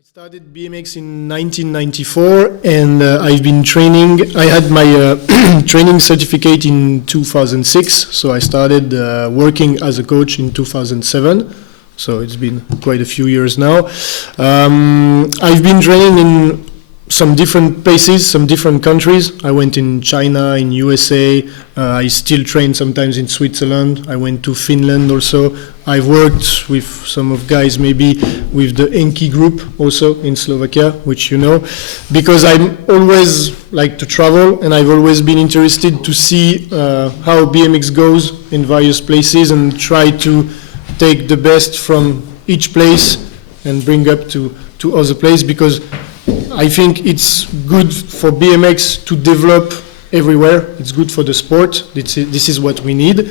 I started BMX in 1994 and I've been training. I had my training certificate in 2006, so I started working as a coach in 2007. So it's been quite a few years now. I've been training in some different places, some different countries. I went in China, in USA. I still train sometimes in Switzerland. I went to Finland also. I've worked with some of guys, maybe with the Enki group also in Slovakia, which you know, because I'm always like to travel and I've always been interested to see how BMX goes in various places and try to take the best from each place and bring up to other places, because I think it's good for BMX to develop everywhere. It's good for the sport. This is what we need.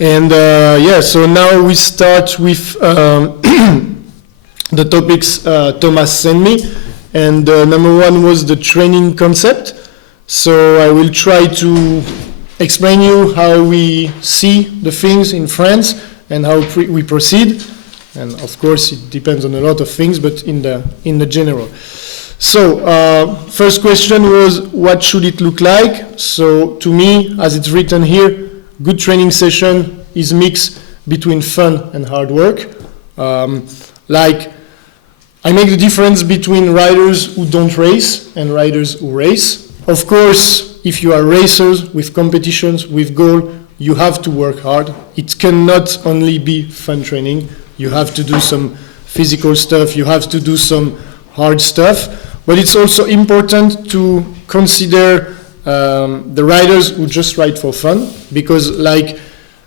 And so now we start with the topics Thomas sent me. And number one was the training concept. So I will try to explain you how we see the things in France and how we proceed. And of course it depends on a lot of things, but in the general. So, first question was, what should it look like? So, to me, as it's written here, good training session is a mix between fun and hard work. Like, I make the difference between riders who don't race and riders who race. Of course, if you are racers with competitions, with goal, you have to work hard. It cannot only be fun training. You have to do some physical stuff, you have to do some hard stuff. But it's also important to consider the riders who just ride for fun, because like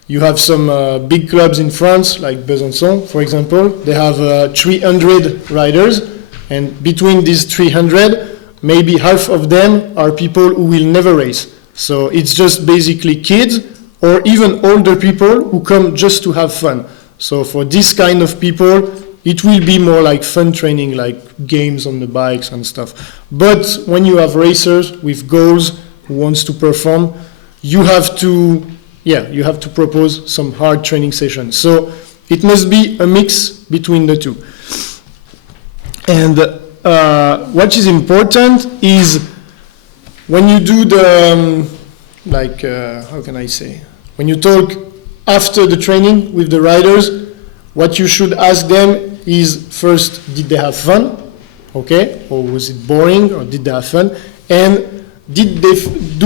you have some big clubs in France, like Besancon, for example, they have 300 riders, and between these 300, maybe half of them are people who will never race. So it's just basically kids or even older people who come just to have fun. So for this kind of people, it will be more like fun training, like games on the bikes and stuff. But when you have racers with goals who wants to perform, you have to propose some hard training sessions. So it must be a mix between the two. And what is important is when you do the, how can I say? When you talk after the training with the riders, what you should ask them is first, did they have fun? Okay, or was it boring, or did they have fun? And do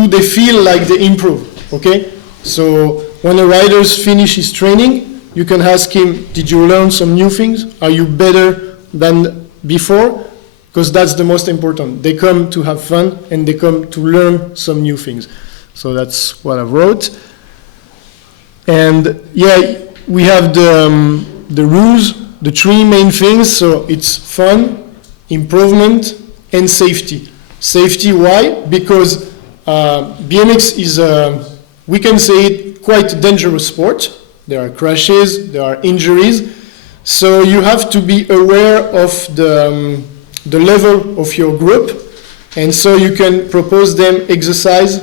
they feel like they improve? Okay, so when a rider finishes his training, you can ask him, did you learn some new things? Are you better than before? Because that's the most important. They come to have fun and they come to learn some new things. So that's what I wrote. And yeah, we have the rules. The three main things, so it's fun, improvement, and safety. Safety, why? Because BMX is, we can say it, quite a dangerous sport. There are crashes, there are injuries. So you have to be aware of the level of your group. And so you can propose them exercise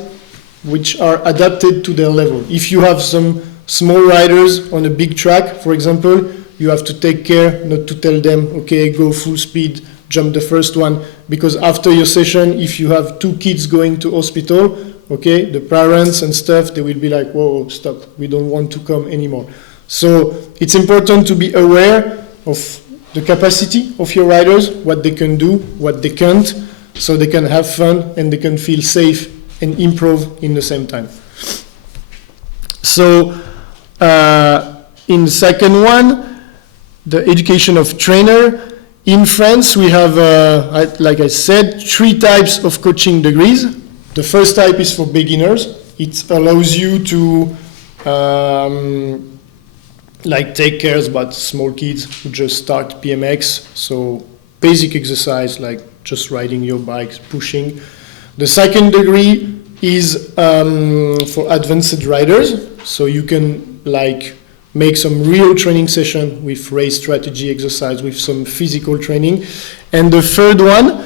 which are adapted to their level. If you have some small riders on a big track, for example, you have to take care not to tell them, okay, go full speed, jump the first one, because after your session, if you have 2 kids going to hospital, okay, the parents and stuff, they will be like, whoa, stop, we don't want to come anymore. So it's important to be aware of the capacity of your riders, what they can do, what they can't, so they can have fun and they can feel safe and improve in the same time. So in the second one, the education of trainer. In France, we have, like I said, 3 types of coaching degrees. The first type is for beginners. It allows you to take care about small kids who just start BMX. So basic exercise like just riding your bike, pushing. The second degree is for advanced riders. So you can make some real training session with race strategy exercise, with some physical training. And the third one,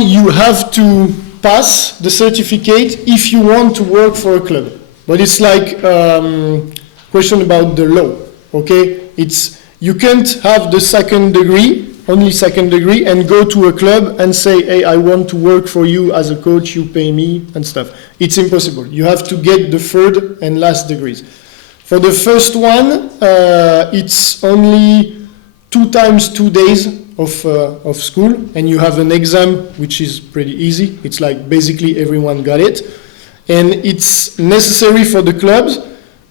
you have to pass the certificate if you want to work for a club. But it's like question about the law. Okay, you can't have the second degree, only second degree, and go to a club and say, hey, I want to work for you as a coach, you pay me and stuff. It's impossible. You have to get the third and last degrees. For the first one, it's only 2 times 2 days of school, and you have an exam which is pretty easy. It's like basically everyone got it. And it's necessary for the clubs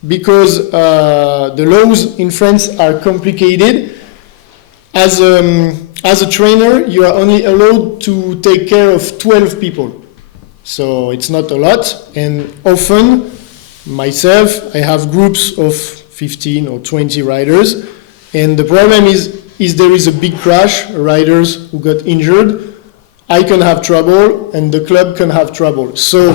because the laws in France are complicated. As a trainer, you are only allowed to take care of 12 people. So it's not a lot, and often, myself, I have groups of 15 or 20 riders, and the problem is there is a big crash, riders who got injured, I can have trouble, and the club can have trouble. So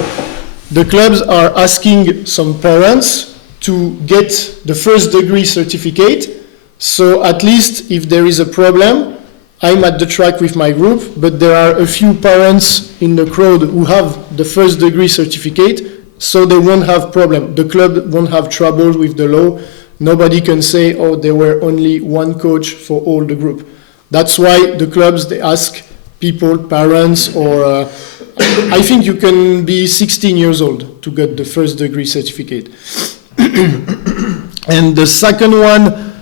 the clubs are asking some parents to get the first degree certificate, so at least if there is a problem, I'm at the track with my group, but there are a few parents in the crowd who have the first degree certificate, so they won't have problem. The club won't have trouble with the law. Nobody can say, oh, there were only one coach for all the group. That's why the clubs, they ask people, parents, or I think you can be 16 years old to get the first degree certificate. And the second one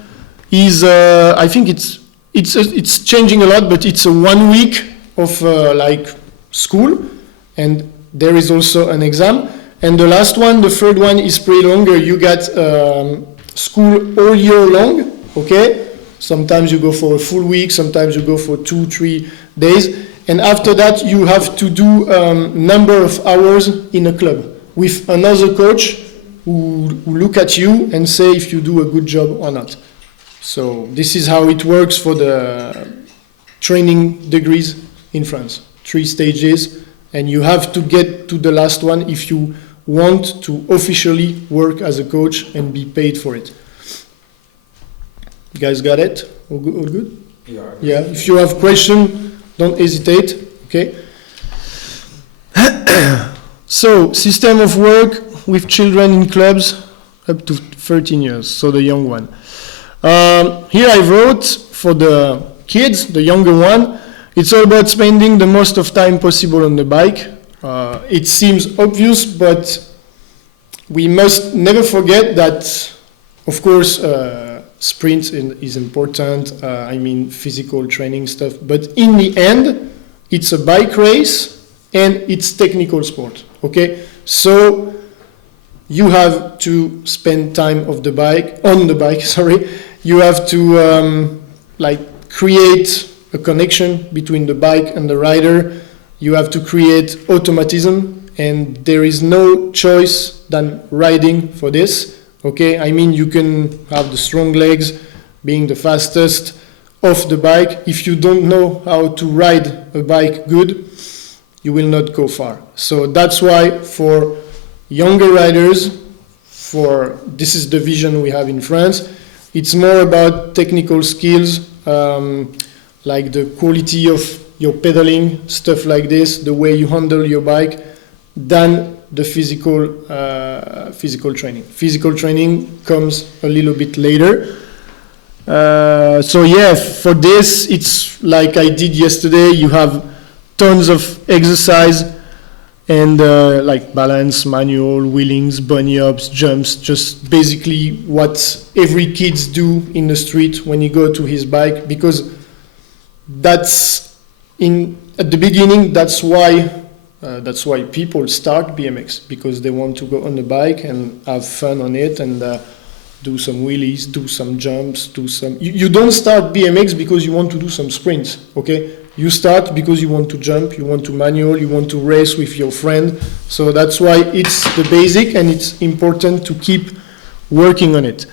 is, I think it's changing a lot, but it's a 1 week of like school, and there is also an exam. And the last one, the third one, is pretty longer. You get school all year long, okay? Sometimes you go for a full week, sometimes you go for 2-3 days. And after that, you have to do number of hours in a club with another coach who look at you and say if you do a good job or not. So this is how it works for the training degrees in France. 3 stages, and you have to get to the last one if you want to officially work as a coach and be paid for it. You guys got it? All good? Yeah. If you have question, don't hesitate. Okay. So, system of work with children in clubs up to 13 years. So the young one. Here I wrote for the kids, the younger one. It's all about spending the most of time possible on the bike. It seems obvious, but we must never forget that, of course, sprint is important, I mean physical training stuff, but in the end, it's a bike race and it's technical sport, okay? So you have to spend time on the bike, you have to like create a connection between the bike and the rider. You have to create automatism, and there is no choice than riding for this. Okay, I mean you can have the strong legs, being the fastest off the bike. If you don't know how to ride a bike good, you will not go far. So that's why for younger riders, this is the vision we have in France, it's more about technical skills, like the quality of your pedaling, stuff like this, the way you handle your bike, than the physical training. Physical training comes a little bit later. So yeah, for this, it's like I did yesterday. You have tons of exercise and like balance, manual, wheelings, bunny hops, jumps, just basically what every kids do in the street when you go to his bike, because that's at the beginning, that's why people start BMX, because they want to go on the bike and have fun on it and do some wheelies, do some jumps, you don't start BMX because you want to do some sprints, okay? You start because you want to jump, you want to manual, you want to race with your friend. So that's why it's the basic, and it's important to keep working on it.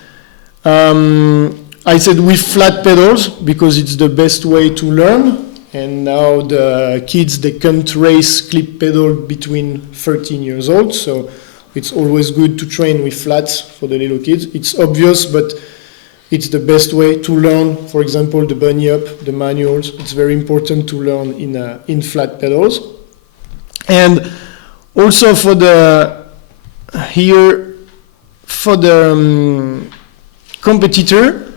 I said with flat pedals because it's the best way to learn. And now the kids, they can't race clip pedal between 13 years old. So it's always good to train with flats for the little kids. It's obvious, but it's the best way to learn. For example, the bunny up, the manuals. It's very important to learn in flat pedals. And also competitor.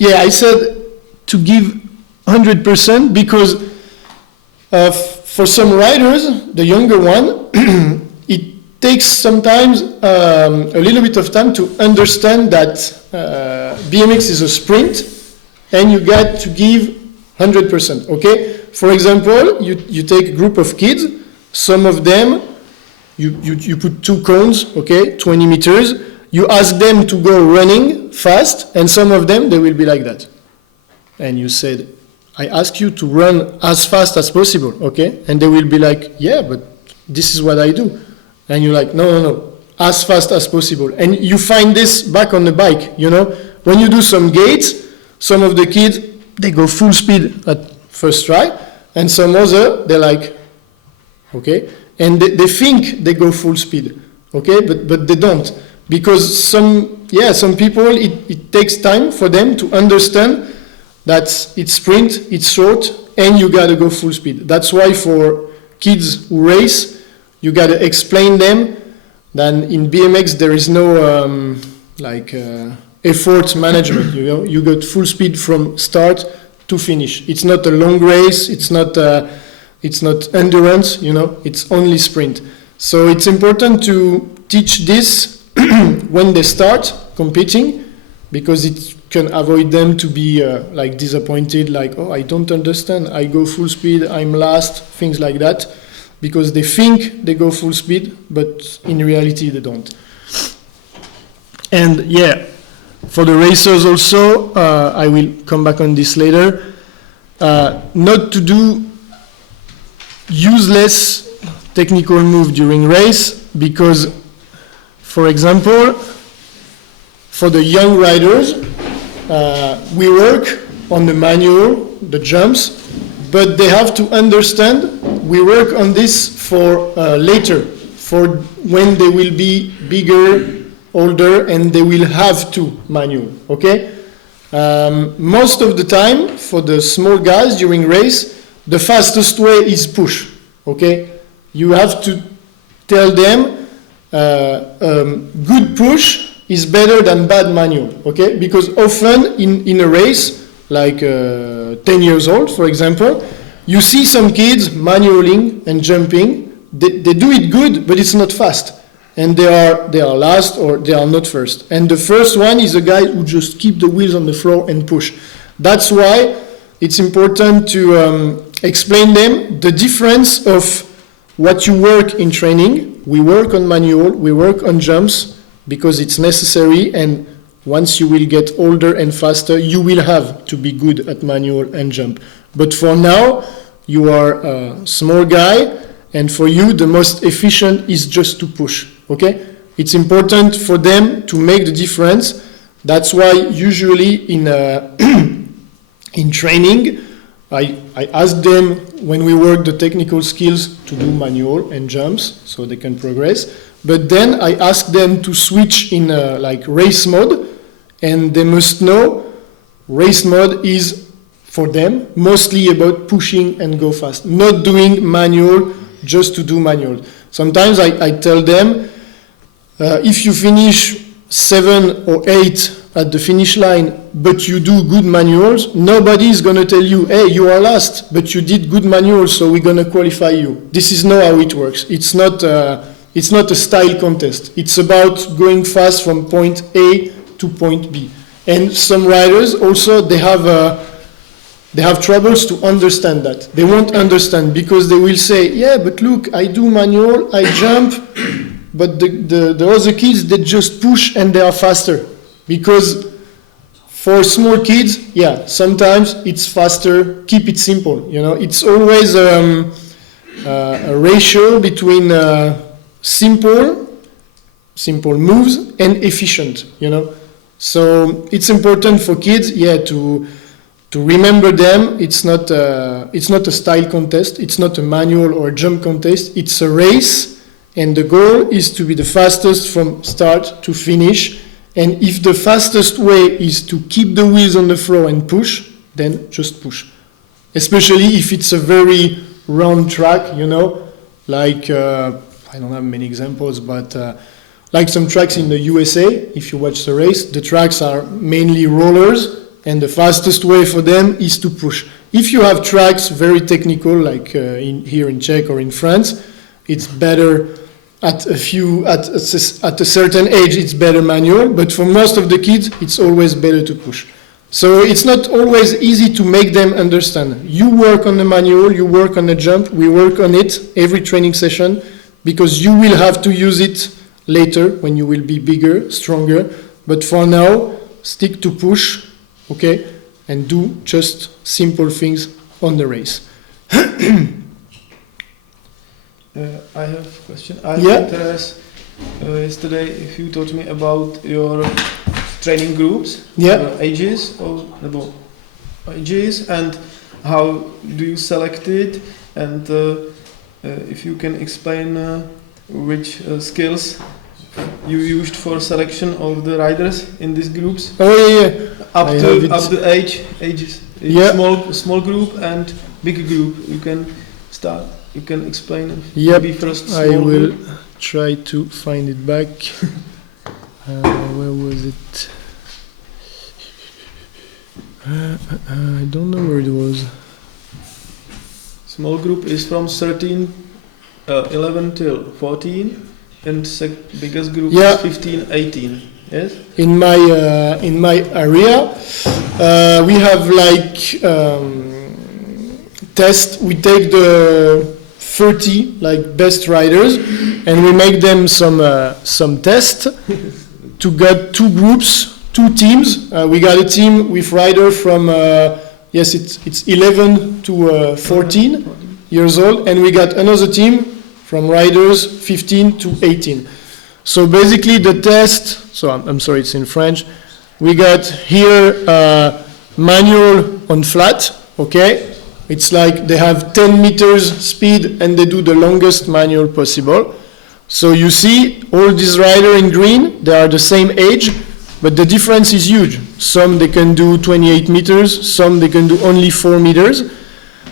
Yeah, I said to give 100% because for some riders, the younger one, it takes sometimes a little bit of time to understand that BMX is a sprint and you got to give 100%, okay? For example, you take a group of kids, some of them, you put 2 cones, okay, 20 meters, you ask them to go running fast, and some of them, they will be like that. And you said, I ask you to run as fast as possible, okay? And they will be like, yeah, but this is what I do. And you're like, no, as fast as possible. And you find this back on the bike, you know? When you do some gates, some of the kids, they go full speed at first try, and some other, they're like, okay? And they think they go full speed, okay? But they don't. Because some people, it takes time for them to understand that it's sprint, it's short, and you gotta go full speed. That's why for kids who race, you gotta explain them that in BMX there is no effort management. You know, you got full speed from start to finish. It's not a long race. It's not endurance. You know, it's only sprint. So it's important to teach this when they start competing, because it can avoid them to be disappointed, like, oh, I don't understand, I go full speed, I'm last, things like that, because they think they go full speed, but in reality they don't. And yeah, for the racers also, I will come back on this later, not to do useless technical move during race, because, for example, for the young riders, we work on the manual, the jumps, but they have to understand we work on this for later, for when they will be bigger, older, and they will have to manual, okay? Most of the time, for the small guys during race, the fastest way is push, okay? You have to tell them good push is better than bad manual, okay? Because often in a race, like 10 years old, for example, you see some kids manualing and jumping. They do it good, but it's not fast. And they are last or they are not first. And the first one is a guy who just keep the wheels on the floor and push. That's why it's important to explain them the difference of what you work in training. We work on manual, we work on jumps, because it's necessary, and once you will get older and faster, you will have to be good at manual and jump. But for now, you are a small guy, and for you, the most efficient is just to push, okay? It's important for them to make the difference. That's why usually in training, I ask them, when we work the technical skills, to do manual and jumps, so they can progress. But then I ask them to switch in race mode, and they must know race mode is for them mostly about pushing and go fast, not doing manual just to do manual. Sometimes I tell them, if you finish 7 or 8 at the finish line, but you do good manuals, nobody is going to tell you, hey, you are last, but you did good manuals, so we're going to qualify you. This is not how it works. It's not a style contest. It's about going fast from point A to point B. And some riders also, they have troubles to understand that. They won't understand because they will say, yeah, but look, I do manual, I jump, but the other kids, they just push and they are faster. Because for small kids, yeah, sometimes it's faster, keep it simple. You know, it's always a ratio between simple moves and efficient, you know. So it's important for kids, yeah, to remember them. It's not a style contest. It's not a manual or a jump contest. It's a race, and the goal is to be the fastest from start to finish. And if the fastest way is to keep the wheels on the floor and push, then just push. Especially if it's a very round track, you know, like I don't have many examples, but like some tracks in the USA, if you watch the race, the tracks are mainly rollers, and the fastest way for them is to push. If you have tracks very technical, like here in Czech or in France, it's better at a certain age, it's better manual, but for most of the kids, it's always better to push. So it's not always easy to make them understand. You work on the manual, you work on the jump, we work on it every training session, because you will have to use it later when you will be bigger, stronger, but for now, stick to push, okay, and do just simple things on the race. I have a question. I'm interested yesterday if you taught me about your training groups, ages and how do you select it, and if you can explain which skills you used for selection of the riders in these groups. Up to ages. Small group and big group. You can start. You can explain. Maybe first small I will group. try to find it back. Where was it? I don't know where it was. Small group is from 11 till 14, and biggest group is 15, 18. Yes. In my area, we have like test. We take the 30 like best riders, and we make them some test to get two groups, two teams. We got a team with rider from it's 11 to 14 years old, and we got another team from riders 15 to 18. So basically the test, so I'm sorry, it's in French. We got here manual on flat, okay? It's like they have 10 meters speed and they do the longest manual possible. So you see all these riders in green, they are the same age, but the difference is huge. Some they can do 28 meters, some they can do only 4 meters.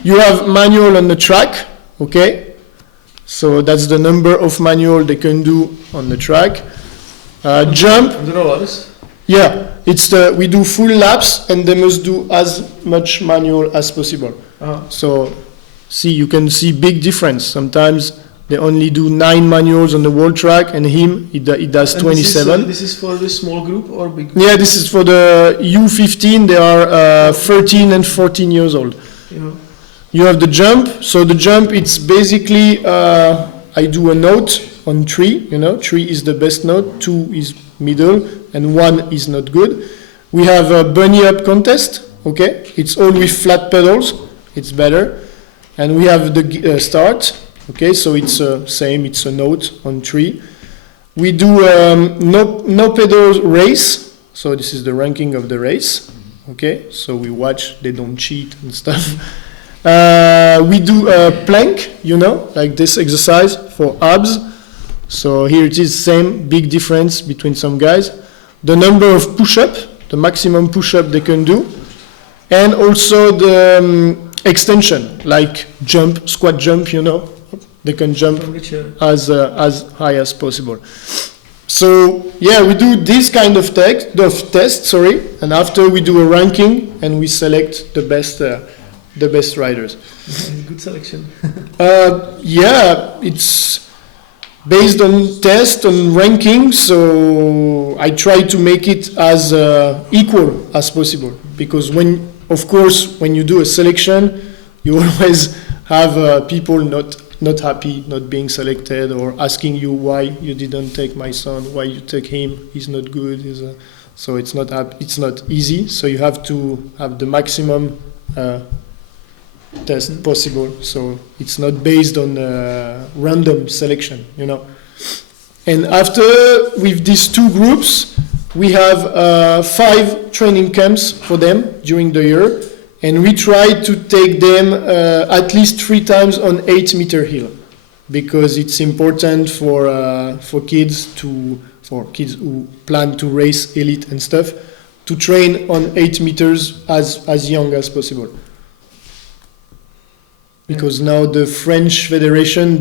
You have manual on the track, okay? So that's the number of manual they can do on the track. Jump. The rollers. Yeah, we do full laps and they must do as much manual as possible. So you can see big difference. Sometimes they only do 9 manuals on the whole track, and he does 27. This is for the small group or big group? Yeah, this is for the U15. They are 13 and 14 years old. Yeah. You have the jump. So the jump, it's basically I do a note on 3. 3 is the best note, 2 is middle, and 1 is not good. We have a bunny up contest. Okay, it's all with flat pedals. It's better, and we have the start. Okay, so it's same. It's a note on 3. We do no pedals race. So this is the ranking of the race. Okay, so we watch. They don't cheat and stuff. We do a plank. Like this exercise for abs. So here it is. Same big difference between some guys. The number of push-up, the maximum push-up they can do, and also the extension, like jump, squat jump. They can jump as high as possible. So we do this kind of test, and after we do a ranking and we select the best riders. Good selection. It's based on test, on ranking. So I try to make it as equal as possible, because when you do a selection, you always have people not happy, not being selected, or asking you why you didn't take my son, why you take him, he's not good. So it's not easy. So you have to have the maximum test possible. So it's not based on random selection, And after, with these 2 groups, we have 5 training camps for them during the year. And we try to take them at least 3 times on 8-meter hill, because it's important for kids who plan to race elite and stuff, to train on 8 meters as young as possible. Because now the French Federation,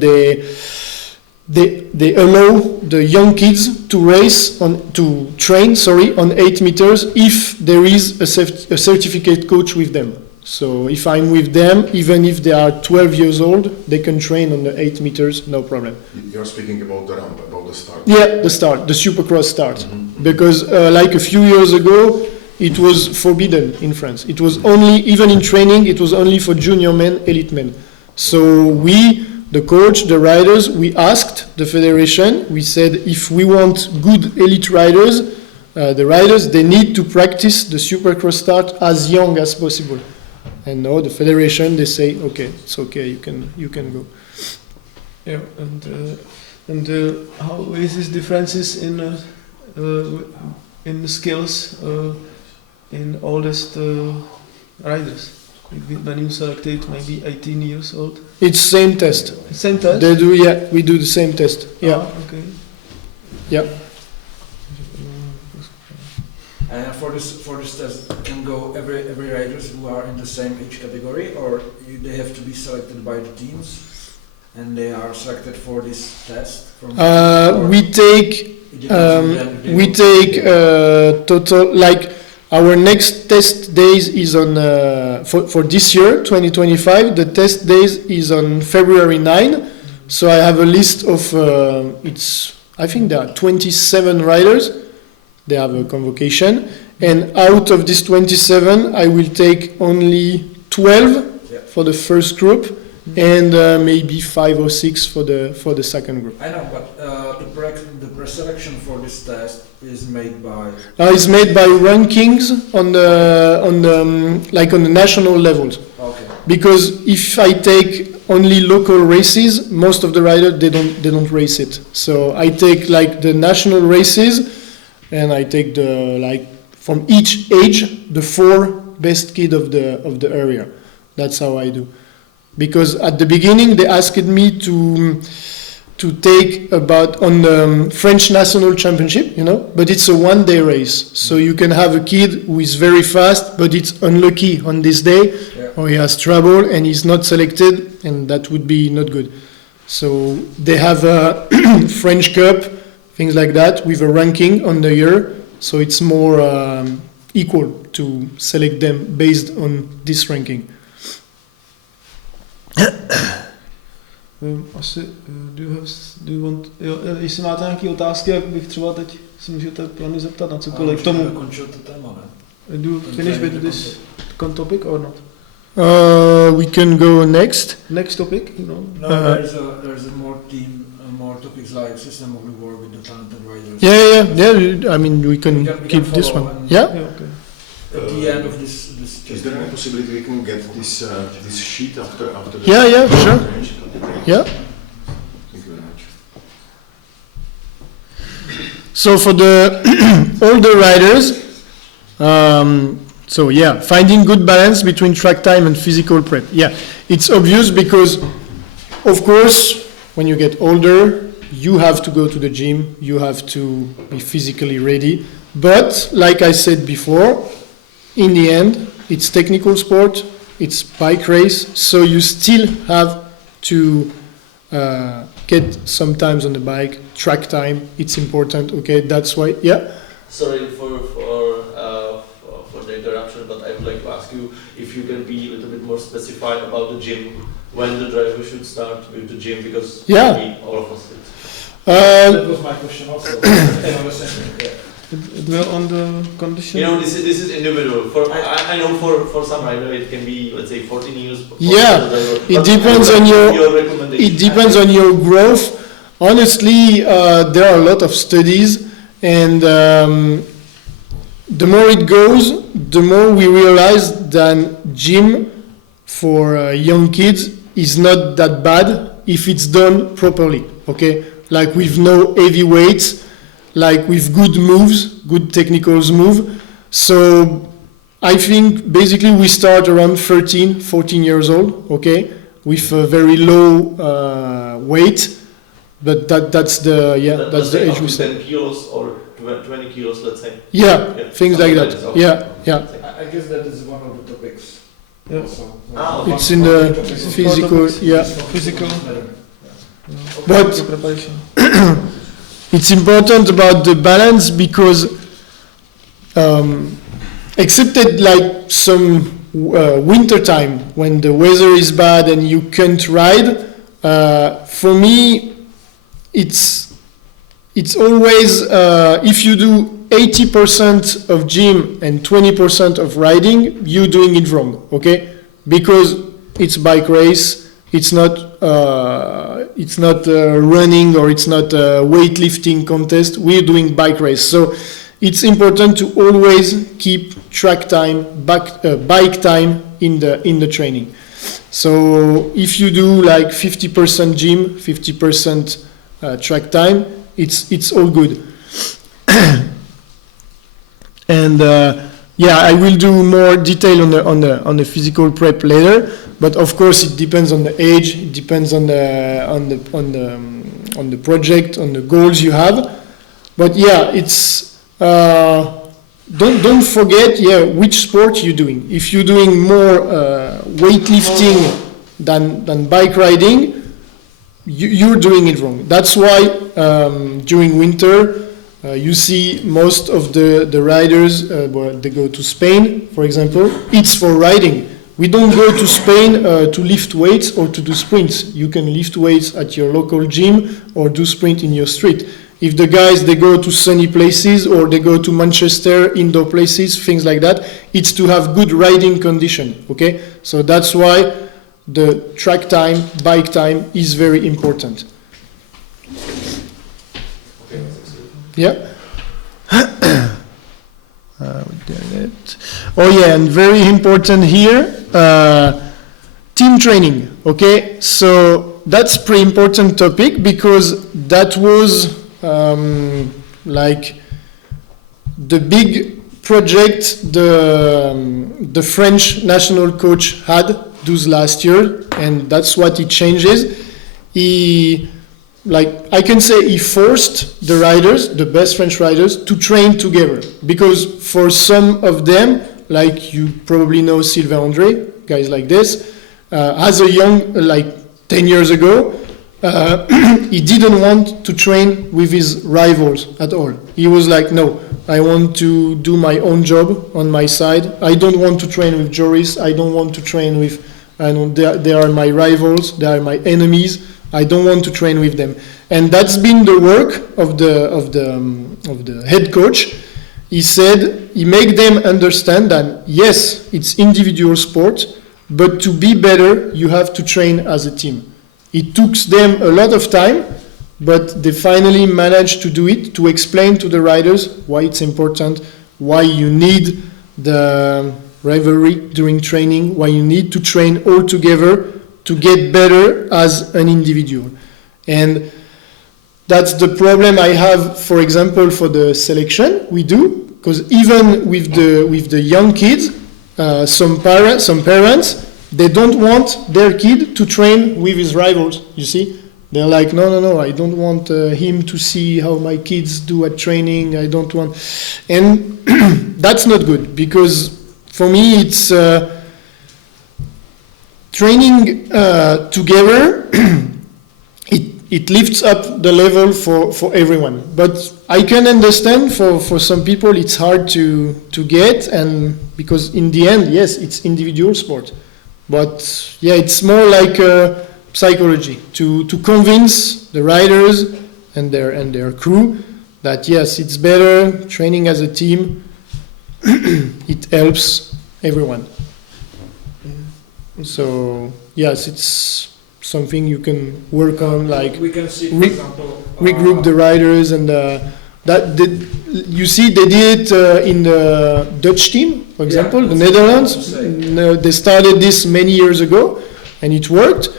they allow the young kids to train on 8 meters if there is a certificate coach with them. So if I'm with them, even if they are 12 years old, they can train on the 8 meters, no problem. You're speaking about the ramp, about the start. Yeah, the supercross start. Mm-hmm. Because like a few years ago, it was forbidden in France. It was only, even in training, it was only for junior men, elite men. So we, the coach, the riders, we asked the federation, we said if we want good elite riders, the riders, they need to practice the supercross start as young as possible. And now the federation, they say, okay, it's okay, you can go. Yeah, and how is this differences in the skills in oldest riders? When you selected maybe 18 years old? It's same test. Same test? They do, yeah, we do the same test. Yeah. Okay. Yeah. For this test, can go every riders who are in the same age category, or they have to be selected by the teams, and they are selected for this test. We take total, like our next test days is on for this year 2025. The test days is on February 9. So I have a list of I think there are 27 riders. They have a convocation, and out of this 27, I will take only 12 for the first group, and maybe 5 or 6 for the second group. I know, but the pre-selection for this test is made by. It's made by rankings on the national levels. Okay. Because if I take only local races, most of the riders they don't race it. So I take like the national races. And I take from each age the 4 best kids of the area. That's how I do. Because at the beginning they asked me to take about on the French national championship, but it's a 1-day race. So you can have a kid who is very fast, but it's unlucky on this day, or he has trouble and he's not selected, and that would be not good. So they have a French Cup. Things like that, with a ranking on the year, so it's more equal to select them based on this ranking. Jestli máte nějaké otázky, jak bych třeba teď si můžete pro mě zeptat na cokoliv k tomu. Končil to téma, ne? Do you finish with this topic or not? We can go next. Next topic, No, there's a more topics like system of reward with the talented riders. Yeah. I mean, we can keep this one. Yeah. Okay. At the end of this is there any possibility we can get this sheet after the? Yeah, sure. Yeah. Thank you very much. So for the older riders, finding good balance between track time and physical prep. Yeah, it's obvious because, of course, when you get older, you have to go to the gym, you have to be physically ready. But, like I said before, in the end, it's technical sport, it's bike race, so you still have to get sometimes on the bike, track time, it's important, okay, that's why, yeah? Sorry for the interruption, but I would like to ask you if you can be a little bit more specified about the gym, when the driver should start with the gym, because maybe all of us did. That was my question also. On the condition. This is individual. I know for some rider it can be, let's say, 14 years. It depends on it depends on your growth. Honestly, there are a lot of studies, and the more it goes, the more we realize that gym for young kids is not that bad if it's done properly. Okay, like with no heavy weights. Like with good moves, good technical move. So I think basically we start around 13, 14 years old, okay, with a very low weight, but that's the age we start. 10 kilos or 20 kilos, let's say. Yeah, things like that. Yeah. I guess that is one of the topics. Yeah. Also. It's in the physical, physical. Yeah. But it's important about the balance because excepted like some winter time when the weather is bad and you can't ride, for me it's always if you do 80% of gym and 20% of riding, you're doing it wrong, okay? Because it's bike race, it's not running or it's not a weightlifting contest. We're doing bike race, so it's important to always keep track time, bike time in the training. So if you do like 50% gym, 50% track time, it's all good. And yeah, I will do more detail on the physical prep later. But of course, it depends on the age. It depends on the project, on the goals you have. But yeah, it's don't forget which sport you're doing. If you're doing more weightlifting than bike riding, you're doing it wrong. That's why during winter. You see most of the riders, they go to Spain, for example, it's for riding. We don't go to Spain to lift weights or to do sprints. You can lift weights at your local gym or do sprint in your street. If the guys, they go to sunny places or they go to Manchester, indoor places, things like that, it's to have good riding condition, okay? So that's why the track time, bike time is very important. Yeah. We did it. Oh yeah, and very important here, team training. Okay, so that's pretty important topic because that was like the big project the French national coach had those last year, and that's what he changes. Like I can say he forced the riders, the best French riders, to train together. Because for some of them, like you probably know Sylvain André, guys like this, as a young, like 10 years ago, he didn't want to train with his rivals at all. He was like, no, I want to do my own job on my side. I don't want to train with Joris. I don't want to train with, they are my rivals, they are my enemies. I don't want to train with them, and that's been the work of the head coach. He said he made them understand that yes, it's individual sport, but to be better, you have to train as a team. It took them a lot of time, but they finally managed to do it, to explain to the riders why it's important, why you need the rivalry during training, why you need to train all together to get better as an individual. And that's the problem I have, for example, for the selection we do, because even with the young kids, some parents, they don't want their kid to train with his rivals, you see? They're like, no, I don't want him to see how my kids do at training, I don't want... And that's not good, because for me it's... training together, it lifts up the level for everyone. But I can understand for some people it's hard to get, and because in the end, yes, it's individual sport. But yeah, it's more like psychology to convince the riders and their crew that yes, it's better training as a team. It helps everyone. So yes, it's something you can work on, like we can see, for example, regroup the riders, and you see they did it in the Dutch team, for example, the Netherlands. They started this many years ago, and it worked.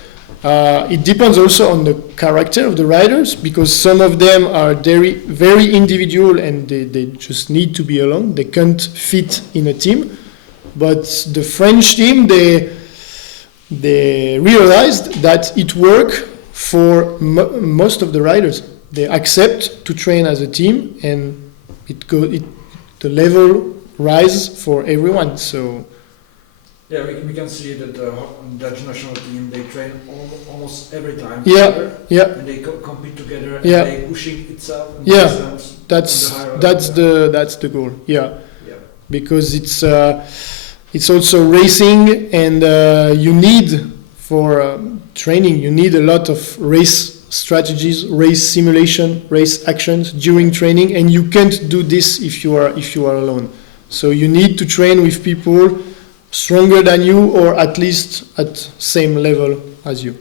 It depends also on the character of the riders, because some of them are very individual and they just need to be alone. They can't fit in a team. But the French team, they realized that it worked for most of the riders. They accept to train as a team, and the level rises for everyone. So Yeah, we can see that the Dutch national team, they train almost every time Yeah, together, yeah, and they compete together, Yeah. and they pushing itself and Yeah, themselves that's on the higher that's level. that's the goal. Yeah, Yeah. because it's also racing, and you need for training, you need a lot of race strategies, race simulation, race actions during training, and you can't do this if you are alone. So you need to train with people stronger than you, or at least at same level as you.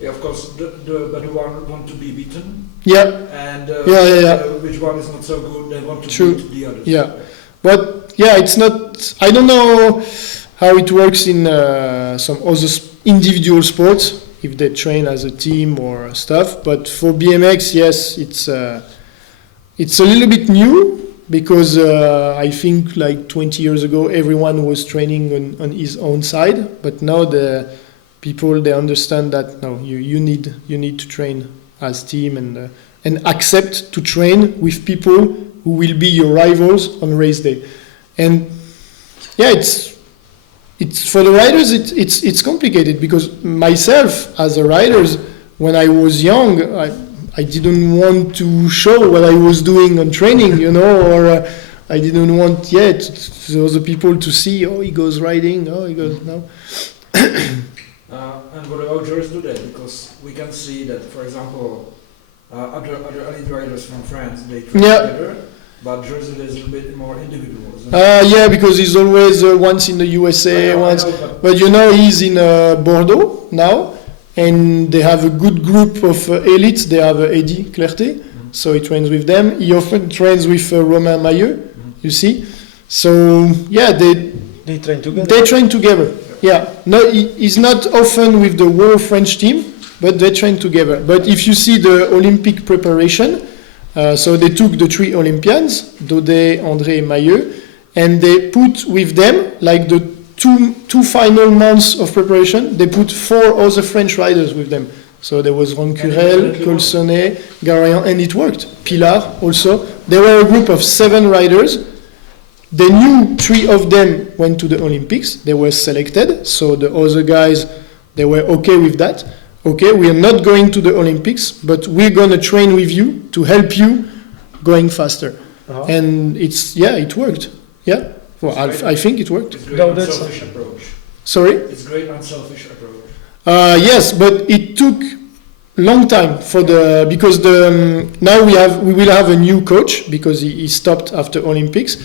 Yeah, of course, but the one want to be beaten, Yeah, and Yeah. which one is not so good, they want to True. beat the others. Yeah. But yeah, it's not. I don't know how it works in some other individual sports, if they train as a team or stuff. But for BMX, yes, it's a little bit new, because I think like 20 years ago everyone was training on his own side. But now the people, they understand that no, you need to train as team, and accept to train with people who will be your rivals on race day. And yeah, it's for the riders, it's complicated, because myself as a rider, when I was young, I didn't want to show what I was doing on training, or I didn't want yet the people to see, oh, he goes riding, oh, he goes no. And what about jurors do that? Because we can see that, for example, other elite riders from France, they train Yeah. together, but jurors is a little bit more individual. Yeah, because he's always once in the USA, once. But he's in Bordeaux now, and they have a good group of elites. They have Eddy Clerté, so he trains with them. He often trains with Romain Mailleux, you see. So yeah, They train together. they train together. Yeah, no, he's not often with the whole French team, but they train together. But if you see the Olympic preparation, so they took the 3 Olympians, Daudet, André, and Mailleux, and they put with them, like the two final months of preparation, they put 4 other French riders with them. So there was Roncurel, Colsonnet, Garayan, and it worked. Pilar also. They were a group of 7 riders. They knew 3 of them went to the Olympics. They were selected. So the other guys, they were okay with that. Okay, we are not going to the Olympics, but we're going to train with you to help you going faster. Uh-huh. And it worked. Yeah, well, I think it worked. It's great No, unselfish approach. Sorry? It's great unselfish approach. Yes, but it took long time because now we will have a new coach, because he stopped after Olympics,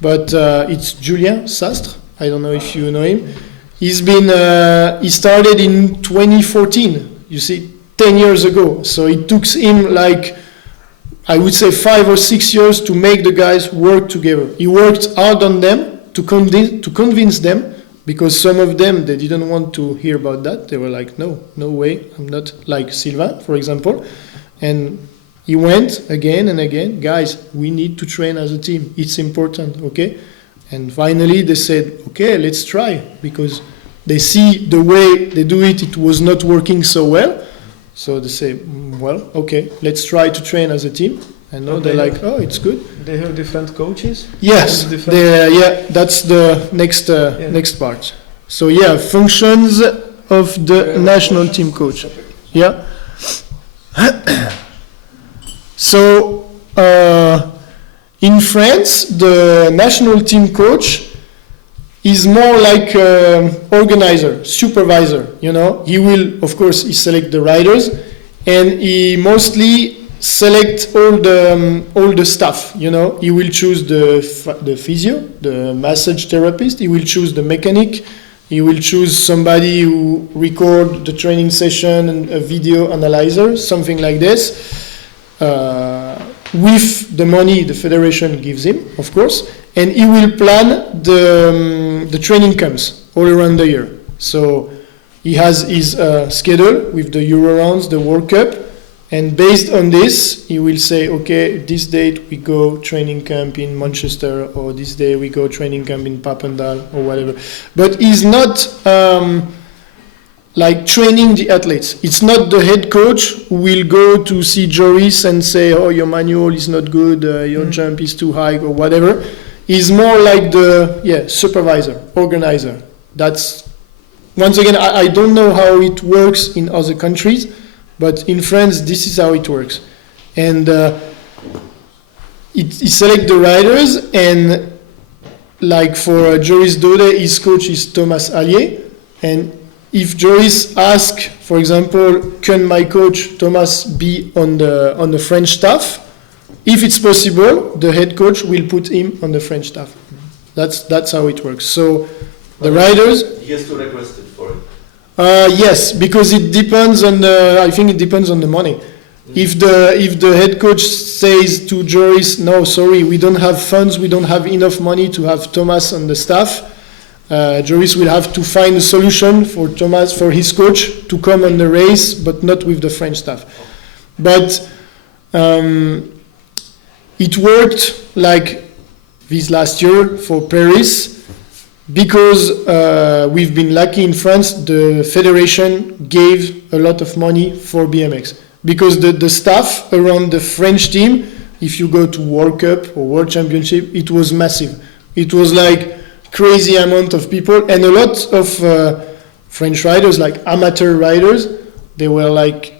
but it's Julien Sastre. I don't know if you know him. He started in 2014. You see, 10 years ago. So it took him I would say 5 or 6 years to make the guys work together. He worked hard on them to convince them, because some of them, they didn't want to hear about that. They were like, no way, I'm not like Sylvain, for example. And he went again and again, guys, we need to train as a team. It's important, okay? And finally they said, okay, let's try, because they see the way they do it, it was not working so well. So they say, well, okay, let's try to train as a team. And now they're like, oh, it's good. They have different coaches? Yes, that's the next part. So yeah, functions of the national team coach. Yeah. So in France, the national team coach is more like organizer, supervisor. He will, of course, he select the riders, and he mostly select all the staff. He will choose the physio, the massage therapist. He will choose the mechanic. He will choose somebody who record the training session and a video analyzer, something like this. With the money the federation gives him, of course, and he will plan the training camps all around the year. So he has his schedule with the Euro rounds, the World Cup, and based on this, he will say, okay, this date we go training camp in Manchester, or this day we go training camp in Papendal, or whatever. But he's not like training the athletes. It's not the head coach who will go to see Joris and say, oh, your manual is not good, your jump is too high, or whatever. He's more like the supervisor, organizer. That's, once again, I don't know how it works in other countries, but in France, this is how it works. And it select the riders, and like for Joris Daudet, his coach is Thomas Allier, and if Joris asks, for example, can my coach Thomas be on the French staff? If it's possible, the head coach will put him on the French staff. That's how it works. So the riders. He has to request it for it. Yes, because it depends on I think it depends on the money. If the head coach says to Joris, no, sorry, we don't have funds, we don't have enough money to have Thomas on the staff, Joris will have to find a solution for Thomas, for his coach, to come on the race, but not with the French staff. But it worked like this last year for Paris, because we've been lucky in France, the federation gave a lot of money for BMX. Because the staff around the French team, if you go to World Cup or World Championship, it was massive. It was like crazy amount of people, and a lot of French riders, like amateur riders, they were like,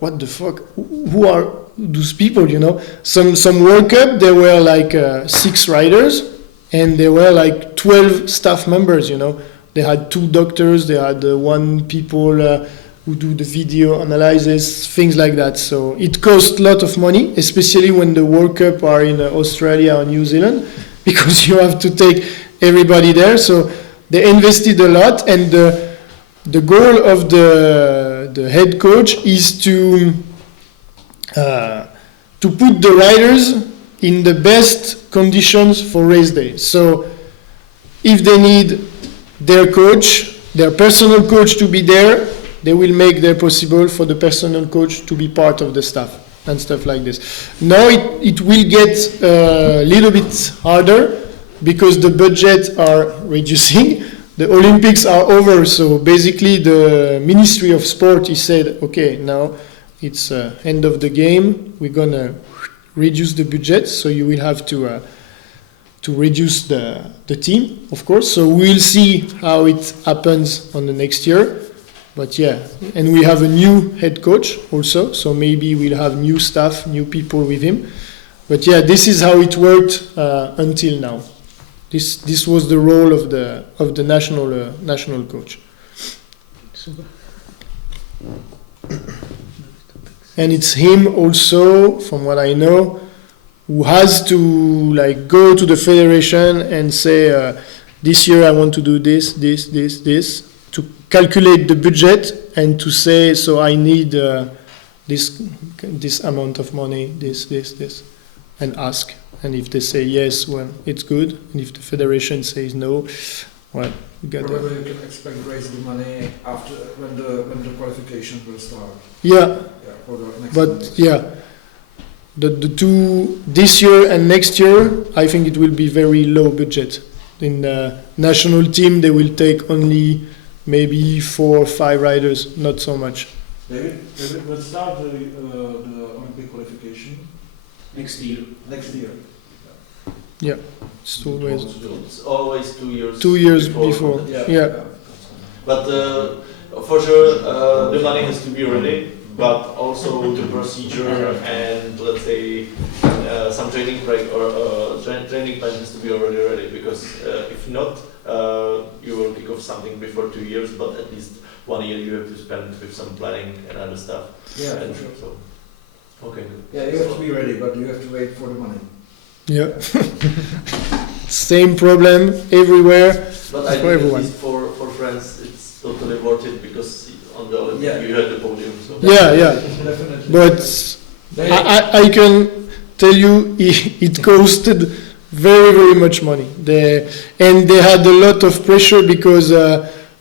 what the fuck, who are those people, you know? Some World Cup, there were like 6 riders, and there were like 12 staff members, you know? They had 2 doctors, they had 1 people who do the video analysis, things like that. So it costs a lot of money, especially when the World Cup are in Australia or New Zealand, because you have to take everybody there. So they invested a lot, and the goal of the head coach is to put the riders in the best conditions for race day. So if they need their coach, their personal coach to be there, they will make their possible for the personal coach to be part of the staff and stuff like this. Now it will get a little bit harder because the budgets are reducing. The Olympics are over, so basically the Ministry of Sport is said, okay, now it's end of the game. We're gonna reduce the budget, so you will have to reduce the team, of course. So we'll see how it happens on the next year. But yeah, and we have a new head coach also, so maybe we'll have new staff, new people with him. But yeah, this is how it worked until now. This was the role of the national coach. And it's him also, from what I know, who has to like go to the federation and say, this year I want to do this, to calculate the budget and to say, so I need this amount of money, this, and ask. And if they say yes, well, it's good. And if the federation says no, well, you got probably you can expect raise the money after when the qualification will start. Yeah. For the next but Olympics. yeah, the two this year and next year, I think it will be very low budget. In the national team, they will take only maybe 4 or 5 riders, not so much. David will start the Olympic qualification Next year. Yeah, it's always It's always 2 years. 2 years before. Yeah. Yeah. But for sure, the money has to be ready. But also the procedure and let's say some training break or training plan has to be already ready, because if not, you will kick off something before 2 years, but at least 1 year you have to spend with some planning and other stuff. Yeah, and for sure. So, okay. Yeah, you have to be ready, but you have to wait for the money. Yeah. Same problem everywhere. But I think for everyone. at least for France, it's totally worth it, because on the Olympic you had the podium. So. Yeah. Definitely. But I can tell you it costed very, very much money. They had a lot of pressure because,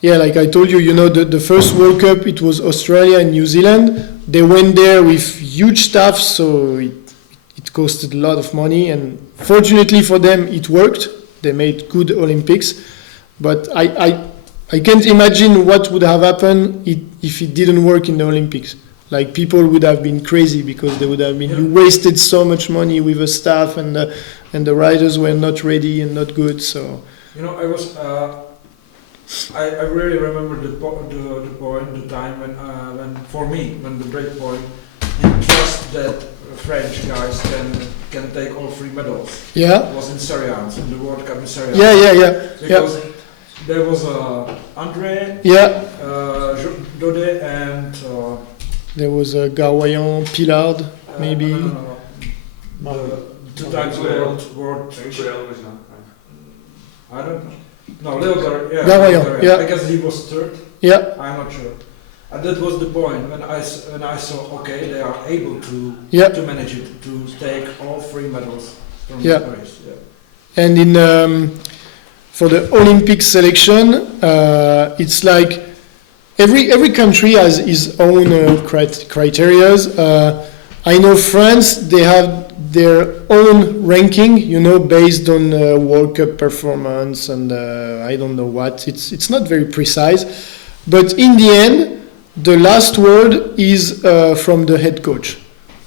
like I told you, the first World Cup, it was Australia and New Zealand. They went there with huge staff, so it costed a lot of money. And fortunately for them, it worked. They made good Olympics. But I can't imagine what would have happened if it didn't work in the Olympics. Like, people would have been crazy because they would have been, you wasted so much money with the staff, and the riders were not ready and not good. So I was I really remember the point, the time when for me, when the break point, he trust that French guys can take all 3 medals. Yeah. It was in Serians, in the World Cup in Serians. Yeah. Because there was André, Yeah. Dode, and There was a Gawayan, Pillard, maybe. No. The 2 times world. I don't know. No, Leo Garayan, yeah. I guess he was 3rd. Yeah. I'm not sure. And that was the point when I saw, okay, they are able to manage it, to take all 3 medals from the race. Yeah. And in for the Olympic selection, it's like every country has its own criteria. I know France, they have their own ranking, based on World Cup performance and I don't know what. It's not very precise, but in the end, the last word is from the head coach.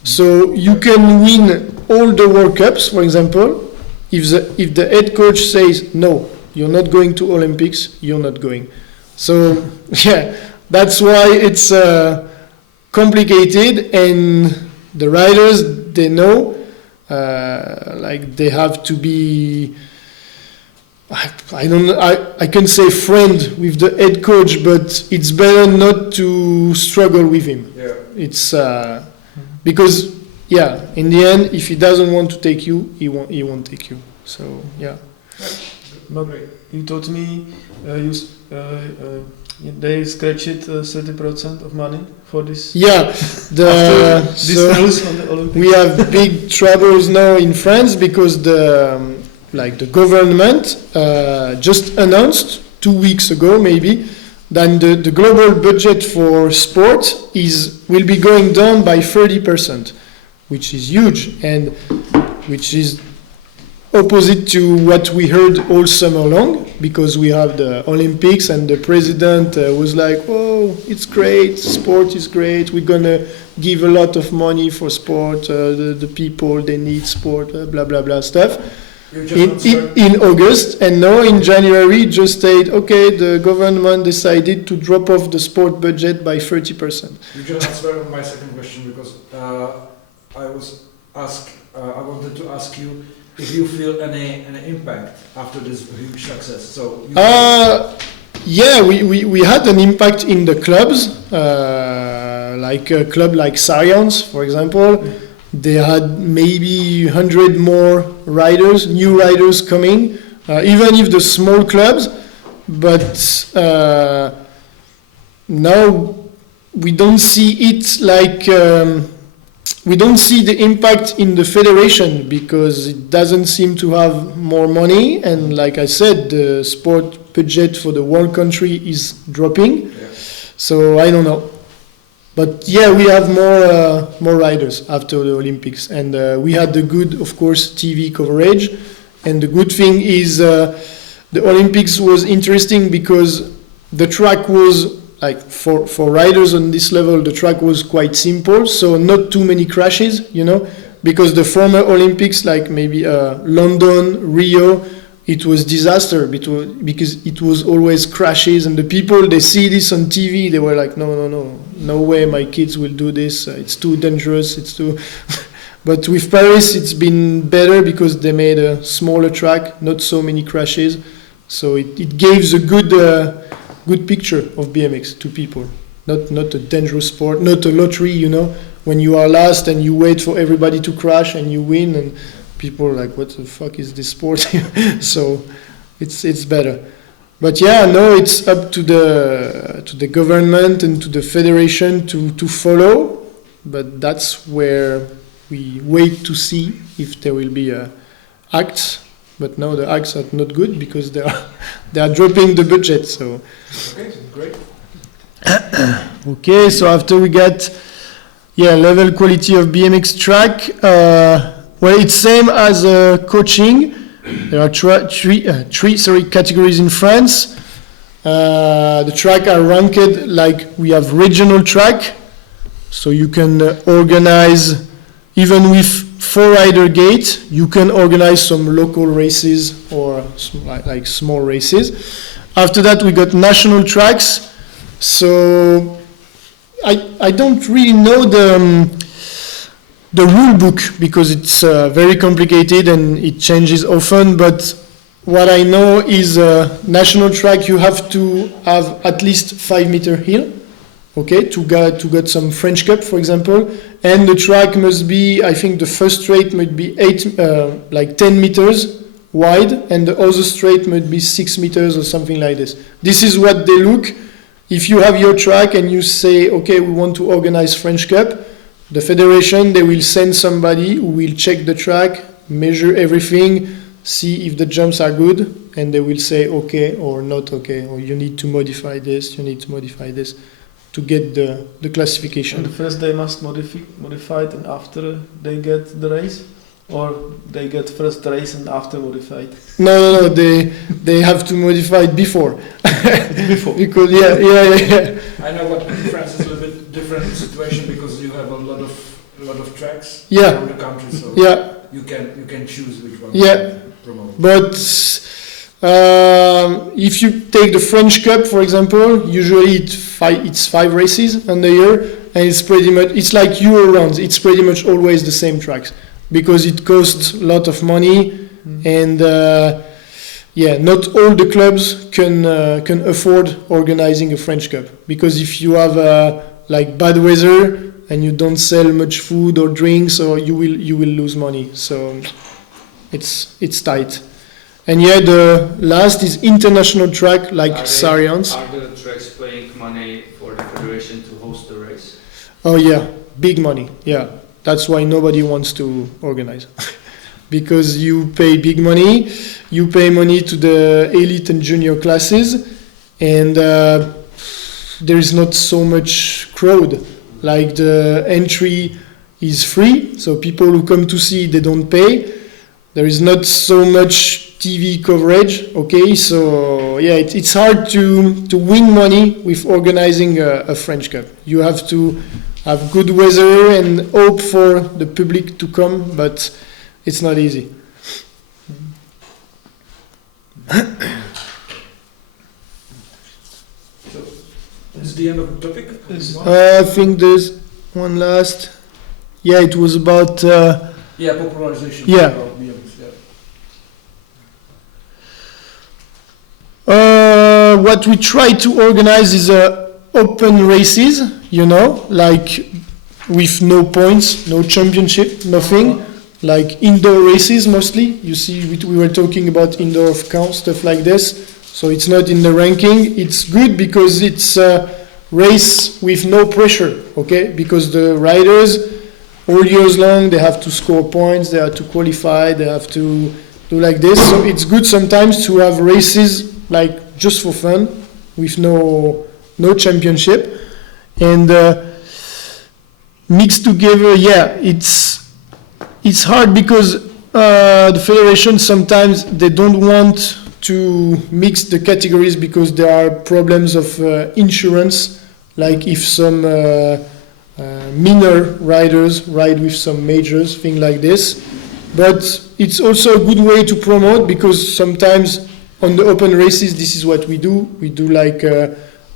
So you can win all the World Cups, for example. If the head coach says no, you're not going to Olympics, you're not going. So yeah, that's why it's complicated, and the riders, they know, like they have to be, I don't know, I can say friend with the head coach, but it's better not to struggle with him. Yeah. It's because in the end, if he doesn't want to take you, he won't take you. So yeah. You told me they scratched 30% of money for this. Yeah, This rules on the Olympics. We have big troubles now in France because the government just announced 2 weeks ago maybe that the global budget for sport will be going down by 30%, which is huge and which is opposite to what we heard all summer long, because we have the Olympics and the president was like, oh, it's great, sport is great, we're gonna give a lot of money for sport, the people, they need sport, blah blah blah stuff. In August, and now in January just said, okay, the government decided to drop off the sport budget by 30%. You just answered my second question, because I wanted to ask you if you feel any impact after this huge success. So we had an impact in the clubs, like a club like Science, for example. They had maybe 100 more riders, new riders coming, even if the small clubs. But now we don't see it like we don't see the impact in the federation, because it doesn't seem to have more money. And like I said, the sport budget for the whole country is dropping. Yeah. So I don't know. But yeah, we have more riders after the Olympics, and we had the good, of course, TV coverage. And the good thing is the Olympics was interesting because the track was like for riders on this level, the track was quite simple, so not too many crashes, because the former Olympics, like maybe London, Rio, it was disaster because it was always crashes, and the people, they see this on TV, they were like, no way my kids will do this, it's too dangerous, it's too... But with Paris, it's been better because they made a smaller track, not so many crashes, so it gives a good picture of BMX to people, not a dangerous sport, not a lottery, when you are last and you wait for everybody to crash and you win, and people are like, what the fuck is this sport? So it's better. But yeah, no, it's up to the government and to the federation to follow, but that's where we wait to see if there will be acts. But now the acts are not good because they are dropping the budget. So okay, great. Okay, so after we get level quality of BMX track. Well, it's same as coaching. There are three categories in France. The track are ranked like we have regional track, so you can organize even with 4-rider gate. You can organize some local races or like small races. After that, we got national tracks. So I don't really know the rule book because it's very complicated and it changes often. But what I know is national track, you have to have at least 5 meter hill, okay, to get some French Cup, for example. And the track must be, I think the first straight might be 10 meters wide, and the other straight might be 6 meters or something like this. This is what they look. If you have your track and you say, okay, we want to organize French Cup, the federation, they will send somebody who will check the track, measure everything, see if the jumps are good, and they will say okay or not okay, or you need to modify this, you need to modify this to get the classification. And first they must modify it and after they get the race? Or they get first race and after modified? No, they have to modify it before. Before. Because yeah. I know, but in France is a little bit different situation because you have a lot of tracks around the country, so you can choose which one to promote. But if you take the French Cup, for example, usually it's 5 races in the year, and it's like Euro rounds. It's pretty much always the same tracks, because it costs a lot of money, and not all the clubs can afford organizing a French Cup, because if you have bad weather and you don't sell much food or drinks, or you will lose money. So it's tight. And the last is international track like Sarians. Are the tracks paying money for the federation to host the race? Oh yeah, big money. Yeah. That's why nobody wants to organize. Because you pay big money, you pay money to the elite and junior classes, and there is not so much crowd. Like the entry is free, so people who come to see, they don't pay. There is not so much TV coverage, okay? So it's hard to win money with organizing a French Cup. You have to have good weather and hope for the public to come, but it's not easy. So, is the end of the topic? I think there's one last. Yeah, it was about... popularization. Yeah. Of BMX, what we try to organize is open races, like with no points, no championship, nothing, like indoor races mostly. You see, we were talking about indoor of count, stuff like this. So it's not in the ranking. It's good because it's a race with no pressure, okay? Because the riders, all years long, they have to score points, they have to qualify, they have to do like this. So it's good sometimes to have races like just for fun, with no championship, and mixed together. It's hard because the federation sometimes they don't want to mix the categories because there are problems of insurance, like if some minor riders ride with some majors, thing like this. But it's also a good way to promote, because sometimes on the open races, this is what we do. We do like,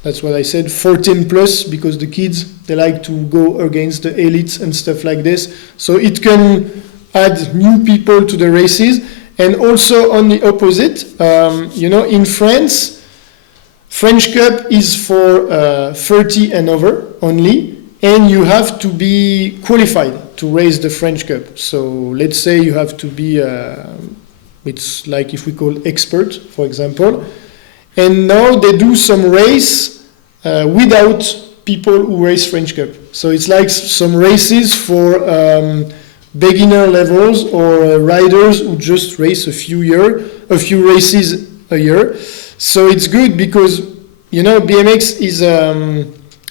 that's what I said, 14 plus, because the kids, they like to go against the elites and stuff like this. So it can add new people to the races. And also on the opposite, in France, French Cup is for 30 and over only, and you have to be qualified to race the French Cup. So let's say you have to be... it's like if we call expert, for example. And now they do some race without people who race French Cup. So it's like some races for beginner levels or riders who just race a few races a year. So it's good because, BMX is,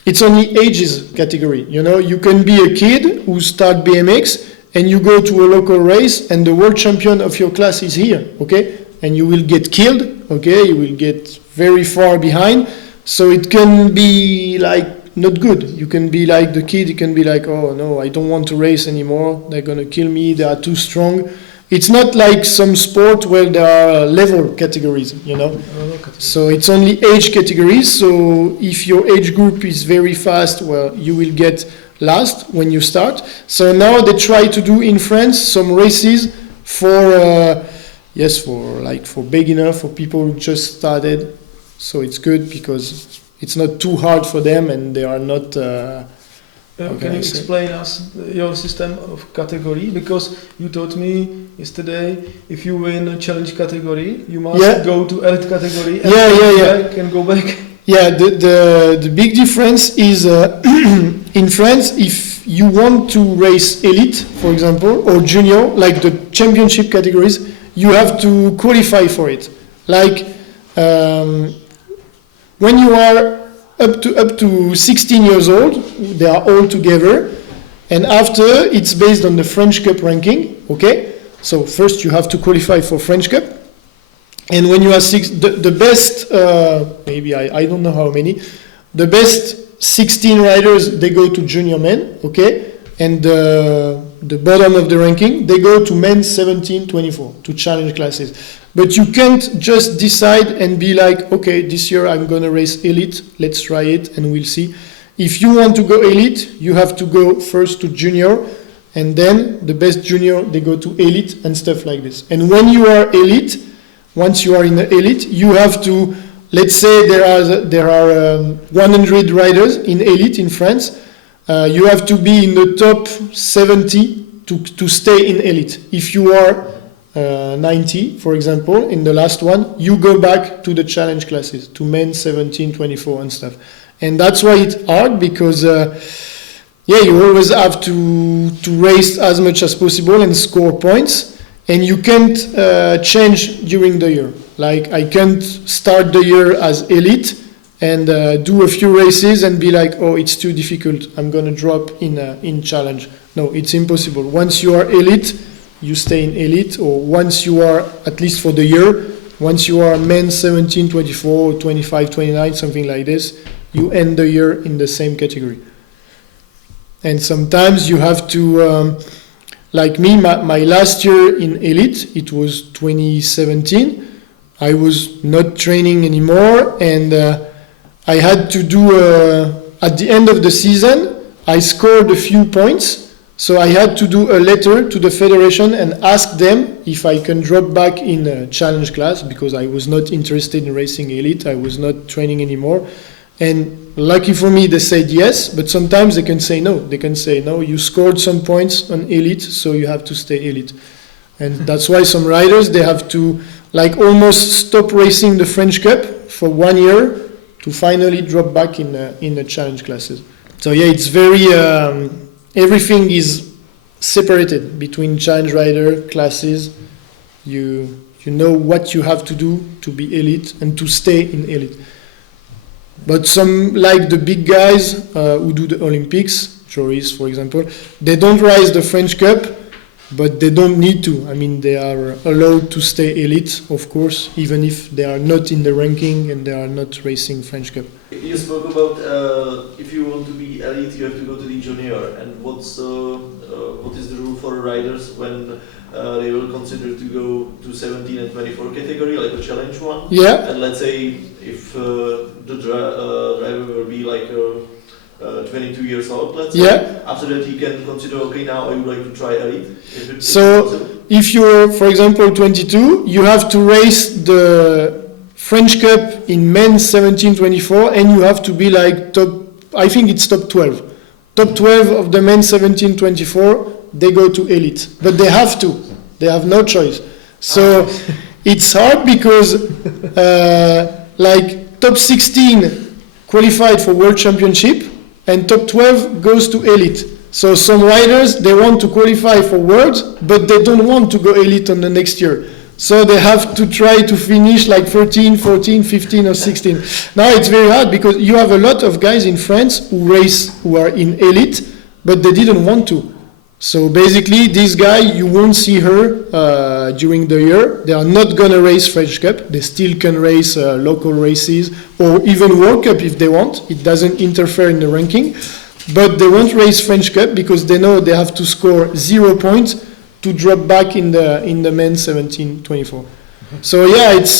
it's only ages category. You can be a kid who start BMX and you go to a local race and the world champion of your class is here, okay? And you will get killed, okay? You will get very far behind. So it can be like not good. You can be like the kid, you can be like, oh no, I don't want to race anymore. They're gonna kill me, they are too strong. It's not like some sport where there are level categories, you know. So it's only age categories. So if your age group is very fast, well, you will get last when you start. So now they try to do in France some races for for beginner, for people who just started. So it's good because it's not too hard for them and they are not. Can you explain us your system of category? Because you told me yesterday if you win a challenge category, you must go to elite category and go back. Yeah, the big difference is in France, if you want to race elite, for example, or junior, like the championship categories, you have to qualify for it. Like when you are up to 16 years old, they are all together, and after it's based on the French Cup ranking. Okay, so first you have to qualify for French Cup, and when you are the best, maybe I don't know how many, the best 16 riders, they go to junior men. Okay, and the bottom of the ranking, they go to men 17-24 to challenge classes. But you can't just decide and be like, okay, this year I'm going to race elite, let's try it and we'll see. If you want to go elite, you have to go first to junior, and then the best junior, they go to elite and stuff like this. And when you are elite, once you are in the elite, you have to, let's say there are 100 riders in elite in France. You have to be in the top 70 to stay in elite. If you are 90, for example, in the last one, you go back to the challenge classes, to men 17-24 and stuff. And that's why it's hard, because you always have to race as much as possible and score points, and you can't change during the year. Like, I can't start the year as elite and do a few races and be like, oh, it's too difficult, I'm going to drop in challenge. No, it's impossible. Once you are elite, you stay in elite, or once you are, at least for the year, once you are men 17-24, 25-29, something like this, you end the year in the same category. And sometimes you have to, like me, my last year in elite, it was 2017, I was not training anymore, and I had to do, at the end of the season, I scored a few points. So I had to do a letter to the federation and ask them if I can drop back in a challenge class, because I was not interested in racing elite. I was not training anymore. And lucky for me, they said yes, but sometimes they can say no. They can say, no, you scored some points on elite, so you have to stay elite. And that's why some riders, they have to like almost stop racing the French Cup for 1 year to finally drop back in the challenge classes. So yeah, it's very... everything is separated between challenge rider classes. You know what you have to do to be elite and to stay in elite. But some, like the big guys who do the Olympics, Joris for example, they don't race the French Cup, but they don't need to. I mean, they are allowed to stay elite, of course, even if they are not in the ranking and they are not racing French Cup. You spoke about if you want to be elite, you have to go to the junior. And what is the rule for riders when they will consider to go to 17 and 24 category, like a challenge one? Yeah. And let's say if the driver will be like 22 years old, let's say. After that, he can consider, okay, now I would like to try elite. If you're, for example, 22, you have to race the French Cup in men 17-24, and you have to be like top, I think it's top 12. Top 12 of the men 17-24, they go to elite. But they have to. They have no choice. So it's hard because like top 16 qualified for World Championship, and top 12 goes to elite. So some riders, they want to qualify for Worlds, but they don't want to go elite on the next year. So they have to try to finish like 13, 14, 15 or 16. Now it's very hard because you have a lot of guys in France who are in elite, but they didn't want to. So basically this guy, you won't see her during the year. They are not going to race French Cup. They still can race local races or even World Cup if they want. It doesn't interfere in the ranking. But they won't race French Cup because they know they have to score 0 points to drop back in the men's 17-24. So yeah, it's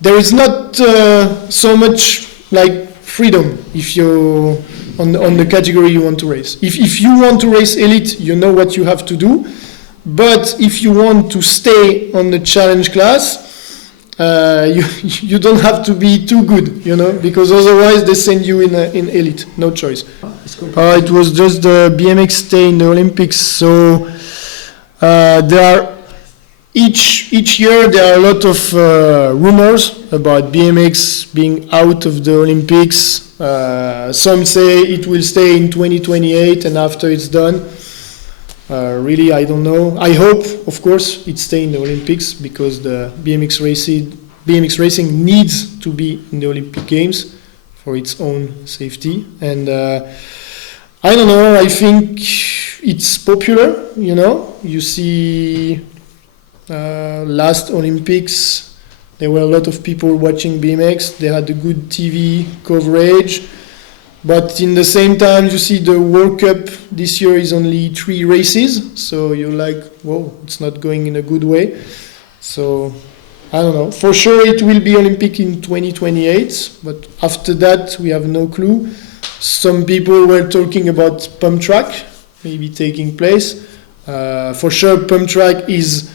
there is not so much like freedom if you on the category you want to race. If you want to race elite, you know what you have to do. But if you want to stay on the challenge class, you don't have to be too good, you know, because otherwise they send you in elite. No choice. It was just the BMX stay in the Olympics. So there are each year there are a lot of rumors about BMX being out of the Olympics. Some say it will stay in 2028 and after it's done. Really, I don't know. I hope, of course, it stays in the Olympics because the BMX racing needs to be in the Olympic Games for its own safety. And I don't know. I think it's popular. You know, you see, last Olympics there were a lot of people watching BMX. They had a good TV coverage. But in the same time, you see the World Cup this year is only 3 races, so you're like, whoa, it's not going in a good way. So, I don't know. For sure it will be Olympic in 2028, but after that we have no clue. Some people were talking about pump track maybe taking place. For sure pump track is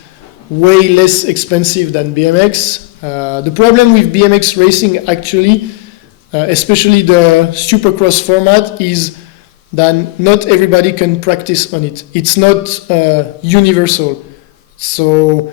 way less expensive than BMX. The problem with BMX racing actually, especially the supercross format, is that not everybody can practice on it. It's not universal. So,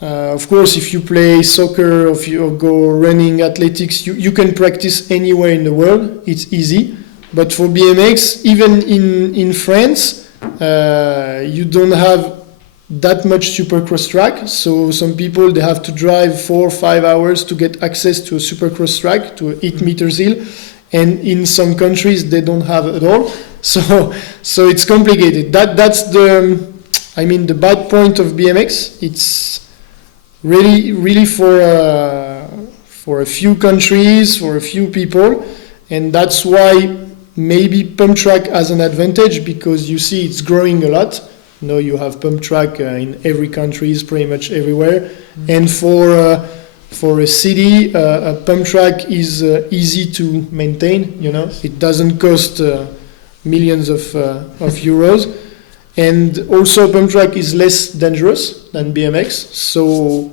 of course, if you play soccer or if you go running, athletics, you can practice anywhere in the world. It's easy. But for BMX, even in France, you don't have that much supercross track. So some people, they have to drive 4 or 5 hours to get access to a supercross track, to 8 meters hill. And in some countries, they don't have it at all. So it's complicated. That's the bad point of BMX. It's really for a few countries, for a few people. And that's why maybe pump track has an advantage, because you see it's growing a lot. Now you have pump track in every country, pretty much everywhere. And for a city, a pump track is easy to maintain. You know, it doesn't cost millions of euros, and also pump track is less dangerous than BMX. So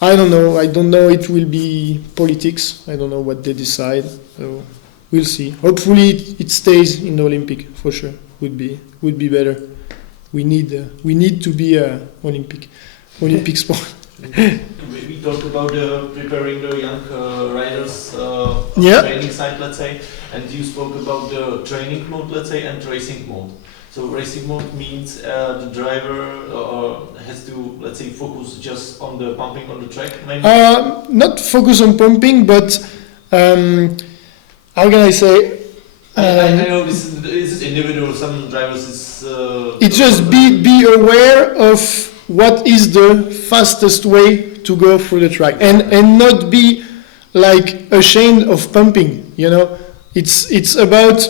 I don't know. It will be politics. I don't know what they decide. So we'll see. Hopefully it stays in the Olympic for sure. Would be better. We need to be Olympic sport. We talked about preparing the young riders on Yeah. the training side, let's say, and you spoke about the training mode, let's say, and racing mode. So racing mode means the driver has to, let's say, focus just on the pumping on the track, maybe? Not focus on pumping, but how can I say? I know this is individual. Some drivers is. It's just be aware of what is the fastest way to go through the track, and not be like ashamed of pumping. You know, it's about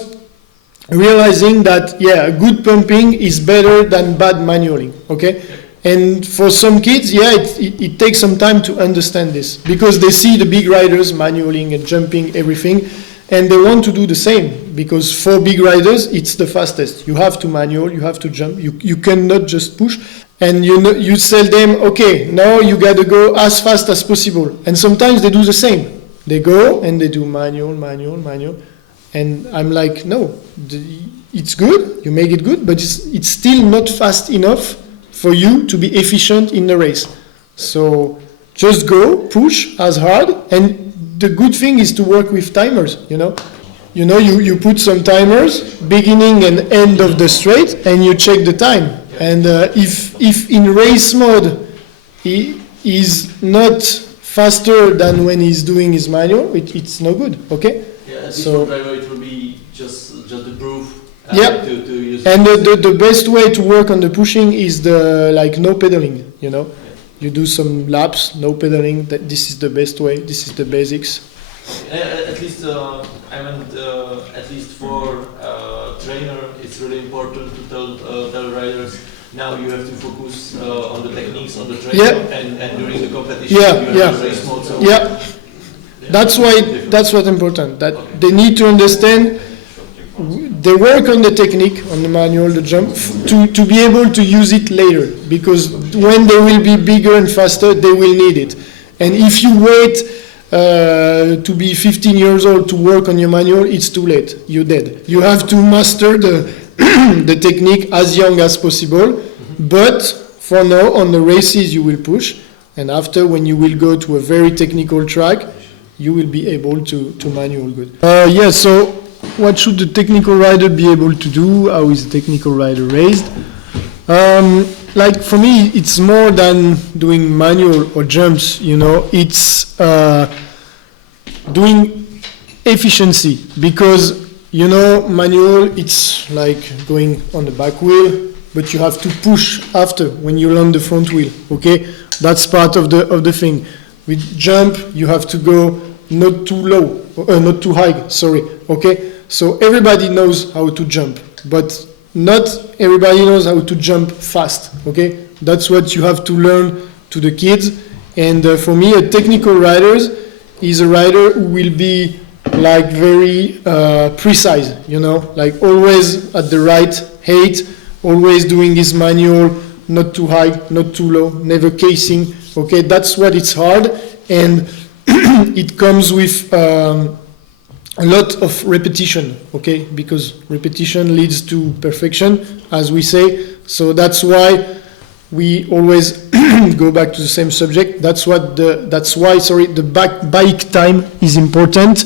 realizing that good pumping is better than bad manualing. Okay, and for some kids, it takes some time to understand this, because they see the big riders manualing and jumping everything. And they want to do the same, because for big riders, it's the fastest. You have to manual, you have to jump, you cannot just push. And you tell them, okay, now you got to go as fast as possible. And sometimes they do the same. They go and they do manual. And I'm like, no, it's good, you make it good, but it's still not fast enough for you to be efficient in the race. So just go, push as hard, and the good thing is to work with timers, you put some timers, beginning and end of the straight, and you check the time. And if in race mode he is not faster than when he's doing his manual, it's no good, okay? Yeah, at least for driver it will be just the proof. To use. And the best way to work on the pushing is no pedaling, You do some laps, no pedaling. This is the best way. This is the basics. At least, at least for trainer, it's really important to tell riders now you have to focus on the techniques, on the training, and during the competition you have race mode. So That's what's important. That they need to understand. They work on the technique, on the manual, the jump, to be able to use it later. Because when they will be bigger and faster, they will need it. And if you wait to be 15 years old to work on your manual, it's too late. You're dead. You have to master the technique as young as possible. But for now, on the races, you will push. And after, when you will go to a very technical track, you will be able to manual good. So what should the technical rider be able to do? How is the technical rider raised? Like for me, it's more than doing manual or jumps, it's doing efficiency, because, manual, it's like going on the back wheel, but you have to push after when you land the front wheel, okay? That's part of the thing. With jump, you have to go not too low, not too high, sorry, okay? So everybody knows how to jump, but not everybody knows how to jump fast, okay? That's what you have to learn to the kids. And for me, a technical rider is a rider who will be like very precise, like always at the right height, always doing his manual, not too high, not too low, never casing, okay? That's what it's hard, and it comes with a lot of repetition, okay? Because repetition leads to perfection, as we say. So that's why we always go back to the same subject. That's why the bike time is important,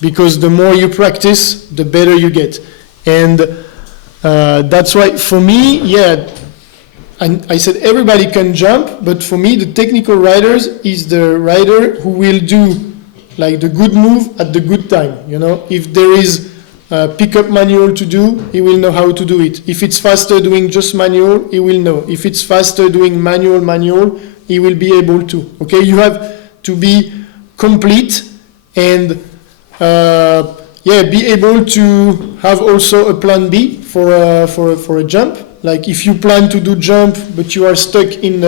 because the more you practice, the better you get. And that's why, for me, I said everybody can jump, but for me, the technical riders is the rider who will do like the good move at the good time, If there is a pickup manual to do, he will know how to do it. If it's faster doing just manual, he will know. If it's faster doing manual, he will be able to, okay? You have to be complete and, be able to have also a plan B for a jump. Like if you plan to do jump, but you are stuck in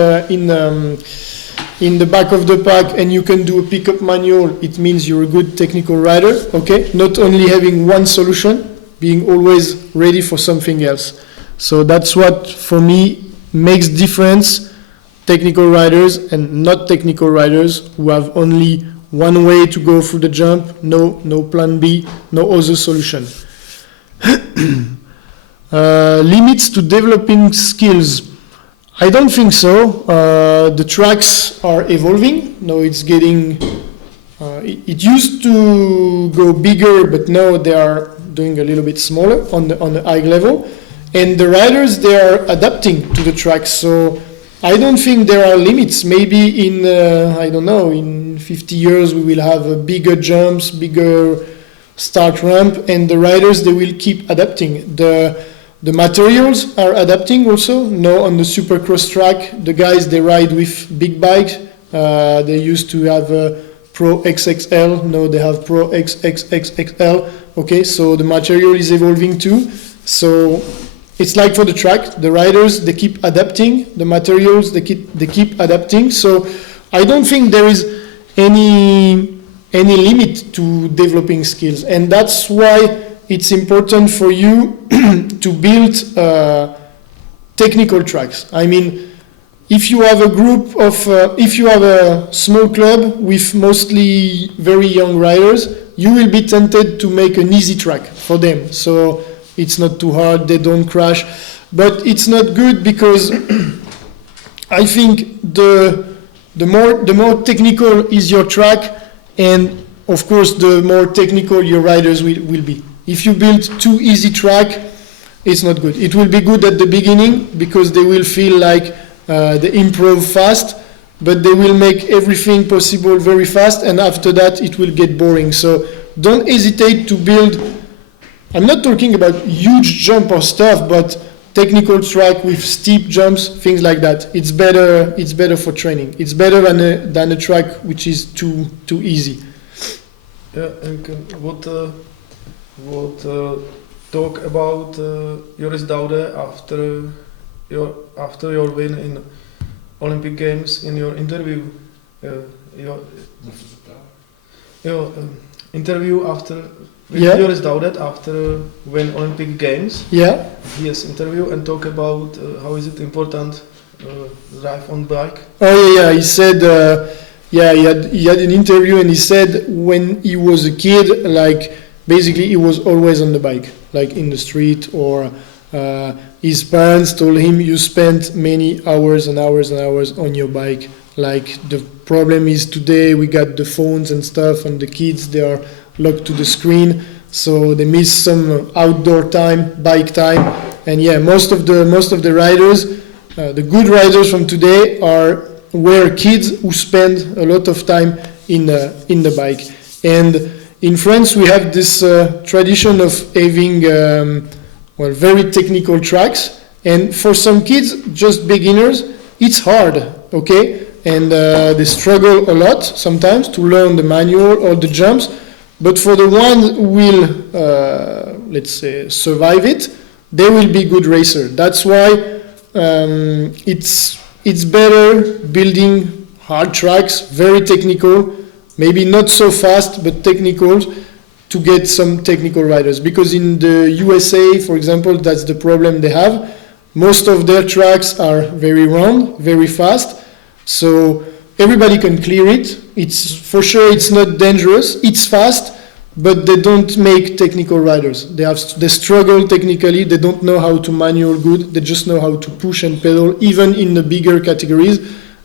the back of the pack and you can do a pickup manual, it means you're a good technical rider, okay? Not only having one solution, being always ready for something else. So that's what, for me, makes difference technical riders and not technical riders who have only one way to go through the jump, no plan B, no other solution. Limits to developing skills. I don't think so. The tracks are evolving. Now it's getting, it used to go bigger, but now they are doing a little bit smaller on the high level. And the riders, they are adapting to the tracks. So I don't think there are limits. Maybe in, in 50 years we will have bigger jumps, bigger start ramp, and the riders, they will keep adapting. The materials are adapting also. Now on the supercross track, the guys, they ride with big bikes. They used to have Pro XXL, now they have Pro XXXXL. Okay, so the material is evolving too. So it's like for the track, the riders, they keep adapting. The materials, they keep adapting. So I don't think there is any limit to developing skills. And that's why it's important for you to build technical tracks. I mean, if you have a group of, if you have a small club with mostly very young riders, you will be tempted to make an easy track for them. So it's not too hard, they don't crash. But it's not good, because I think the more technical is your track, and of course the more technical your riders will be. If you build too easy track, it's not good. It will be good at the beginning because they will feel like they improve fast, but they will make everything possible very fast, and after that it will get boring. So don't hesitate to build, I'm not talking about huge jump or stuff, but technical track with steep jumps, things like that. It's better for training. It's better than a track which is too easy. Yeah, and what talk about Joris Daude after after your win in Olympic Games in your interview. Your interview after Joris Daudet after win Olympic Games. Yeah. Yes, interview and talk about how is it important drive on bike. Oh yeah. He said, he had an interview and he said when he was a kid, like basically he was always on the bike, like in the street, or his parents told him you spent many hours and hours and hours on your bike. Like the problem is today we got the phones and stuff, and the kids, they are locked to the screen, so they miss some outdoor time, bike time. And yeah, most of the riders, the good riders from today were kids who spend a lot of time in the bike. And in France we have this tradition of having very technical tracks, and for some kids, just beginners, it's hard, okay? And they struggle a lot sometimes to learn the manual or the jumps. But for the ones who will, let's say, survive it, they will be good racers. That's why it's better building hard tracks, very technical, maybe not so fast, but technical, to get some technical riders. Because in the USA, for example, that's the problem they have. Most of their tracks are very round, very fast. So everybody can clear it. It's for sure it's not dangerous. It's fast, but they don't make technical riders. They struggle technically. They don't know how to manual good. They just know how to push and pedal, even in the bigger categories.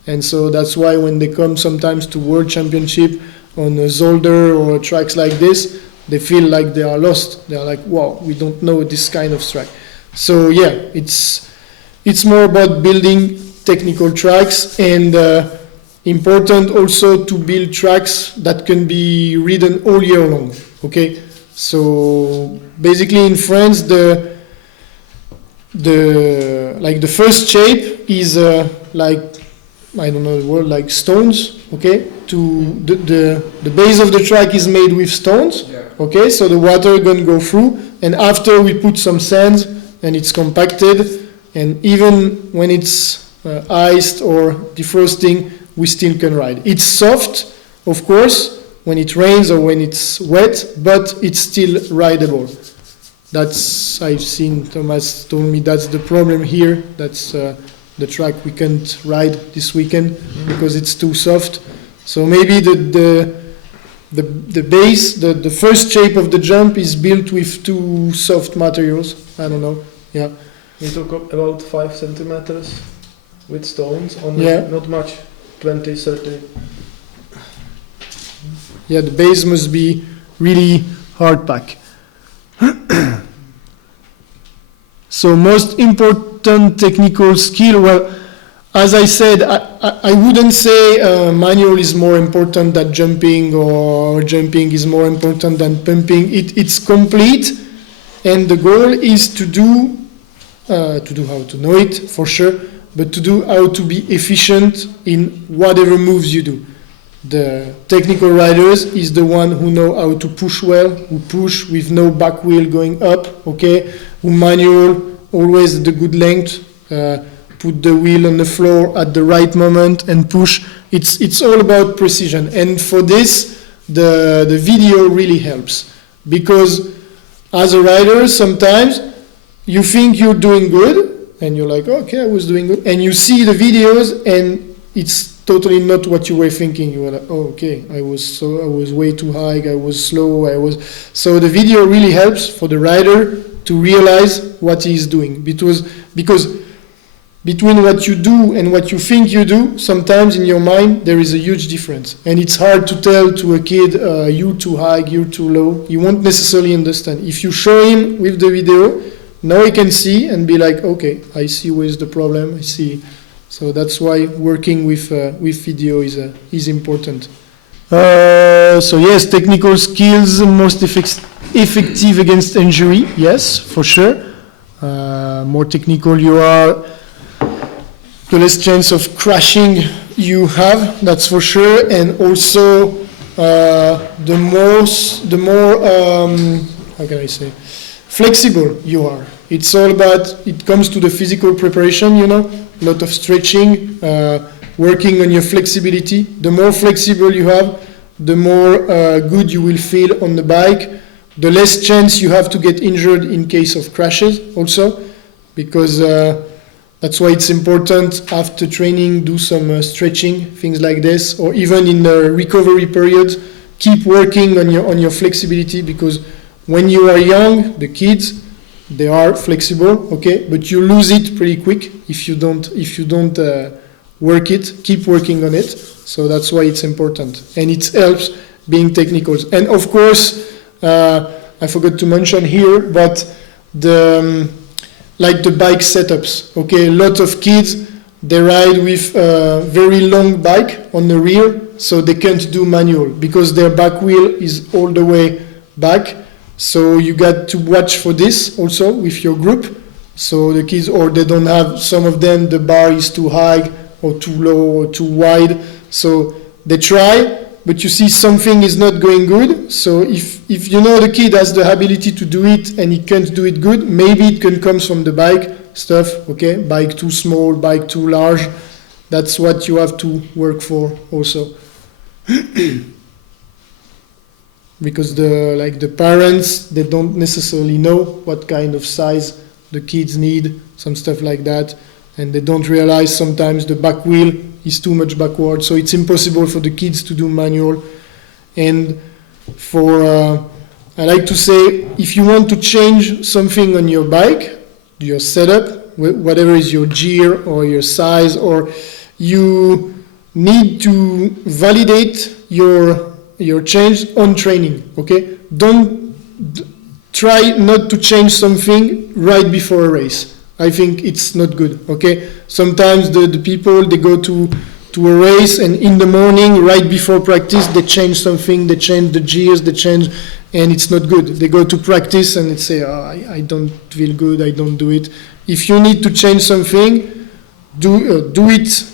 And so that's why when they come sometimes to World Championship on a Zolder or tracks like this, they feel like they are lost. They are like, wow, we don't know this kind of track. So yeah, it's more about building technical tracks, and important also to build tracks that can be ridden all year long. Okay, so basically in France the first shape is like, I don't know the word, like stones. Okay, to the base of the track is made with stones. Yeah. Okay, so the water gonna go through, and after we put some sand and it's compacted, and even when it's iced or defrosting, we still can ride. It's soft, of course, when it rains or when it's wet, but it's still rideable. That's, I've seen, Thomas told me that's the problem here. That's the track we can't ride this weekend because it's too soft. So maybe the base, the first shape of the jump is built with too soft materials. I don't know. Yeah. We took about 5 centimeters with stones on not much, 20, 30. Yeah, the base must be really hard pack. So most important technical skill, well, as I said, I wouldn't say manual is more important than jumping, or jumping is more important than pumping. It's complete, and the goal is to do how to know it for sure, but to do how to be efficient in whatever moves you do. The technical riders is the one who know how to push well, who push with no back wheel going up, okay, who manual always the good length, put the wheel on the floor at the right moment and push. It's all about precision, and for this the video really helps, because as a rider sometimes you think you're doing good and you're like, okay, I was doing good, and you see the videos and it's totally not what you were thinking. You were like, oh, okay, I was way too high, I was slow, so the video really helps for the rider to realize what he's doing, because between what you do and what you think you do, sometimes in your mind there is a huge difference, and it's hard to tell to a kid, you're too high, you're too low. He won't necessarily understand. If you show him with the video, now he can see and be like, okay, I see where's the problem, I see. So that's why working with video is important. So yes, technical skills, most effective against injury, yes, for sure. More technical you are, the less chance of crashing you have, that's for sure. And also the more how can I say, flexible you are. It's all about, it comes to the physical preparation, you know, a lot of stretching, working on your flexibility. The more flexible you have, the more good you will feel on the bike, the less chance you have to get injured in case of crashes also, because that's why it's important after training, do some stretching, things like this, or even in the recovery period, keep working on your flexibility, because when you are young, the kids, they are flexible, okay, but you lose it pretty quick if you don't work it. Keep working on it. So that's why it's important, and it helps being technical. And of course, I forgot to mention here, but the like the bike setups. Okay, a lot of kids, they ride with a very long bike on the rear, so they can't do manual because their back wheel is all the way back. So you got to watch for this also with your group. So the kids, or they don't have, some of them, the bar is too high or too low or too wide. So they try, but you see something is not going good. So if you know the kid has the ability to do it and he can't do it good, maybe it can come from the bike stuff, okay? Bike too small, bike too large. That's what you have to work for also. Because the parents, they don't necessarily know what kind of size the kids need, some stuff like that, and they don't realize sometimes the back wheel is too much backward, so it's impossible for the kids to do manual. And for I like to say, if you want to change something on your bike, your setup, whatever is your gear or your size, or you need to validate your change on training, okay? Try not to change something right before a race. I think it's not good, okay? Sometimes the people, they go to a race, and in the morning, right before practice, they change something, they change the gears, and it's not good. They go to practice and they say, I don't feel good, I don't do it. If you need to change something, do it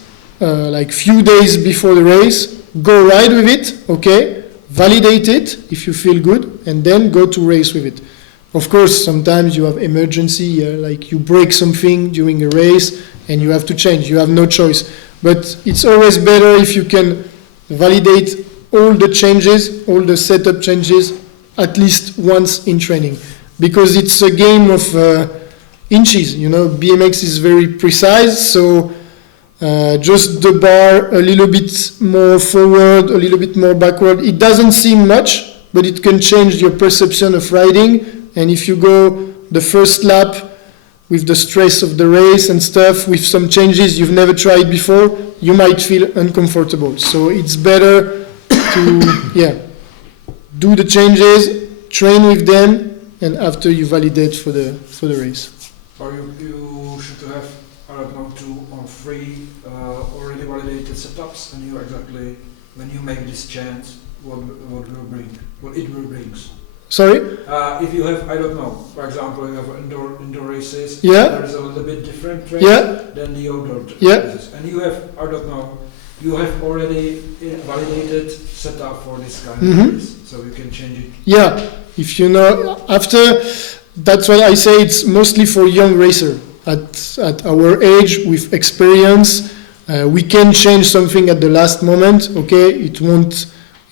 like few days before the race, go ride with it, okay? Validate it if you feel good, and then go to race with it. Of course, sometimes you have emergency, like you break something during a race and you have to change. You have no choice. But it's always better if you can validate all the changes, all the setup changes, at least once in training. Because it's a game of inches, you know. BMX is very precise, so just the bar a little bit more forward, a little bit more backward. It doesn't seem much, but it can change your perception of riding. And if you go the first lap with the stress of the race and stuff, with some changes you've never tried before, you might feel uncomfortable. So it's better to do the changes, train with them, and after you validate for the race. Or you should have, I don't know, 2 or 3 already validated setups, and you exactly, when you make this change, what it will bring. Sorry? If you have, I don't know, for example, you have indoor races, Yeah. there is a little bit different train than the outdoor races. And you have, I don't know, you have already validated setup for this kind of race, so you can change it. Yeah, if you know, after, that's what I say, it's mostly for young racer. At our age, with experience, we can change something at the last moment, okay? We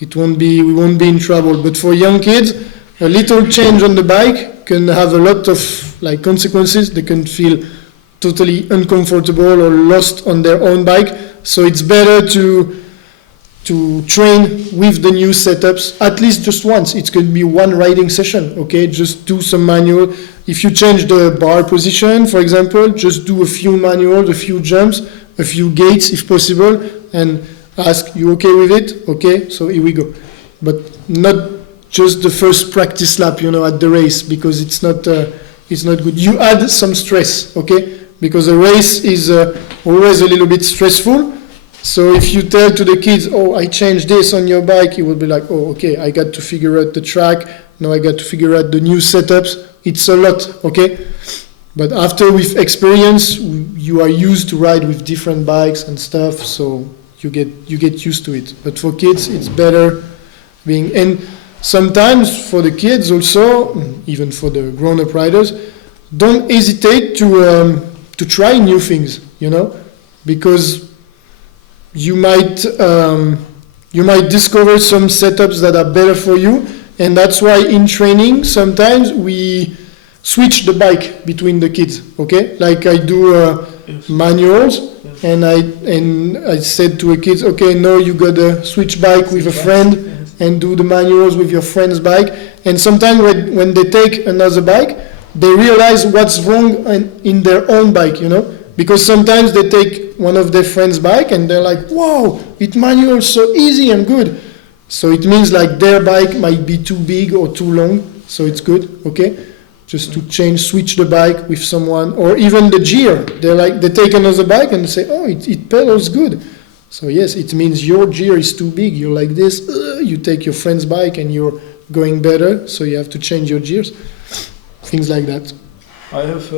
won't be in trouble. But for young kids, a little change on the bike can have a lot of consequences. They can feel totally uncomfortable or lost on their own bike. So it's better to train with the new setups at least just once. It could be one riding session, okay? Just do some manual. If you change the bar position, for example, just do a few manuals, a few jumps, a few gates if possible, and ask, you okay with it? Okay, so here we go. But not just the first practice lap, at the race, because it's not good. You add some stress, okay? Because a race is always a little bit stressful. So if you tell to the kids, I changed this on your bike, it will be like, okay, I got to figure out the track. Now I got to figure out the new setups. It's a lot, okay? But after with experience, you are used to ride with different bikes and stuff, so you get used to it. But for kids, it's better being. And sometimes for the kids also, even for the grown-up riders, don't hesitate to try new things, you know, because you might discover some setups that are better for you, and that's why in training sometimes we switch the bike between the kids. Okay, like I do manuals, and I said to the kids, okay, no, you gotta switch bike with a friend and do the manuals with your friend's bike. And sometimes when they take another bike, they realize what's wrong in their own bike, you know, because sometimes they take one of their friend's bike and they're like, wow, it manuals so easy and good. So it means like their bike might be too big or too long, so it's good, okay? Just to switch the bike with someone, or even the gear. They take another bike and say, oh, it pedals good. So yes, it means your gear is too big. You're like this, you take your friend's bike and you're going better, so you have to change your gears. Things like that. I have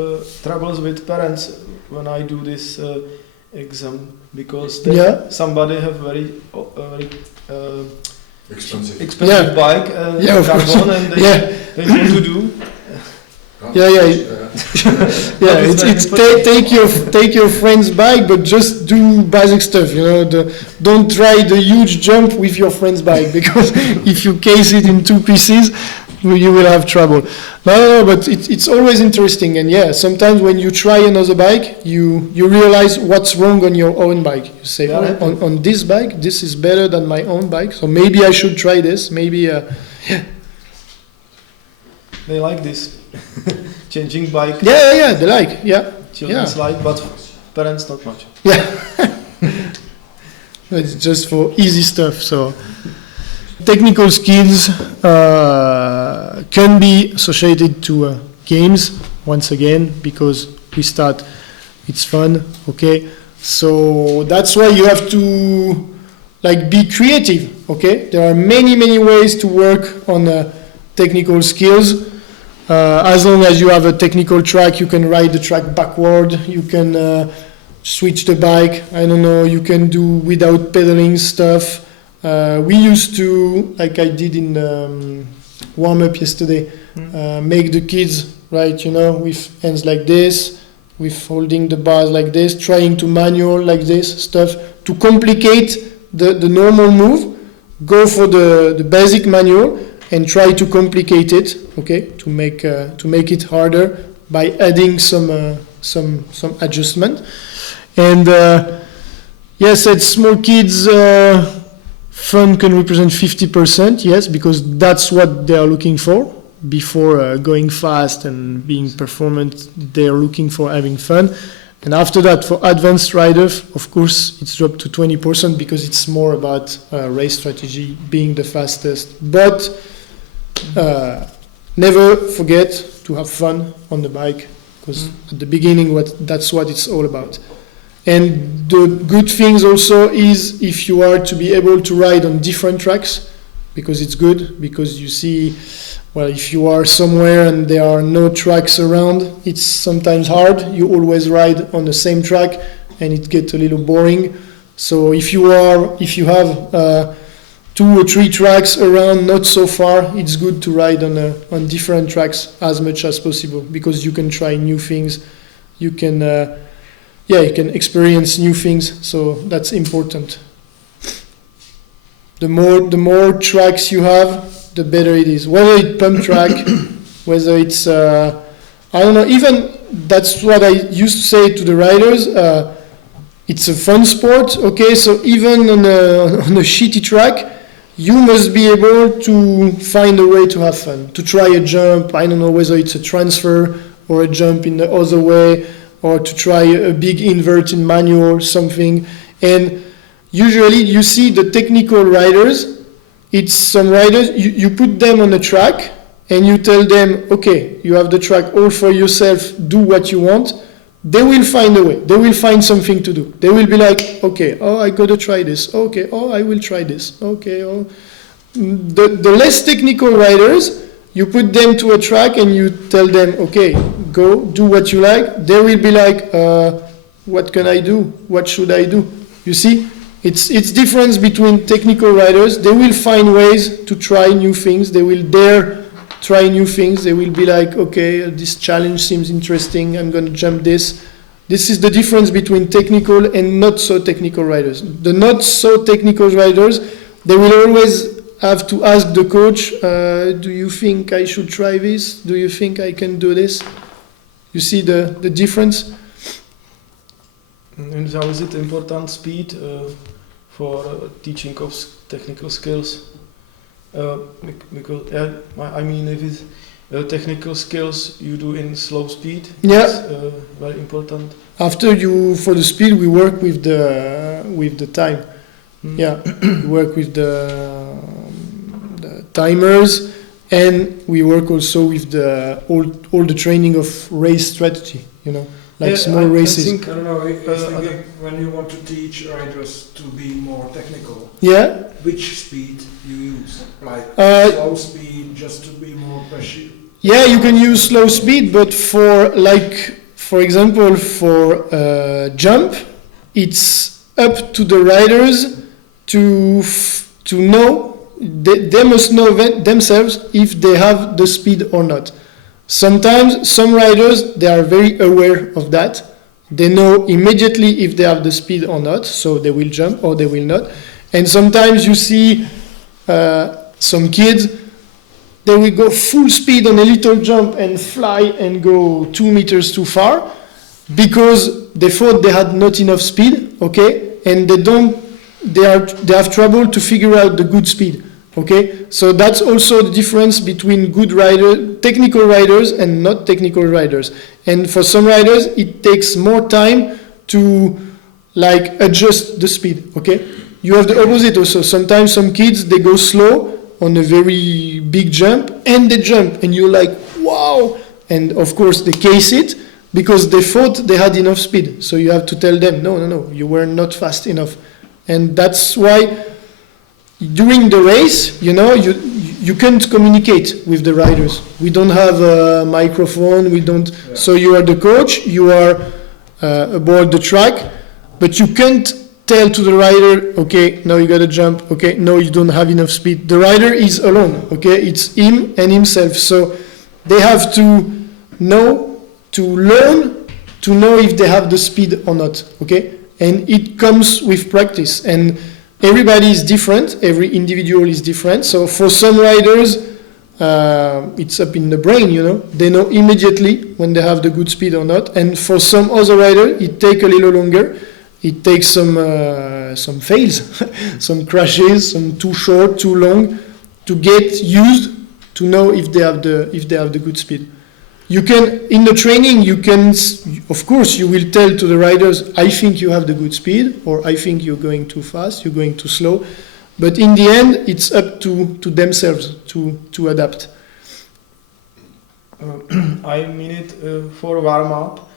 troubles with parents when I do this exam, because somebody have very expensive bike and carbon, and they want to do. Take your friend's bike, but just do basic stuff. You know, don't try the huge jump with your friend's bike, because if you case it in two pieces, you will have trouble. No, but it's always interesting, and sometimes when you try another bike, you realize what's wrong on your own bike. You say, on this bike, this is better than my own bike, so maybe I should try this. Maybe, They like this. Changing bike. They like, Children's like, but parents not much. Yeah. It's just for easy stuff, so. Technical skills can be associated to games, once again, because it's fun, okay? So that's why you have to be creative, okay? There are many ways to work on technical skills. As long as you have a technical track, you can ride the track backward, you can switch the bike, I don't know, you can do without pedaling stuff. We used to, like I did in warm-up yesterday, make the kids ride, you know, with hands like this, with holding the bars like this, trying to manual like this, stuff, to complicate the normal move, go for the basic manual, and try to complicate it, okay, to make it harder by adding some adjustment. And said small kids, fun can represent 50%, yes, because that's what they are looking for. Before going fast and being performant, they are looking for having fun. And after that, for advanced riders, of course, it's dropped to 20% because it's more about race strategy, being the fastest. But never forget to have fun on the bike, because at the beginning, that's what it's all about. And the good things also is if you are to be able to ride on different tracks, because it's good, because you see, well, if you are somewhere and there are no tracks around, it's sometimes hard. You always ride on the same track and it gets a little boring. So if you have 2 or 3 tracks around, not so far, it's good to ride on different tracks as much as possible, because you can try new things. You can experience new things, so that's important. The more tracks you have, the better it is. Whether it's pump track, whether it's, I don't know, even that's what I used to say to the riders, it's a fun sport, okay, so even on a shitty track, you must be able to find a way to have fun, to try a jump, I don't know whether it's a transfer or a jump in the other way, or to try a big invert in manual, something. And usually you see the technical riders, it's some riders, you put them on a track and you tell them, okay, you have the track all for yourself, do what you want. They will find a way, they will find something to do. They will be like, okay, I gotta try this, okay, I will try this, okay. The less technical riders, you put them to a track and you tell them, okay, go, do what you like. They will be like, what can I do? What should I do? You see? It's difference between technical riders. They will find ways to try new things. They will dare try new things. They will be like, okay, this challenge seems interesting. I'm going to jump this. This is the difference between technical and not so technical riders. The not so technical riders, they will always have to ask the coach, do you think I should try this? Do you think I can do this? You see the difference? And how is it important speed for teaching of technical skills? Because I mean, if it's technical skills you do in slow speed, Yeah. it's very important. After for the speed, we work with the time. Yeah, we work with the timers, and we work also with all the training of race strategy. You know, like small races. I think, I don't know, when you want to teach riders to be more technical, Yeah. which speed you use? Like slow speed, just to be more precise? Yeah, you can use slow speed, but for example, for jump, it's up to the riders to know. They must know themselves if they have the speed or not. Sometimes some riders, they are very aware of that. They know immediately if they have the speed or not, so they will jump or they will not. And sometimes you see some kids, they will go full speed on a little jump and fly and go 2 meters too far because they thought they had not enough speed, okay? And they have trouble to figure out the good speed, okay? So that's also the difference between technical riders and not technical riders. And for some riders, it takes more time to adjust the speed, okay? You have the opposite also. Sometimes some kids, they go slow on a very big jump, and they jump, and you're like, wow! And of course, they case it because they thought they had enough speed. So you have to tell them, no, you were not fast enough. And that's why during the race, you can't communicate with the riders. We don't have a microphone, Yeah. So you are the coach, you are aboard the track, but you can't tell to the rider, okay, now you gotta jump, okay, no, you don't have enough speed. The rider is alone, okay, it's him and himself. So they have to learn to know if they have the speed or not, okay? And it comes with practice. And everybody is different, every individual is different. So for some riders, it's up in the brain, They know immediately when they have the good speed or not. And for some other riders, it takes a little longer. It takes some fails, some crashes, some too short, too long, to get used to know if they have the good speed. You can, in the training, of course, you will tell to the riders, I think you have the good speed, or I think you're going too fast, you're going too slow. But in the end, it's up to themselves to adapt. I mean it for warm up.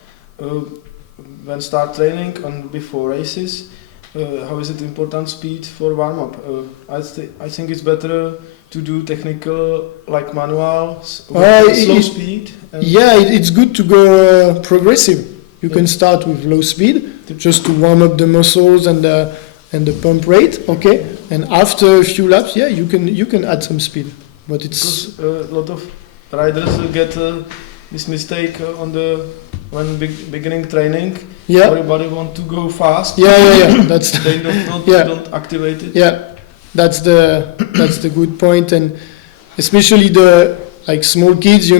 When start training and before races, how is it important speed for warm up? I think it's better to do technical like manuals, slow speed. It's good to go progressive. You can start with low speed just to warm up the muscles and the pump rate, okay. And after a few laps, you can add some speed. But it's because a lot of riders get this mistake when beginning training. Yeah. Everybody want to go fast. Yeah. That's they don't activate it. Yeah, that's the good point, and especially the small kids,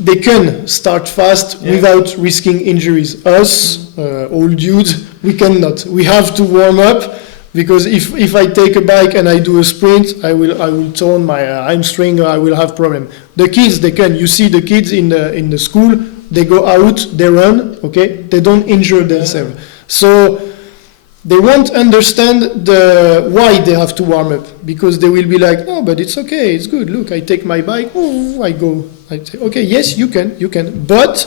they can start fast without risking injuries. Us, old dudes, we cannot. We have to warm up because if I take a bike and I do a sprint, I will torn my hamstring. I will have problem. The kids, they can. You see the kids in the school. They go out, they run, okay? They don't injure themselves. So they won't understand why they have to warm up, because they will be like, no, but it's okay, it's good. Look, I take my bike, I go. I say, okay, yes, you can. But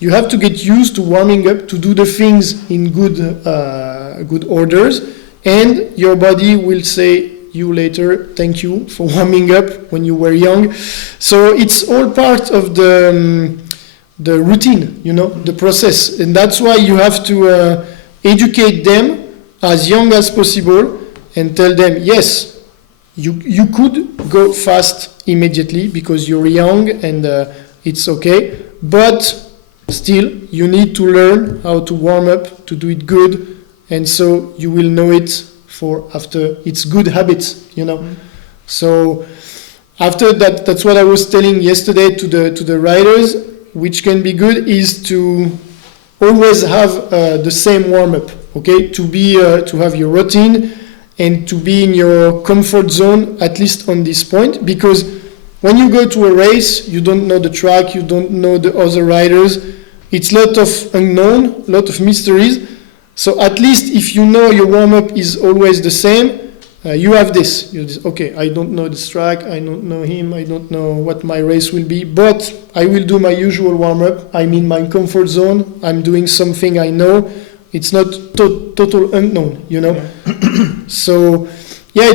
you have to get used to warming up, to do the things in good orders, and your body will say you later, thank you for warming up when you were young. So it's all part of the routine, the process. And that's why you have to educate them as young as possible and tell them, yes, you could go fast immediately because you're young and it's okay, but still you need to learn how to warm up, to do it good, and so you will know it for after. It's good habits, you know. So after that, that's what I was telling yesterday to the riders, which can be good is to always have the same warm-up, okay? To have your routine and to be in your comfort zone, at least on this point, because when you go to a race, you don't know the track, you don't know the other riders. It's a lot of unknown, a lot of mysteries. So at least if you know your warm-up is always the same, you have this. You're just, okay, I don't know this track, I don't know him, I don't know what my race will be, but I will do my usual warm-up. I'm in my comfort zone, I'm doing something I know. It's not total unknown, you know. So, yeah,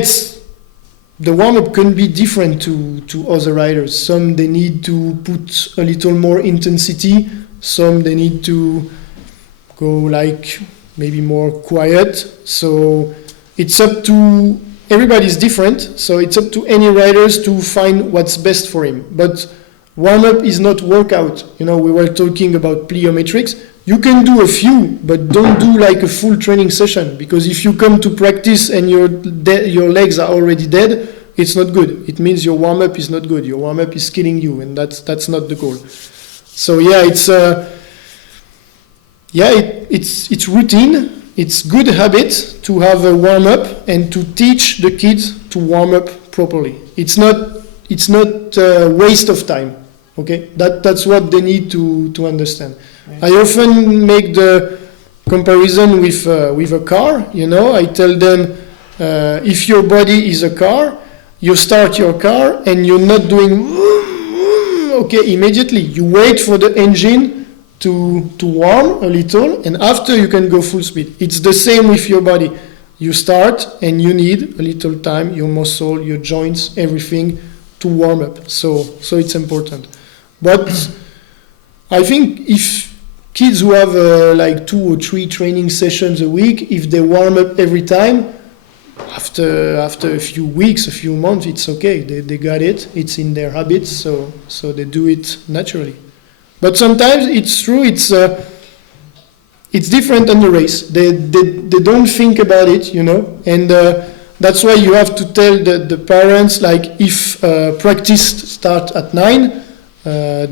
the warm-up can be different to other riders. Some they need to put a little more intensity. Some they need to go like maybe more quiet. So it's up to, everybody's different. So it's up to any riders to find what's best for him. But warm-up is not workout. You know, we were talking about plyometrics. You can do a few, but don't do like a full training session, because if you come to practice and your legs are already dead, it's not good. It means your warm-up is not good. Your warm-up is killing you, and that's not the goal. So yeah, it's routine. It's good habit to have a warm-up and to teach the kids to warm up properly. It's not a waste of time. Okay, that's what they need to understand. I often make the comparison with a car. You know, I tell them if your body is a car, you start your car and you're not doing okay immediately. You wait for the engine to warm a little, and after you can go full speed. It's the same with your body. You start and you need a little time, your muscle, your joints, everything to warm up. So it's important. But I think if kids who have like 2 or 3 training sessions a week, if they warm up every time, after a few weeks, a few months, it's okay. They got it. It's in their habits, so they do it naturally. But sometimes it's true. It's different on the race. They don't think about it, you know, and that's why you have to tell the parents, like, if practice start at 9.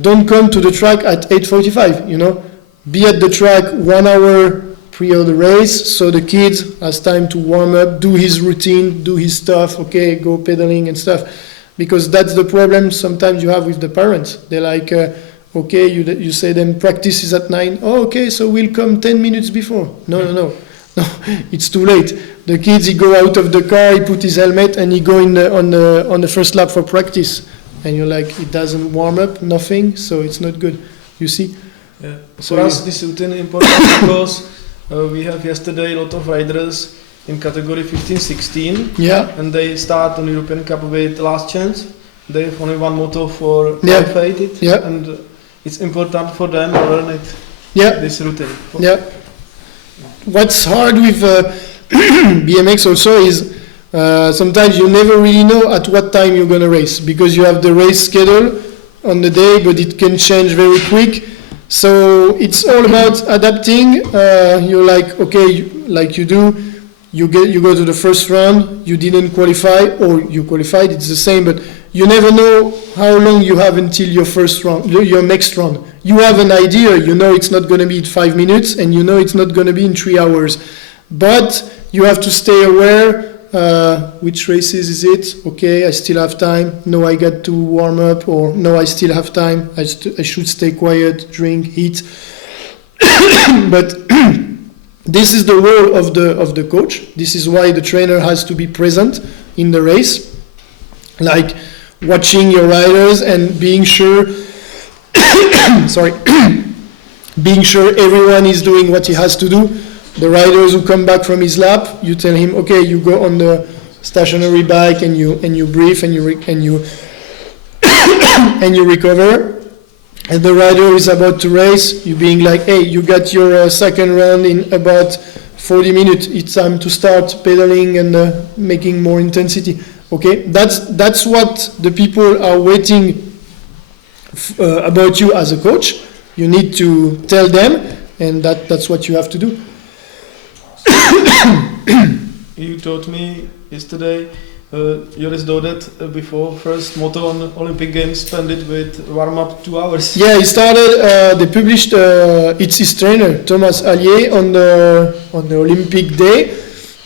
Don't come to the track at 8:45, you know. Be at the track 1 hour prior the race, so the kid has time to warm up, do his routine, do his stuff, okay, go pedaling and stuff. Because that's the problem sometimes you have with the parents. They're like, okay, you say them practice is at 9. Oh, okay, so we'll come 10 minutes before. No, it's too late. The kids, he go out of the car, he put his helmet, and he go on the first lap for practice. And you're like, it doesn't warm up, nothing, so it's not good. You see? Yeah. So for us, this routine is important because we have yesterday a lot of riders in category 15-16. Yeah. And they start on European Cup with last chance. They have only one motto for qualified it. Yeah. And it's important for them to learn it. Yeah. This routine. Yeah. What's hard with BMX also is sometimes you never really know at what time you're going to race, because you have the race schedule on the day, but it can change very quick. So it's all about adapting. You're like, okay, like you do, you go to the first round, you didn't qualify, or you qualified, it's the same, but you never know how long you have until your first round, your next round. You have an idea, you know it's not going to be in 5 minutes, and you know it's not going to be in 3 hours. But you have to stay aware. Which races is it? Okay, I still have time. No, I got to warm up. Or no, I still have time. I should stay quiet, drink, eat. But this is the role of the coach. This is why the trainer has to be present in the race, like watching your riders and being sure. Being sure everyone is doing what he has to do. The riders who come back from his lap, you tell him, okay, you go on the stationary bike and you breathe and you recover. And the rider who is about to race, you being like, hey, you got your second round in about 40 minutes, it's time to start pedaling and making more intensity. Okay, that's what the people are waiting about you as a coach. You need to tell them, and that's what you have to do. You told me yesterday Joris Dodet before first moto on Olympic Games spent it with warm up 2 hours. Yeah, he started. They published. It's his trainer Thomas Allier on the Olympic day.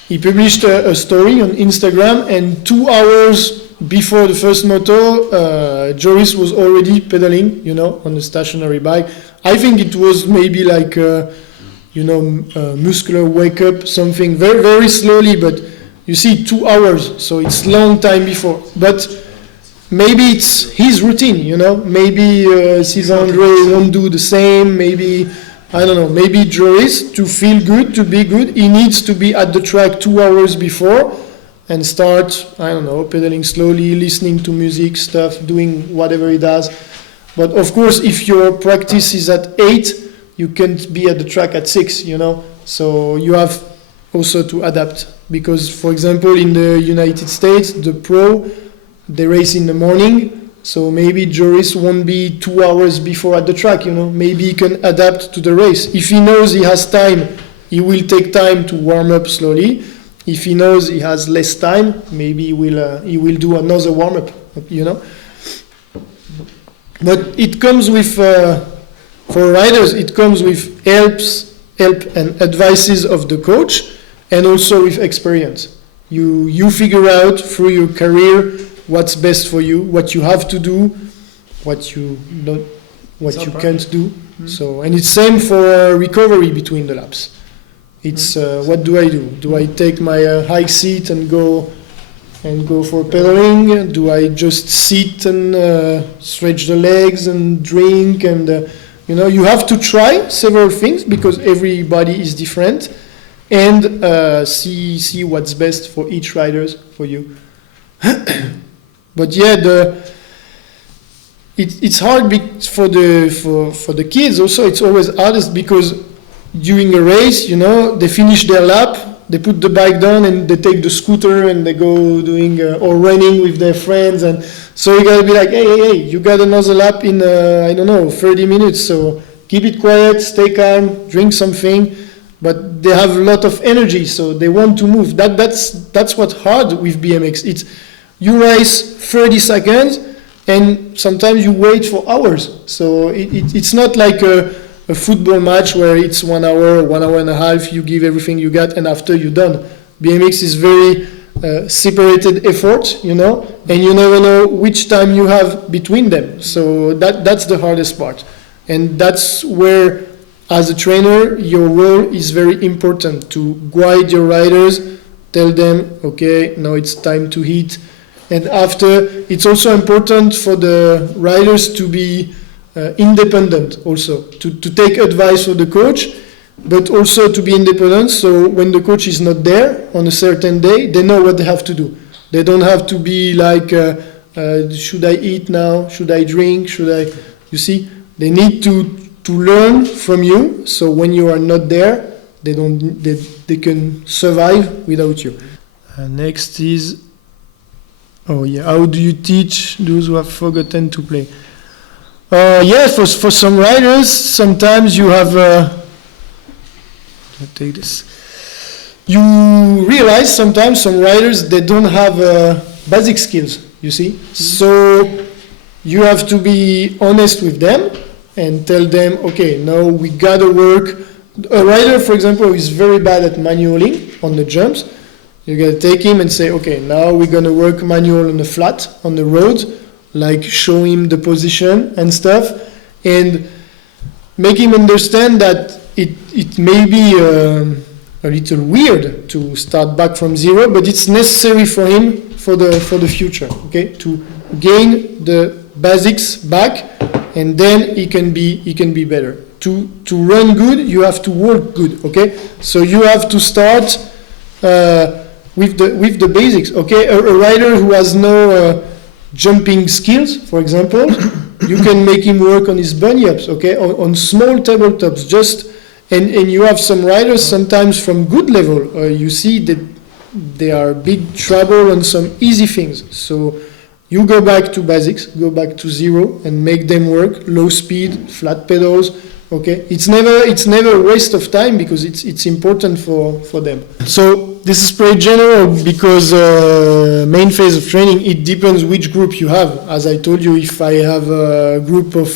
He published a story on Instagram, and 2 hours before the first moto, Joris was already pedaling, on the stationary bike. I think it was maybe like, muscular wake up, something very, very slowly, but you see 2 hours, so it's long time before. But maybe it's his routine, maybe Sylvain André won't do the same, maybe, I don't know, maybe Joris, to feel good, to be good, he needs to be at the track 2 hours before and start, I don't know, pedaling slowly, listening to music, stuff, doing whatever he does. But of course, if your practice is at 8, you can't be at the track at 6, So you have also to adapt. Because, for example, in the United States, the pro, they race in the morning, so maybe Joris won't be 2 hours before at the track, Maybe he can adapt to the race. If he knows he has time, he will take time to warm up slowly. If he knows he has less time, maybe he will do another warm up, But it comes with, for riders, it comes with help and advices of the coach, and also with experience. You figure out through your career what's best for you, what you have to do, what you can't do. Mm-hmm. So, and it's same for recovery between the laps. It's what do I do? Do I take my high seat and go for pedaling? Do I just sit and stretch the legs and drink? And you have to try several things because everybody is different, and see what's best for each rider for you. But yeah, it's hard for the kids. Also, it's always hardest because during a race, they finish their lap, they put the bike down, and they take the scooter and they go doing or running with their friends, and so you gotta be like, hey, you got another lap in 30 minutes. So keep it quiet, stay calm, drink something. But they have a lot of energy, so they want to move. That's what's hard with BMX. It's you race 30 seconds, and sometimes you wait for hours. So it's not like a football match where it's 1 hour, 1 hour and a half, you give everything you got, and after you're done. BMX is very separated effort, and you never know which time you have between them. So that's the hardest part. And that's where, as a trainer, your role is very important to guide your riders, tell them, okay, now it's time to hit. And after, it's also important for the riders to be independent also, to take advice from the coach, but also to be independent, so when the coach is not there on a certain day, they know what they have to do. They don't have to be like, should I eat now? Should I drink? You see? They need to learn from you, so when you are not there, they can survive without you. Next is, how do you teach those who have forgotten to play? For some riders, sometimes you have. Take this. You realize sometimes some riders, they don't have basic skills. You see, so you have to be honest with them and tell them, okay, now we gotta work. A rider, for example, who is very bad at manualing on the jumps, you gotta take him and say, okay, now we're gonna work manual on the flat, on the road, like show him the position and stuff, and make him understand that it may be a little weird to start back from zero, but it's necessary for him for the future, okay, to gain the basics back, and then he can be better. To run good, you have to work good, okay? So you have to start with the basics, okay? A rider who has no jumping skills, for example, you can make him work on his bunny ups, okay? On small tabletops, just, And you have some riders sometimes from good level. You see that they are big trouble on some easy things. So you go back to basics, go back to zero, and make them work. Low speed, flat pedals. Okay, it's never a waste of time because it's important for them. So this is pretty general because main phase of training, it depends which group you have. As I told you, if I have a group of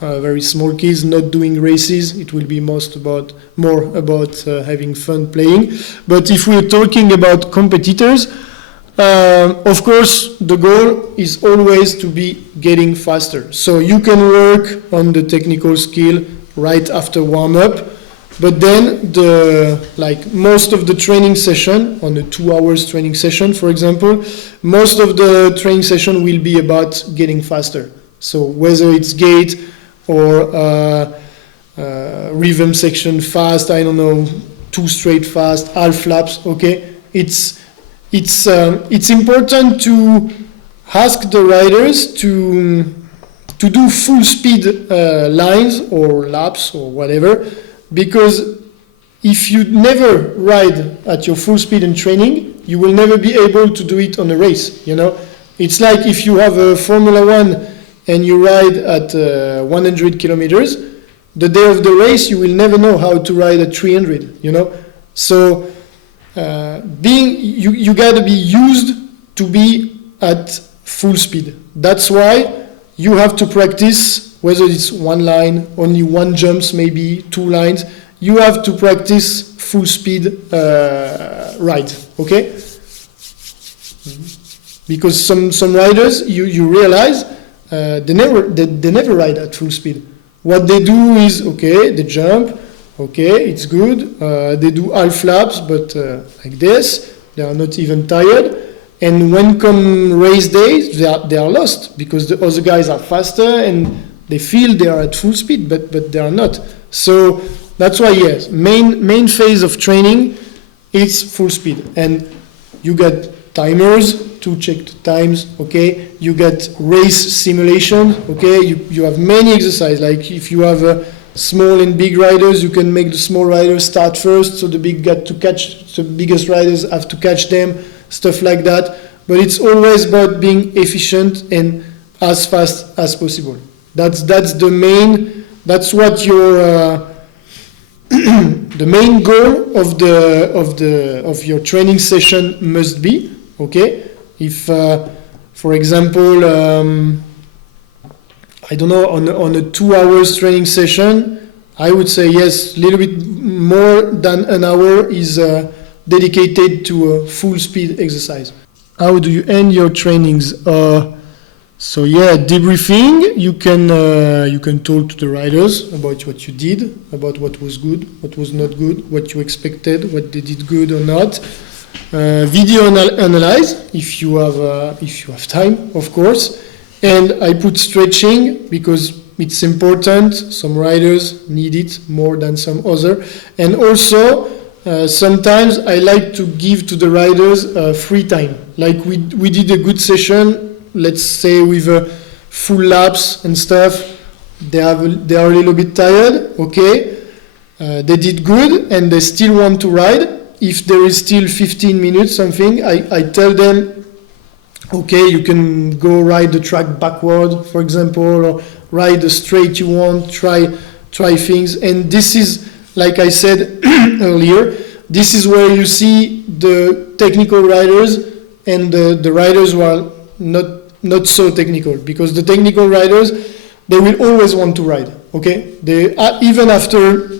very small kids not doing races, it will be more about having fun playing. But if we're talking about competitors, of course, the goal is always to be getting faster. So you can work on the technical skill right after warm-up, but then most of the training session, on a 2 hours training session, for example, most of the training session will be about getting faster. So whether it's gait or rhythm section fast, I don't know, 2 straight fast, half laps, okay? It's important to ask the riders to do full speed lines or laps or whatever, because if you never ride at your full speed in training, you will never be able to do it on a race, you know? It's like if you have a Formula 1 and you ride at 100 kilometers, the day of the race you will never know how to ride at 300, you know? So you gotta be used to be at full speed. That's why you have to practice, whether it's one line, only one jumps, maybe 2 lines. You have to practice full speed ride, okay? Because some riders, you realize they never ride at full speed. What they do is, okay, they jump, okay, it's good. They do half laps, but like this, they are not even tired. And when come race days, they are lost because the other guys are faster and they feel they are at full speed, but they are not. So that's why, yes, main phase of training is full speed. And you got timers to check the times, okay? You got race simulation, okay? You have many exercises. Like if you have small and big riders, you can make the small riders start first, so the biggest riders have to catch them. Stuff like that, but it's always about being efficient and as fast as possible. That's what your the main goal of your training session must be. Okay, if for example I don't know, on a 2 hours training session, I would say yes, a little bit more than an hour is dedicated to a full speed exercise. How do you end your trainings? So yeah, debriefing. You can talk to the riders about what you did, about what was good, what was not good, what you expected, what they did good or not. Video analyze if you have time, of course. And I put stretching because it's important. Some riders need it more than some other, and also. Sometimes I like to give to the riders free time. Like we did a good session, let's say with full laps and stuff. They are a little bit tired, okay. They did good and they still want to ride. If there is still 15 minutes something, I tell them, okay, you can go ride the track backward, for example, or ride the straight you want, try things. And this is, like I said earlier, this is where you see the technical riders and the riders who are not so technical, because the technical riders, they will always want to ride, okay? They even after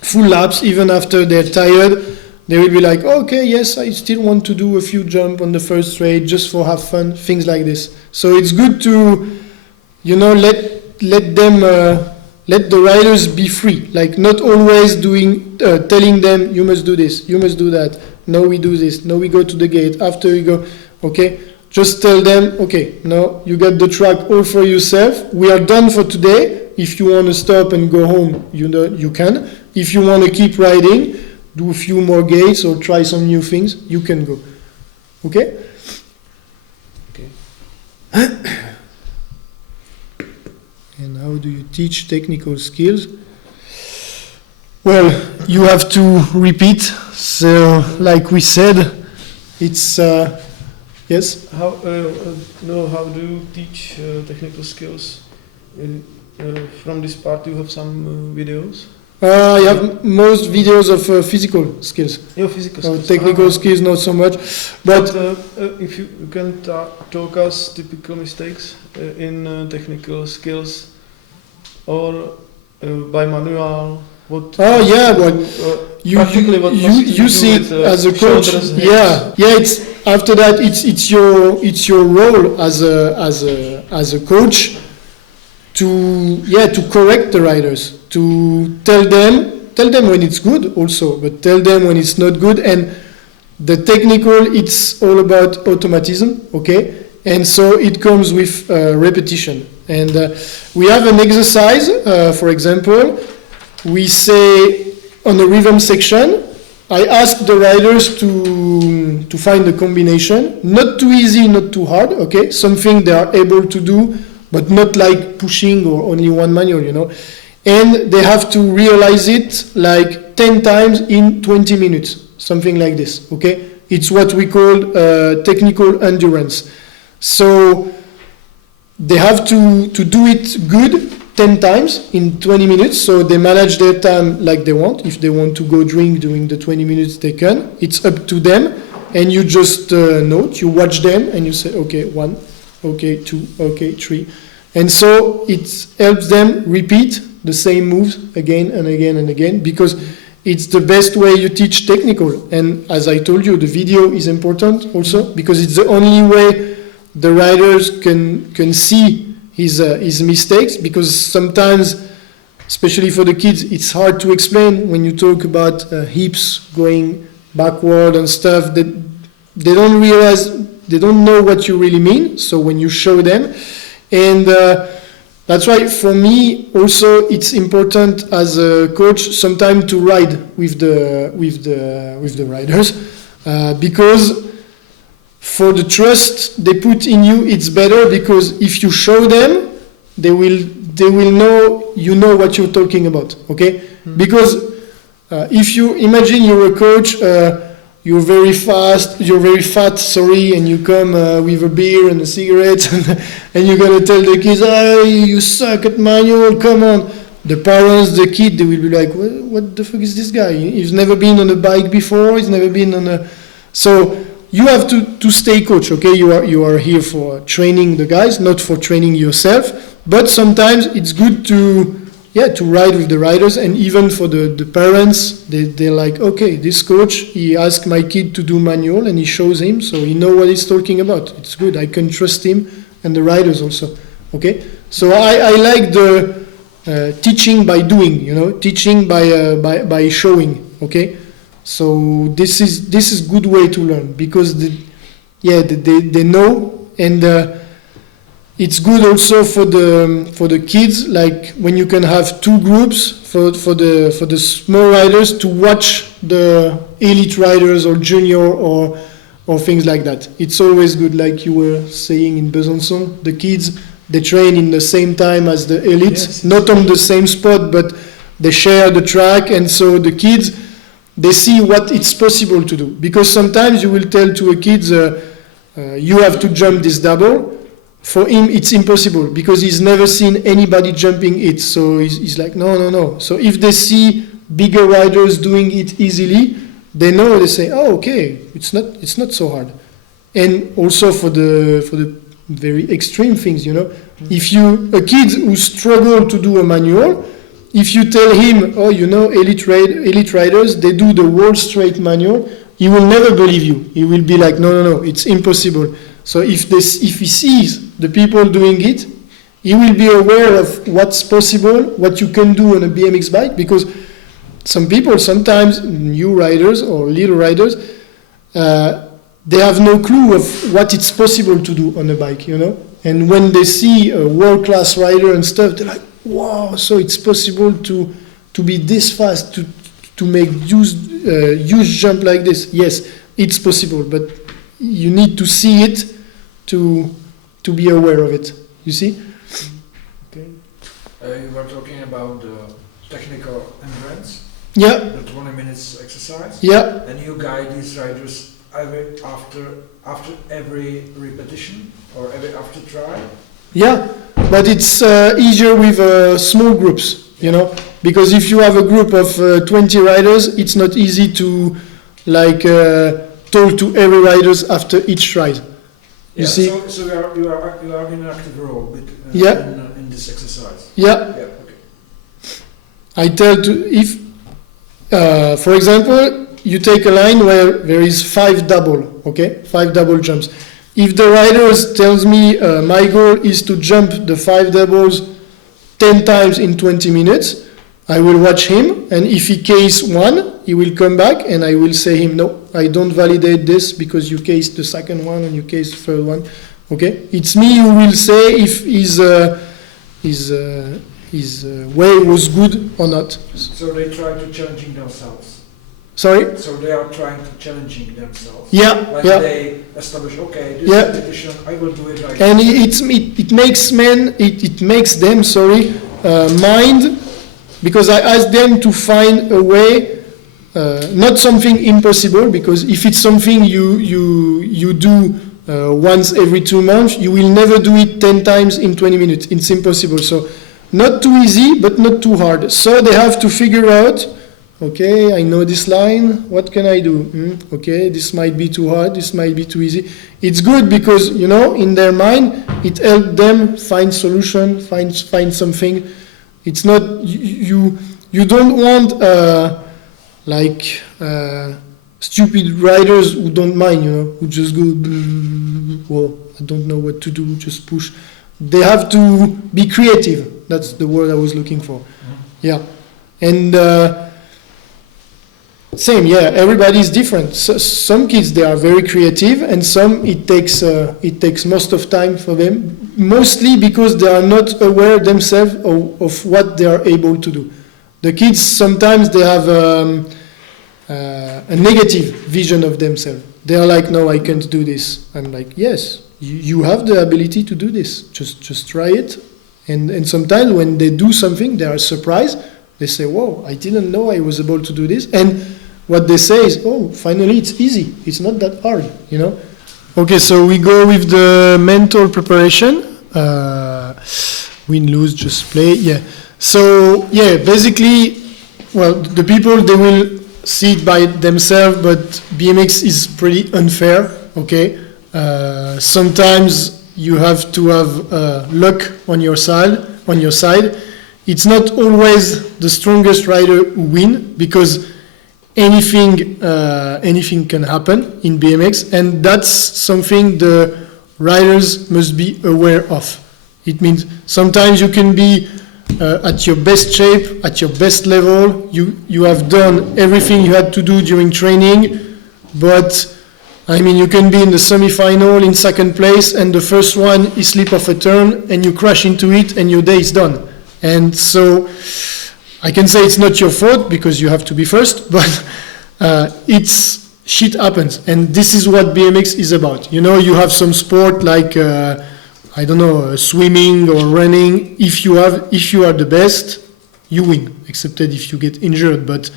full laps, even after they're tired, they will be like, okay, yes, I still want to do a few jumps on the first straight just for have fun, things like this. So it's good to, let the riders be free, like not always telling them, you must do this, you must do that, no we do this, no we go to the gate, after we go, okay, just tell them, okay, now you got the track all for yourself, we are done for today. If you want to stop and go home, you can. If you want to keep riding, do a few more gates or try some new things, you can go, okay? And how do you teach technical skills? Well, you have to repeat. So, like we said, it's yes. How do you teach technical skills? From this part, you have some videos. I have most videos of physical skills. Yeah, physical skills. Technical skills, not so much. But if you can talk us typical mistakes in technical skills, or by manual. What? Oh yeah, but you see it as a coach. Yeah. It's after that. It's your role as a coach to correct the riders, to tell them when it's good also, but tell them when it's not good. And the technical, it's all about automatism, okay? And so it comes with repetition. And we have an exercise, for example, we say on the rhythm section, I ask the riders to find a combination, not too easy, not too hard, okay? Something they are able to do, but not like pushing or only one manual, you know. And they have to realize it like 10 times in 20 minutes, something like this, okay? It's what we call technical endurance. So they have to do it good 10 times in 20 minutes, so they manage their time like they want. If they want to go drink during the 20 minutes, they can. It's up to them, and you just note, you watch them, and you say, okay, 1, okay, 2, okay, 3. And so it helps them repeat the same moves again and again and again, because it's the best way you teach technical. And as I told you, the video is important also, because it's the only way the riders can see his mistakes, because sometimes, especially for the kids, it's hard to explain when you talk about hips going backward and stuff. That they don't realize, they don't know what you really mean. So when you show them, and that's why for me also it's important as a coach sometimes to ride with the riders, because for the trust they put in you, it's better, because if you show them, they will know you know what you're talking about, okay? Mm-hmm. Because if you imagine you're a coach, you're very fat, and you come with a beer and a cigarette, and you're gonna tell the kids, "Hey, you suck at manual, come on." The parents, the kid, they will be like, "What the fuck is this guy? He's never been on a bike before. He's never been on a..." So you have to stay coach, okay? You are here for training the guys, not for training yourself. But sometimes it's good to ride with the riders, and even for the parents, they're like, okay, this coach, he asked my kid to do manual, and he shows him, so he know what he's talking about. It's good. I can trust him, and the riders also, okay? So I like the teaching by doing, you know, teaching by showing, okay? So this is good way to learn, because they know, and it's good also for the kids, like when you can have two groups for the small riders to watch the elite riders or junior or things like that. It's always good, like you were saying in Besancon, the kids, they train in the same time as the elites, yes. Not on the same spot, but they share the track, and so the kids, they see what it's possible to do. Because sometimes you will tell to a kid, you have to jump this double. For him, it's impossible, because he's never seen anybody jumping it. So he's like, no. So if they see bigger riders doing it easily, they know, they say, oh, okay, it's not so hard. And also for the very extreme things, you know, if a kid who struggle to do a manual, if you tell him, oh, you know, elite riders, they do the wall straight manual, he will never believe you. He will be like, no, it's impossible. So if he sees the people doing it, he will be aware of what's possible, what you can do on a BMX bike, because some people, sometimes new riders or little riders, they have no clue of what it's possible to do on a bike, you know. And when they see a world-class rider and stuff, they're like, wow, so it's possible to be this fast, to make huge jump like this. Yes, it's possible, but you need to see it to be aware of it. You see? Okay. You were talking about the technical endurance. Yeah, the 20 minutes exercise. yeah, And you guide these riders after every repetition or after try. yeah. But it's easier with small groups, you know, because if you have a group of 20 riders, it's not easy to talk to every riders after each ride. You see? So you are in an active role in this exercise. Yeah. Yeah. Okay. I tell if, for example, you take a line where there is 5 double, okay, 5 double jumps. If the riders tells me my goal is to jump the 5 doubles 10 times in 20 minutes, I will watch him, and if he case 1, he will come back, and I will say him, no, I don't validate this because you cased the second one and you cased the third one. Okay, it's me who will say if his way was good or not. So they try to challenging themselves. Sorry? So they are trying to challenging themselves. Yeah, Like yeah. they establish, okay, this Yeah. repetition, I will do it like And this. it makes them mind, because I ask them to find a way, not something impossible, because if it's something you do once every 2 months, you will never do it 10 times in 20 minutes. It's impossible. So not too easy, but not too hard. So they have to figure out, okay, I know this line, what can I do? Okay, this might be too hard, this might be too easy. It's good because, you know, in their mind, it helps them find solution, find something. It's not, you don't want stupid riders who don't mind, you know, who just go, well, I don't know what to do, just push. They have to be creative. That's the word I was looking for. Yeah. And same, yeah, everybody is different. So, some kids, they are very creative, and some it takes most of time for them, mostly because they are not aware themselves of what they are able to do. The kids, sometimes they have a negative vision of themselves. They are like, no, I can't do this. I'm like, yes, you have the ability to do this. Just try it. And sometimes when they do something, they are surprised. They say, whoa, I didn't know I was able to do this. And what they say is, oh, finally it's easy. It's not that hard, you know? Okay, so we go with the mental preparation. Win, lose, just play, yeah. So, yeah, basically, well, the people, they will see it by themselves, but BMX is pretty unfair, okay? Sometimes you have to have luck on your side. It's not always the strongest rider who win, because anything can happen in BMX, and that's something the riders must be aware of. It means sometimes you can be at your best shape, at your best level, you have done everything you had to do during training, but I mean, you can be in the semi-final in second place, and the first one is slip off a turn, and you crash into it, and your day is done. And so I can say it's not your fault because you have to be first, but shit happens, and this is what BMX is about. You know, you have some sport like I don't know, swimming or running. If you are the best, you win, except if you get injured. But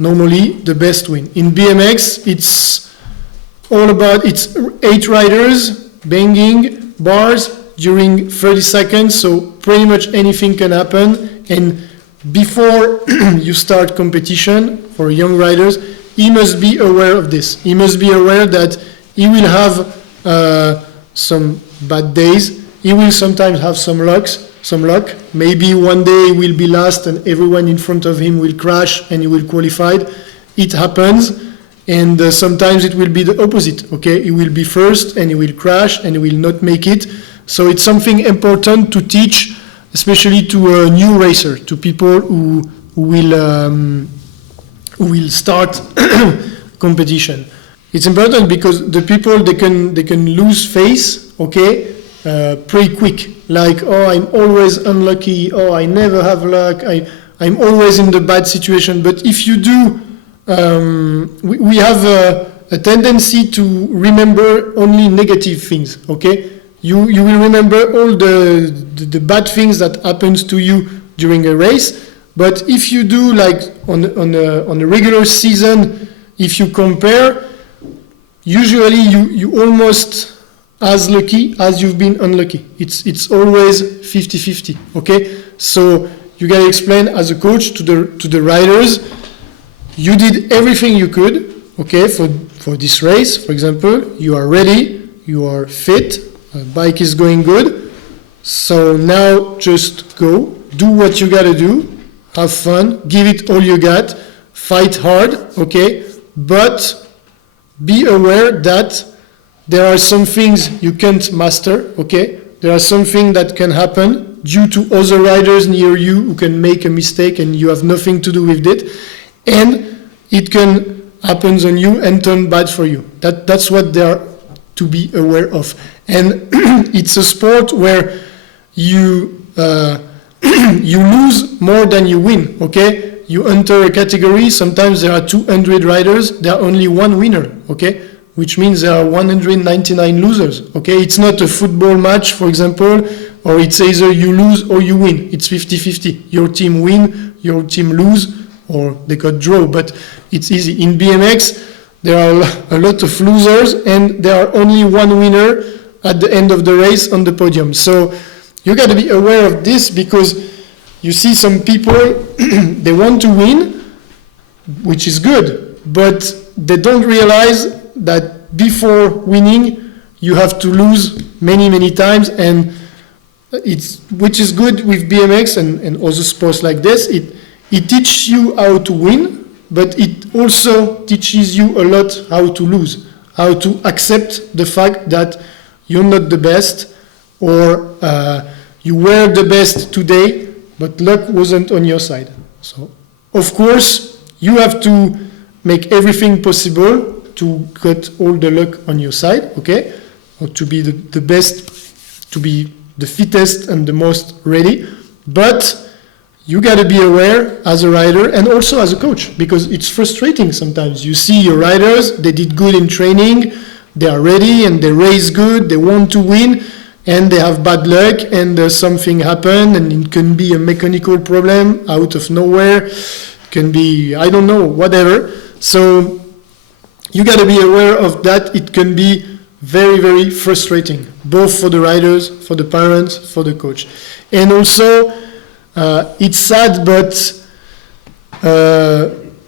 normally the best win. In BMX, it's all about, it's 8 riders banging bars during 30 seconds, so pretty much anything can happen. And before you start competition for young riders, he must be aware of this. He must be aware that he will have some bad days. He will sometimes have some luck. Maybe one day he will be last and everyone in front of him will crash and he will qualify. It happens. And sometimes it will be the opposite, okay? He will be first and he will crash and he will not make it. So it's something important to teach, especially to a new racer, to people who will start competition. It's important because the people, they can lose face, okay, pretty quick. Like, oh, I'm always unlucky. Oh, I never have luck. I'm always in the bad situation. But if you do, we have a tendency to remember only negative things, okay? You will remember all the bad things that happens to you during a race, But if you do like on a regular season, if you compare, usually you almost as lucky as you've been unlucky. It's always 50-50, okay? So you gotta explain as a coach to the riders, you did everything you could, okay, for this race, for example, you are ready, you are fit, bike is going good, so now just go, do what you gotta do, have fun, give it all you got, fight hard, okay, but be aware that there are some things you can't master, okay, there are some things that can happen due to other riders near you who can make a mistake and you have nothing to do with it, and it can happen on you and turn bad for you. That's what they are to be aware of. And it's a sport where you you lose more than you win, okay? You enter a category, sometimes there are 200 riders, there are only one winner, okay? Which means there are 199 losers, okay? It's not a football match, for example, or it's either you lose or you win. It's 50-50. Your team win, your team lose, or they got draw, but it's easy. In BMX, there are a lot of losers, and there are only one winner at the end of the race on the podium. So you got to be aware of this, because you see some people, they want to win, which is good, but they don't realize that before winning, you have to lose many times, and which is good with BMX and other sports like this. It teaches you how to win, but it also teaches you a lot how to lose, how to accept the fact that you're not the best, or you were the best today, but luck wasn't on your side. So, of course, you have to make everything possible to get all the luck on your side, okay? Or to be the best, to be the fittest and the most ready. But you got to be aware as a rider and also as a coach, because it's frustrating sometimes. You see your riders, they did good in training, they are ready and they race good, they want to win, and they have bad luck and something happened, and it can be a mechanical problem out of nowhere, it can be, I don't know, whatever. So you got to be aware of that. It can be very frustrating, both for the riders, for the parents, for the coach. And also, it's sad, but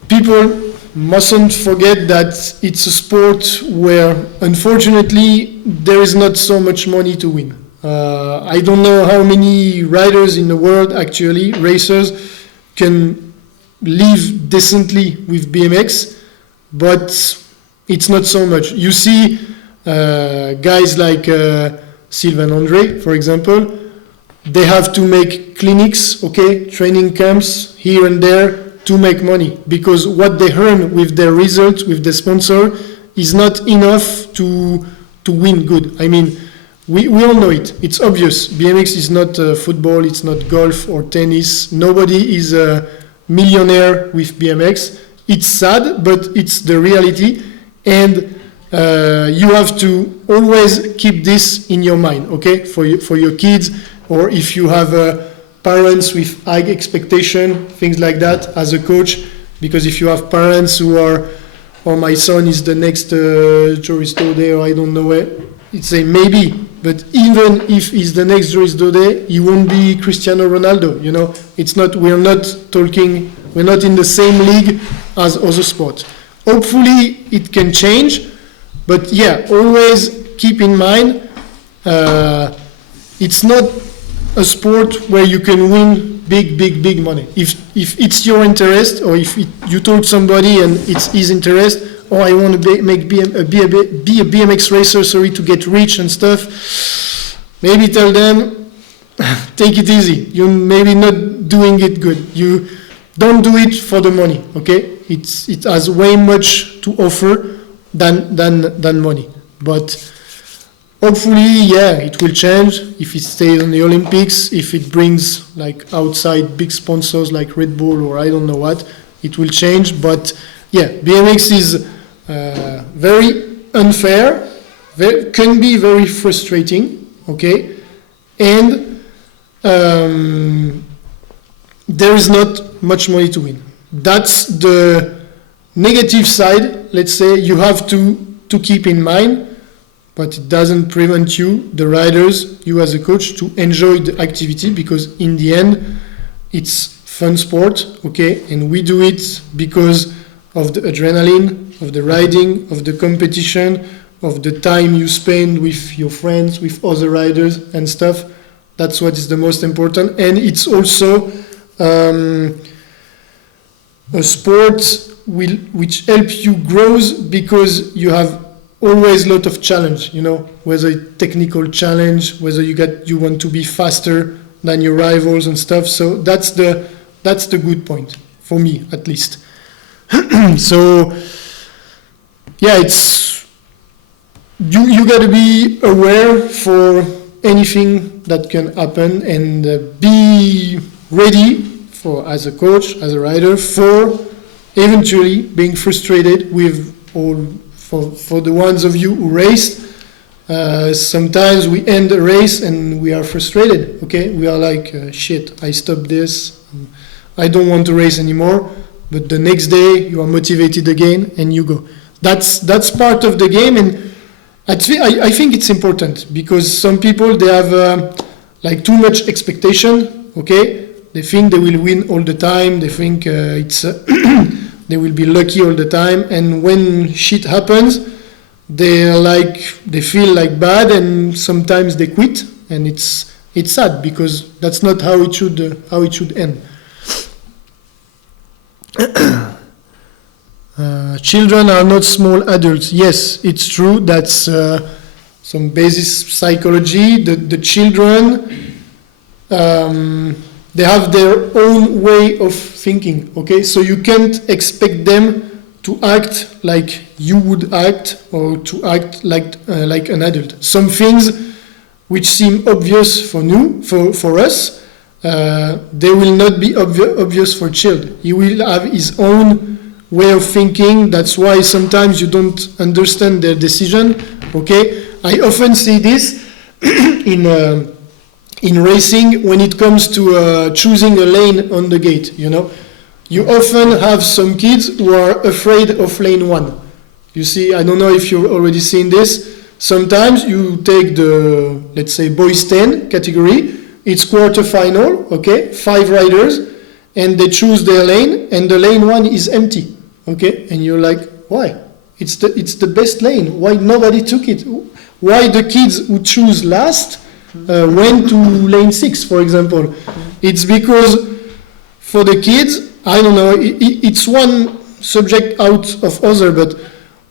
people mustn't forget that it's a sport where, unfortunately, there is not so much money to win. I don't know how many riders in the world, actually, racers, can live decently with BMX, but it's not so much. You see guys like Sylvain André, for example, they have to make clinics, okay, training camps here and there to make money, because what they earn with their results, with the sponsor, is not enough to win good. I mean, we all know it. It's obvious. BMX is not football, it's not golf or tennis. Nobody is a millionaire with BMX. It's sad, but it's the reality. And you have to always keep this in your mind, okay, for your kids, or if you have parents with high expectation, things like that, as a coach, because if you have parents who are, oh, my son is the next Joris Dode, or I don't know where, it's a maybe, but even if he's the next Joris Dode, he won't be Cristiano Ronaldo, you know. It's not, we're not in the same league as other sports. Hopefully it can change, but yeah, always keep in mind, it's not a sport where you can win big money. If it's your interest, or if you told somebody and it's his interest, or I want to be a BMX racer, to get rich and stuff, maybe tell them, take it easy. You're maybe not doing it good. You don't do it for the money, okay? It has way much to offer than money. But hopefully, yeah, it will change if it stays on the Olympics, if it brings like outside big sponsors like Red Bull or I don't know what, it will change. But yeah, BMX is very unfair, can be very frustrating, okay? And there is not much money to win. That's the negative side, let's say, you have to keep in mind, but it doesn't prevent you, the riders, you as a coach, to enjoy the activity, because in the end, it's fun sport, okay, and we do it because of the adrenaline, of the riding, of the competition, of the time you spend with your friends, with other riders and stuff. That's what is the most important, and it's also a sport which helps you grow, because you have always a lot of challenge, you know, whether it's technical challenge, whether you want to be faster than your rivals and stuff. So that's the good point for me, at least. So yeah, it's you got to be aware for anything that can happen, and be ready for, as a coach, as a rider, for eventually being frustrated with all. For the ones of you who raced, sometimes we end a race and we are frustrated, okay? We are like, shit, I stopped this, I don't want to race anymore, but the next day you are motivated again and you go. That's part of the game, and I think it's important, because some people, they have like too much expectation, okay? They think they will win all the time, they think it's... they will be lucky all the time, and when shit happens, they feel like bad, and sometimes they quit, and it's sad, because that's not how it should end. Children are not small adults. Yes, it's true. That's some basic psychology. The children, they have their own way of thinking, okay? So you can't expect them to act like you would act, or to act like an adult. Some things which seem obvious for us, they will not be obvious for child. He will have his own way of thinking. That's why sometimes you don't understand their decision, okay? I often see this in racing, when it comes to choosing a lane on the gate, you know. You often have some kids who are afraid of lane 1. You see, I don't know if you've already seen this. Sometimes you take the, let's say, boys 10 category, it's quarterfinal, okay, 5 riders, and they choose their lane, and the lane 1 is empty, okay, and you're like, why? It's the best lane, why nobody took it? Why the kids who choose last went to lane 6, for example? It's because for the kids, I don't know, it's one subject out of other, but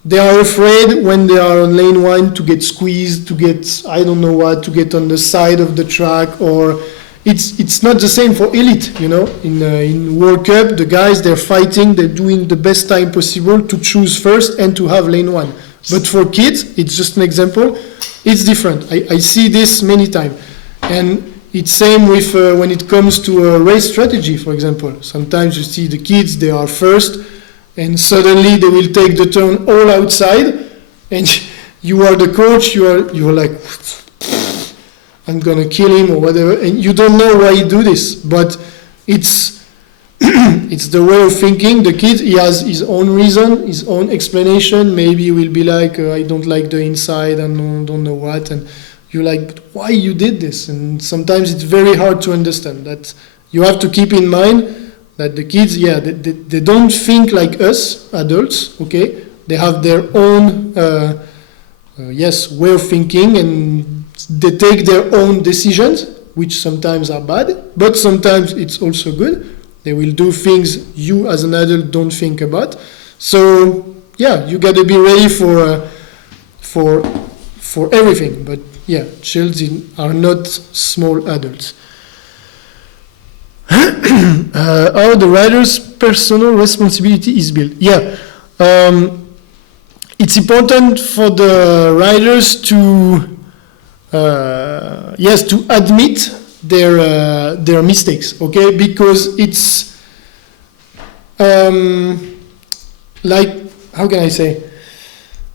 they are afraid when they are on lane 1 to get squeezed, to get, I don't know what, to get on the side of the track, or it's not the same for elite, you know. In World Cup, the guys, they're fighting, they're doing the best time possible to choose first and to have lane 1. But for kids, it's just an example, it's different. I see this many times. And it's same with when it comes to a race strategy, for example. Sometimes you see the kids, they are first, and suddenly they will take the turn all outside, and you are the coach, you're like, I'm gonna kill him or whatever, and you don't know why he do this, but it's it's the way of thinking. The kid, he has his own reason, his own explanation. Maybe he will be like, I don't like the inside, and don't know what, and you're like, but why you did this? And sometimes it's very hard to understand. That you have to keep in mind that the kids, yeah, they don't think like us adults, okay? They have their own, way of thinking, and they take their own decisions, which sometimes are bad, but sometimes it's also good. They will do things you as an adult don't think about. So yeah, you got to be ready for everything. But yeah, children are not small adults. How the rider's personal responsibility is built. Yeah, it's important for the riders to to admit their mistakes, okay? Because it's like, how can I say?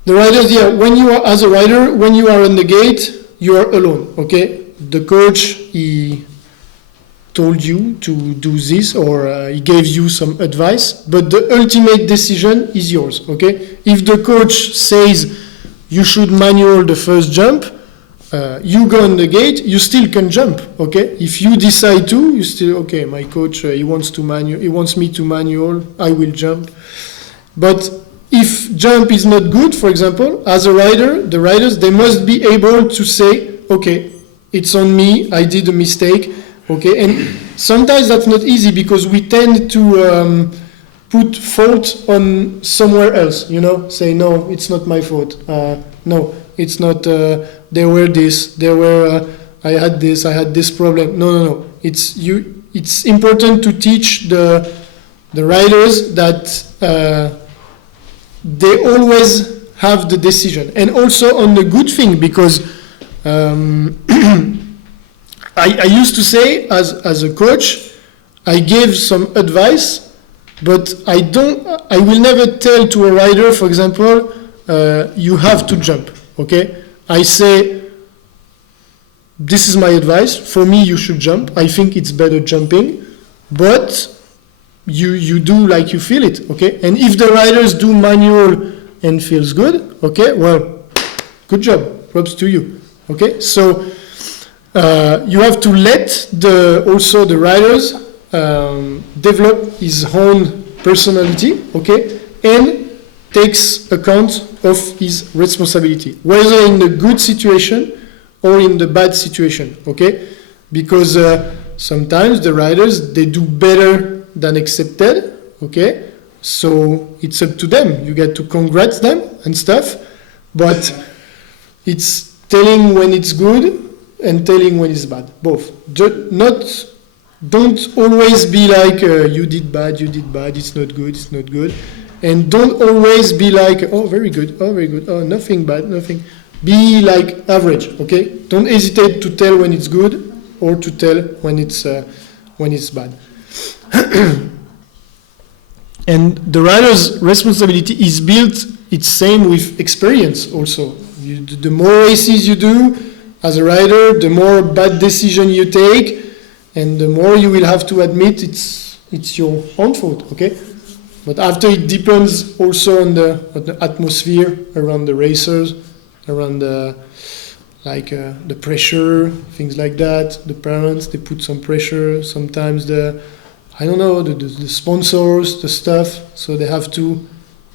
The riders, yeah, when you are, as a rider, when you are on the gate, you are alone, okay? The coach, he told you to do this, or he gave you some advice, but the ultimate decision is yours, okay? If the coach says you should manual the first jump, you go on the gate, you still can jump, okay? If you decide to, you still, okay, my coach, he wants me to manual, I will jump. But if jump is not good, for example, as a rider, the riders, they must be able to say, okay, it's on me, I did a mistake, okay? And sometimes that's not easy because we tend to put fault on somewhere else, you know? Say, no, it's not my fault. No, it's not, they were this, I had this problem. No. It's important to teach the riders that they always have the decision. And also on the good thing, because I used to say as a coach, I gave some advice, but I will never tell to a rider, for example, you have to jump, okay? I say, this is my advice, for me you should jump, I think it's better jumping, but you do like you feel it, okay? And if the riders do manual and feels good, okay, well, good job, props to you, okay? So you have to let also the riders develop his own personality, okay, and takes account of his responsibility, whether in the good situation or in the bad situation, okay? Because sometimes the riders, they do better than accepted, okay? So it's up to them. You get to congrats them and stuff, but it's telling when it's good and telling when it's bad, both. Don't always be like, you did bad, it's not good. And don't always be like, oh, very good, oh, nothing bad, nothing. Be like average, okay? Don't hesitate to tell when it's good or to tell when it's bad. And the rider's responsibility is built, it's same with experience also. The more races you do as a rider, the more bad decision you take, and the more you will have to admit it's your own fault, okay? But after it depends also on the atmosphere around the racers, around the pressure, things like that. The parents, they put some pressure. Sometimes the sponsors, the stuff. So they have to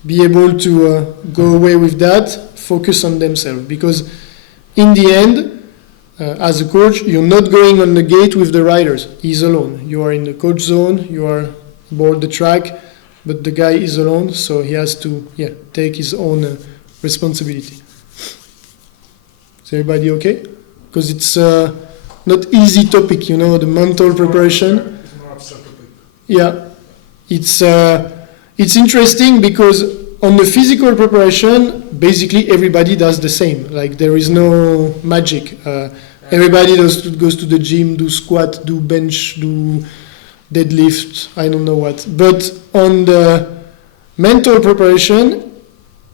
be able to go away with that, focus on themselves. Because in the end, as a coach, you're not going on the gate with the riders. He's alone. You are in the coach zone. You are aboard the track. But the guy is alone, so he has to take his own responsibility. Is everybody okay? Because it's not easy topic, you know, the mental preparation. It's more abstract topic. Yeah, it's interesting because on the physical preparation, basically everybody does the same. Like there is no magic. Everybody goes to the gym, do squat, do bench, do deadlift, I don't know what. But on the mental preparation,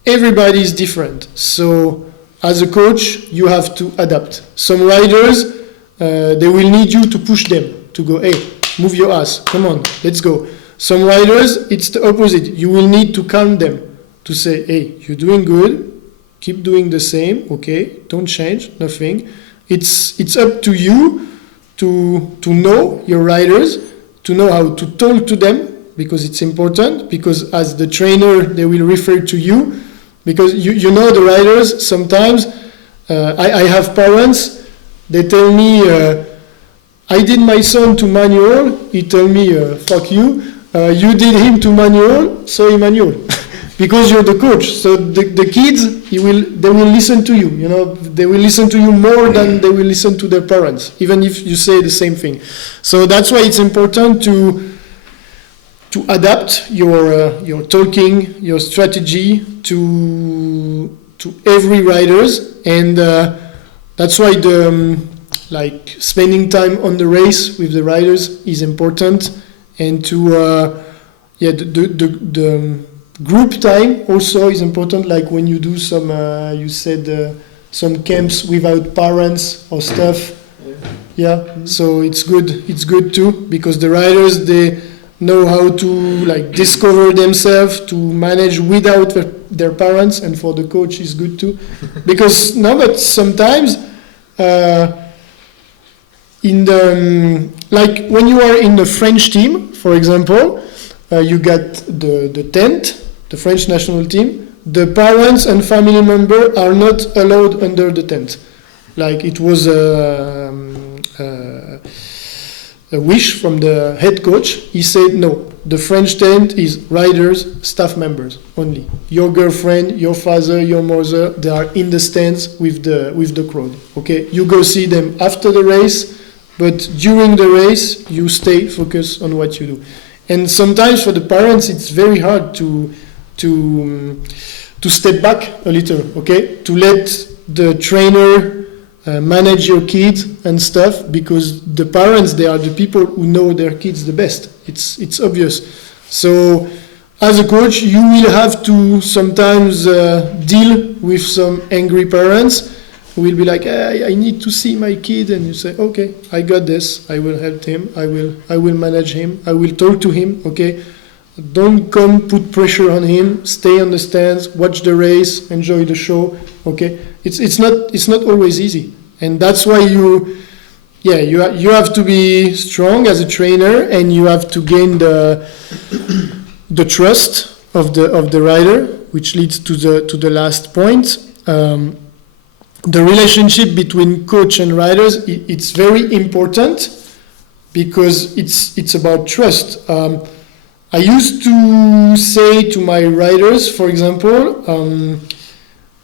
everybody is different. So as a coach, you have to adapt. Some riders, they will need you to push them, to go, hey, move your ass, come on, let's go. Some riders, it's the opposite. You will need to calm them, to say, hey, you're doing good, keep doing the same, okay, don't change, nothing. It's up to you to know your riders, to know how to talk to them, because it's important, because as the trainer, they will refer to you, because you know the riders, sometimes, I have parents, they tell me, I did my son to manual, he tell me, fuck you, you did him to manual, so he manual, because you're the coach, so the kids, they will listen to you, you know, they will listen to you more than they will listen to their parents, even if you say the same thing. So that's why it's important to adapt your talking, your strategy to every riders, and that's why the spending time on the race with the riders is important, and to the group time also is important. Like when you do some, you said some camps without parents or stuff. Yeah, so it's good too, because the riders, they know how to like discover themselves, to manage without their parents, and for the coach is good too, because no, but sometimes in the like when you are in the French team, for example, you got the tent, the French national team. The parents and family members are not allowed under the tent. Like it was a wish from the head coach. He said, no, the French tent is riders, staff members only. Your girlfriend, your father, your mother, they are in the stands with the crowd. Okay, you go see them after the race, but during the race, you stay focused on what you do. And sometimes for the parents, it's very hard to step back a little, okay? To let the trainer manage your kids and stuff, because the parents, they are the people who know their kids the best. It's obvious. So as a coach, you will have to sometimes deal with some angry parents who will be like, I need to see my kid, and you say, okay, I got this. I will help him. I will manage him. I will talk to him. Okay, don't come put pressure on him. Stay on the stands, watch the race, enjoy the show. Okay, it's not always easy, and that's why you have to be strong as a trainer, and you have to gain the trust of the rider, which leads to the last point. The relationship between coach and riders, it's very important, because it's about trust. I used to say to my riders, for example,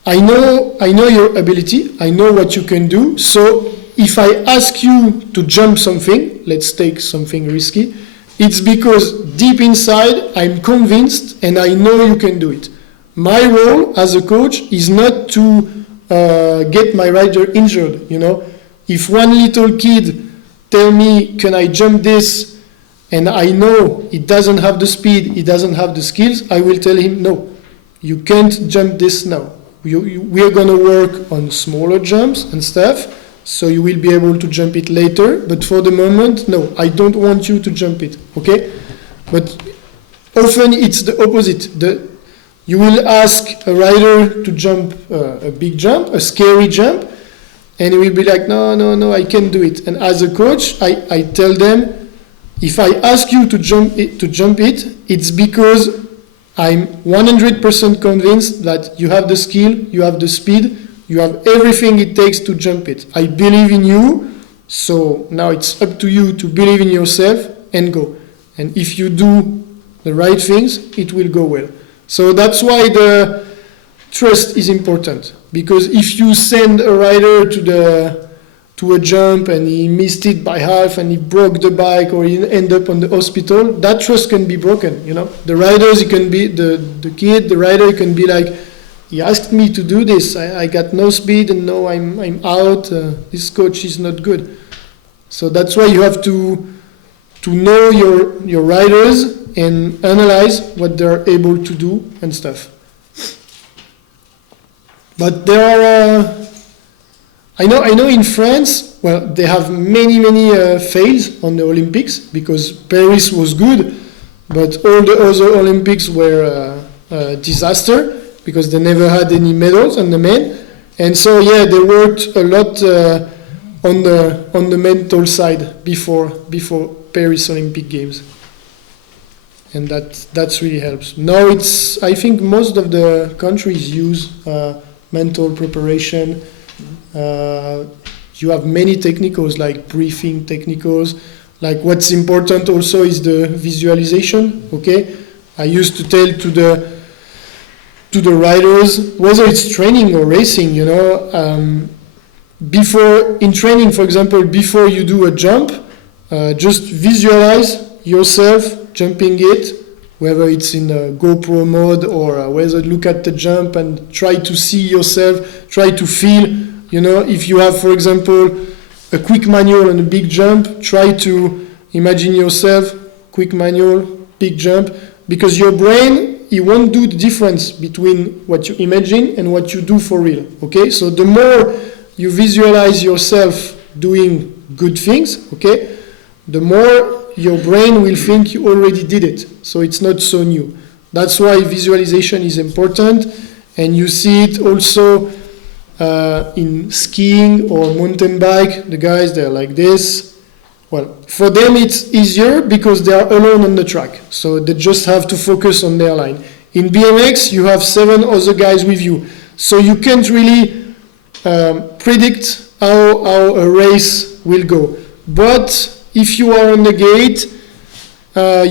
I know your ability, I know what you can do, so if I ask you to jump something, let's take something risky, it's because deep inside I'm convinced and I know you can do it. My role as a coach is not to get my rider injured, you know. If one little kid tell me, can I jump this, and I know he doesn't have the speed, he doesn't have the skills, I will tell him, no, you can't jump this now. We are going to work on smaller jumps and stuff, so you will be able to jump it later, but for the moment, no, I don't want you to jump it, okay? But often it's the opposite. You will ask a rider to jump a big jump, a scary jump, and he will be like, no, I can't do it. And as a coach, I tell them, if I ask you to jump it, it's because I'm 100% convinced that you have the skill, you have the speed, you have everything it takes to jump it. I believe in you, so now it's up to you to believe in yourself and go. And if you do the right things, it will go well. So that's why the trust is important, because if you send a rider to a jump and he missed it by half and he broke the bike or he end up on the hospital, that trust can be broken, you know. The riders, it can be the kid, the rider can be like, he asked me to do this, I got no speed and now I'm out, this coach is not good. So that's why you have to know your riders and analyze what they're able to do and stuff. But there are, I know in France, well, they have many fails on the Olympics, because Paris was good, but all the other Olympics were a disaster, because they never had any medals on the men. And so yeah, they worked a lot on the mental side before Paris Olympic Games. And that's really helps. Now I think most of the countries use mental preparation. You have many technicals, like briefing technicals. Like what's important also is the visualization. Okay, I used to tell to the riders, whether it's training or racing, you know, before in training, for example, before you do a jump, just visualize yourself jumping it, whether it's in a GoPro mode or whether look at the jump and try to see yourself, try to feel, you know, if you have, for example, a quick manual on a big jump, try to imagine yourself, quick manual, big jump, because your brain, it won't do the difference between what you imagine and what you do for real, okay? So the more you visualize yourself doing good things, okay, the more your brain will think you already did it. So it's not so new. That's why visualization is important, and you see it also in skiing or mountain bike. The guys, they're like this. Well, for them it's easier because they are alone on the track, so they just have to focus on their line. In BMX, you have 7 other guys with you, so you can't really predict how a race will go. But if you are on the gate,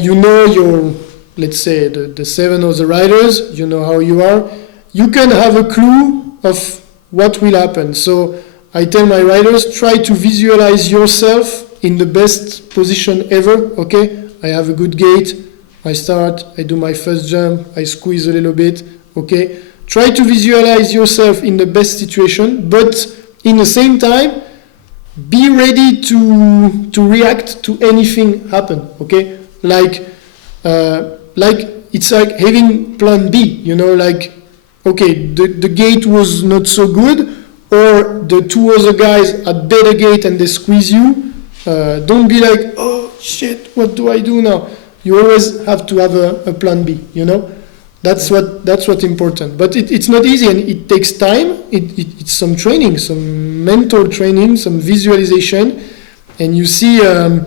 you know your, let's say, the 7 other riders, you know how you are, you can have a clue of what will happen. So I tell my riders, try to visualize yourself in the best position ever, okay? I have a good gait, I start, I do my first jump, I squeeze a little bit, okay? Try to visualize yourself in the best situation, but in the same time, be ready to react to anything happen, okay? Like it's like having plan B, you know, like, okay, the gate was not so good, or the 2 other guys had better gate and they squeeze you. Don't be like, oh shit, what do I do now? You always have to have a plan B, you know? That's what's important. But it's not easy, and it takes time. It's some training, some mental training, some visualization, and you see, on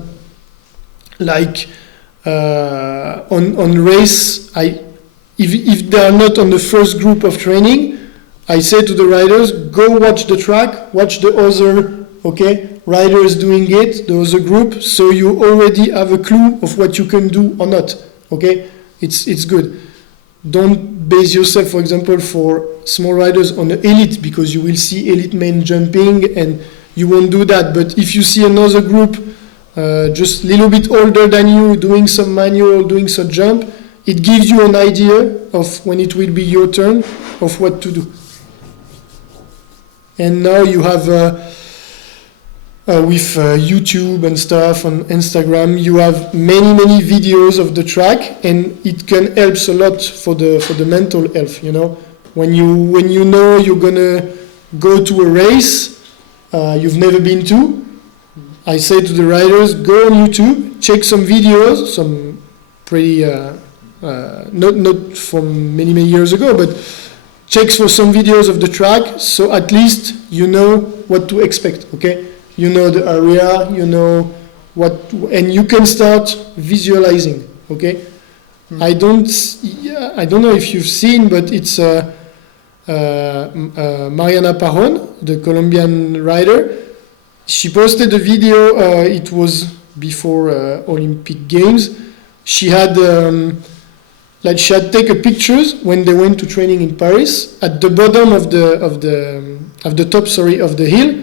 race, if they are not on the first group of training, I say to the riders, go watch the track, watch the other, riders doing it, the other group, so you already have a clue of what you can do or not, okay? It's good. Don't base yourself, for example, for small riders on the elite, because you will see elite men jumping and you won't do that. But if you see another group just a little bit older than you doing some manual, doing some jump, it gives you an idea of when it will be your turn of what to do. And now you have with YouTube and stuff on Instagram, you have many videos of the track, and it can help a lot for the mental health. You know, when you know you're gonna go to a race you've never been to, I say to the riders, go on YouTube, check some videos, some pretty not from many years ago, but check for some videos of the track, so at least you know what to expect. Okay. You know the area, you know what, and you can start visualizing. Okay, I don't know if you've seen, but it's Mariana Pajon, the Colombian rider. She posted a video. It was before Olympic Games. She had taken pictures when they went to training in Paris at the bottom of the top of the hill,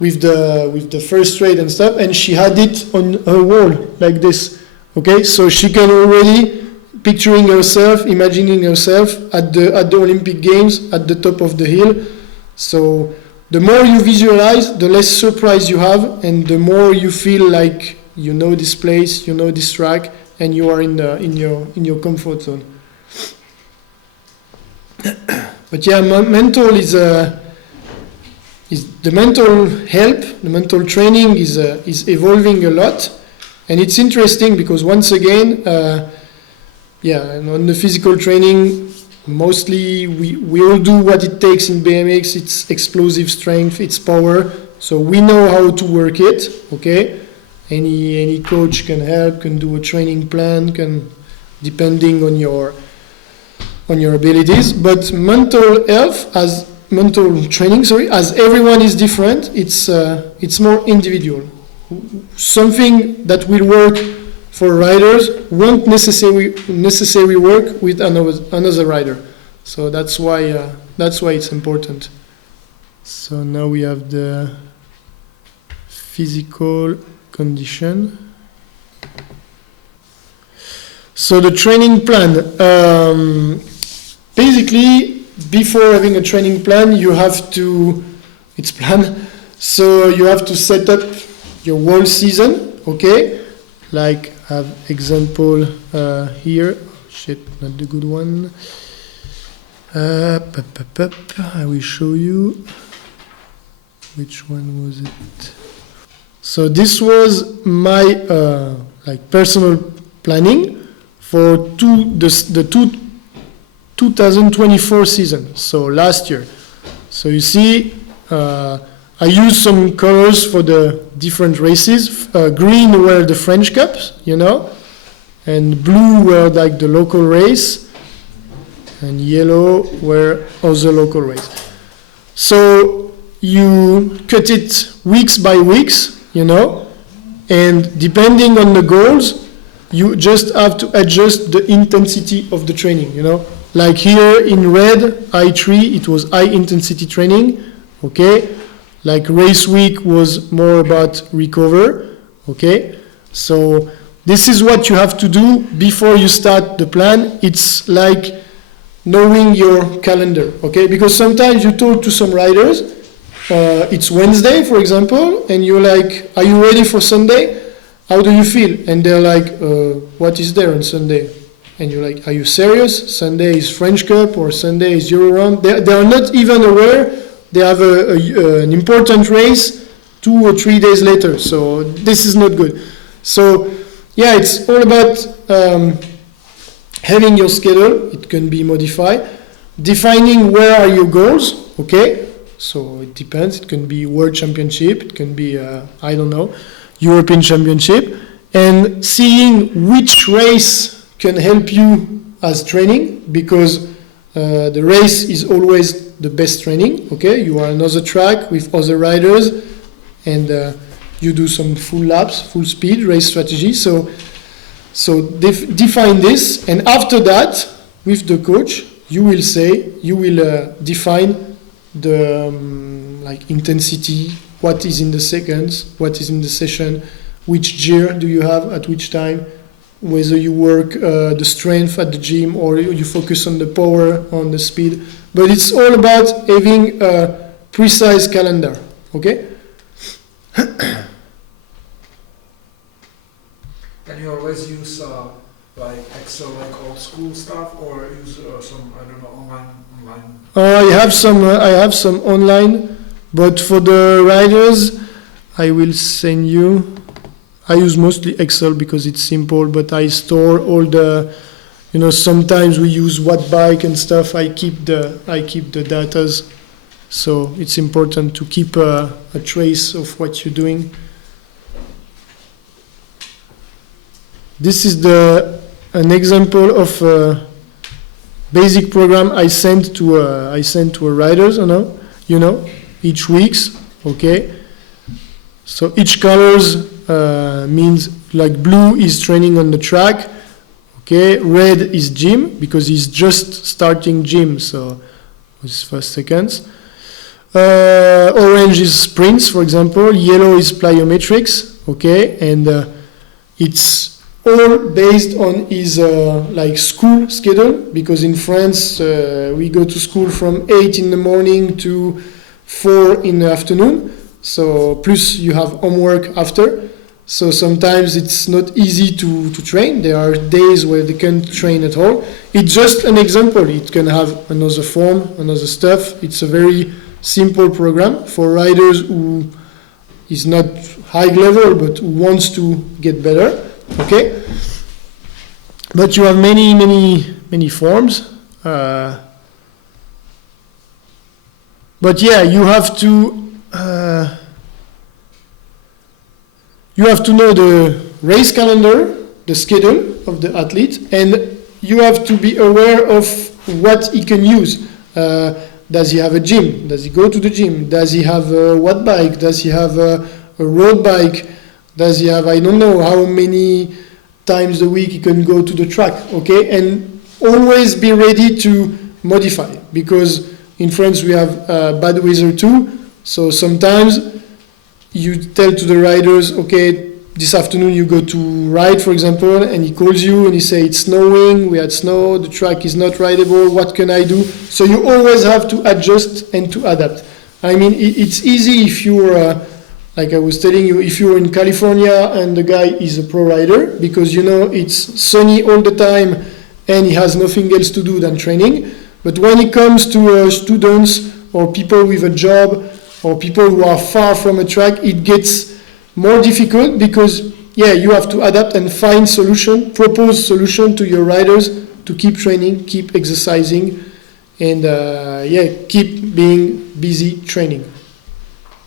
with the first straight and stuff, and she had it on her wall like this. Okay, so she can already picturing herself, imagining herself at the Olympic Games at the top of the hill. So the more you visualize, the less surprise you have, and the more you feel like you know this place, you know this track, and you are in your comfort zone. But yeah, mental is the mental help, the mental training is evolving a lot, and it's interesting because once again, on the physical training, mostly we all do what it takes in BMX. It's explosive strength, it's power, so we know how to work it. Okay, any coach can help, can do a training plan, can depending on your abilities. But mental health mental training, as everyone is different, it's more individual. Something that will work for riders won't necessarily work with another rider. So that's why it's important. So now we have the physical condition. So the training plan, basically. Before having a training plan, you have to, it's planned, so you have to set up your whole season, okay? Like, I have example here, not the good one. I will show you, which one was it? So this was my like personal planning for the 2024 season, so last year. So you see, I used some colors for the different races. Green were the French Cups, you know, and blue were like the local race, and yellow were other local race. So you cut it weeks by weeks, you know, and depending on the goals, you just have to adjust the intensity of the training, you know. Like here in red, I3, it was high intensity training, okay. Like race week was more about recover, okay. So this is what you have to do before you start the plan. It's like knowing your calendar, okay? Because sometimes you talk to some riders, it's Wednesday, for example, and you're like, are you ready for Sunday? How do you feel? And they're like, what is there on Sunday? And you're like, are you serious? Sunday is French Cup or Sunday is Euro Round. They are not even aware they have an important race 2 or 3 days later. So this is not good. So yeah, it's all about having your schedule. It can be modified. Defining where are your goals, okay? So it depends. It can be World Championship. It can be, I don't know, European Championship. And seeing which race can help you as training, because the race is always the best training, okay? You are on another track with other riders, and you do some full laps, full speed, race strategy. So define this, and after that, with the coach, you will define the like intensity, what is in the seconds, what is in the session, which gear do you have at which time, whether you work the strength at the gym or you focus on the power, on the speed. But it's all about having a precise calendar, okay? And you always use like Excel, like old school stuff, or use some, I don't know, online? I have some online, but for the riders, I will send you. I use mostly Excel because it's simple, but I store all the, you know, sometimes we use Wattbike and stuff. I keep the datas, so it's important to keep a trace of what you're doing. This is an example of a basic program I sent to a riders, you know, each weeks, okay. So each colors means like blue is training on the track, okay. Red is gym because he's just starting gym, so with first seconds. Orange is sprints, for example. Yellow is plyometrics, okay, and it's all based on his like school schedule, because in France we go to school from 8 in the morning to 4 in the afternoon, so plus you have homework after, so sometimes it's not easy to train. There are days where they can't train at all. It's just an example. It can have another form, another stuff. It's a very simple program for riders who is not high level but who wants to get better. Okay, but you have many forms. But yeah, you have to know the race calendar, the schedule of the athlete, and you have to be aware of what he can use. Does he have a gym? Does he go to the gym? Does he have a watt bike? Does he have a road bike? Does he have, I don't know how many times a week he can go to the track, okay? And always be ready to modify, because in France we have bad weather too, so sometimes you tell to the riders, okay, this afternoon you go to ride, for example, and he calls you and he say it's snowing, we had snow, the track is not rideable, what can I do? So you always have to adjust and to adapt. I mean, it's easy if you're like I was telling you, if you're in California and the guy is a pro rider, because you know it's sunny all the time and he has nothing else to do than training. But when it comes to students or people with a job or people who are far from a track, it gets more difficult because you have to adapt and find propose solution to your riders to keep training, keep exercising, and keep being busy training.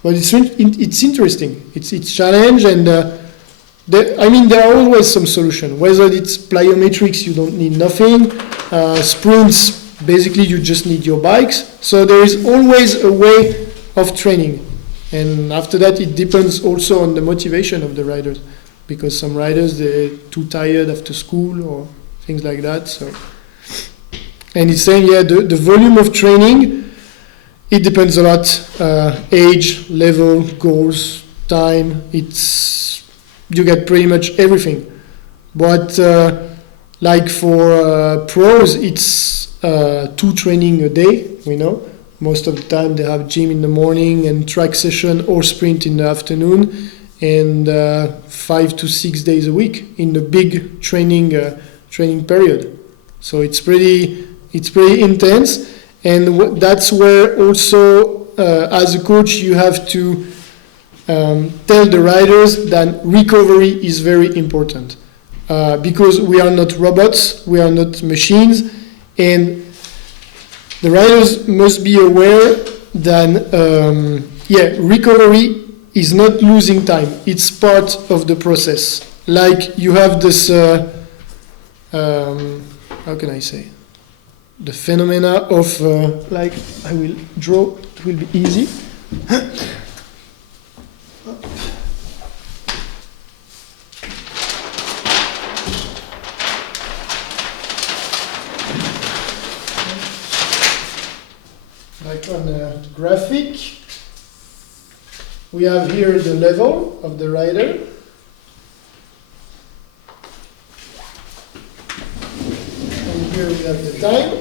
But it's interesting. It's challenge, and there are always some solution. Whether it's plyometrics, you don't need nothing. Sprints, basically you just need your bikes. So there is always a way of training. And after that, it depends also on the motivation of the riders, because some riders, they're too tired after school or things like that. So, and it's saying, the volume of training, it depends a lot. Age, level, goals, time. You get pretty much everything. But like for pros, it's 2 training a day. We know most of the time they have gym in the morning and track session or sprint in the afternoon, and 5 to 6 days a week in the big training period. So it's pretty intense, and that's where also as a coach you have to tell the riders that recovery is very important, because we are not robots, we are not machines, and the riders must be aware that recovery is not losing time, it's part of the process. Like you have this how can I say, the phenomena of like, I will draw, it will be easy. Like on a graphic, we have here the level of the rider. And here we have the time.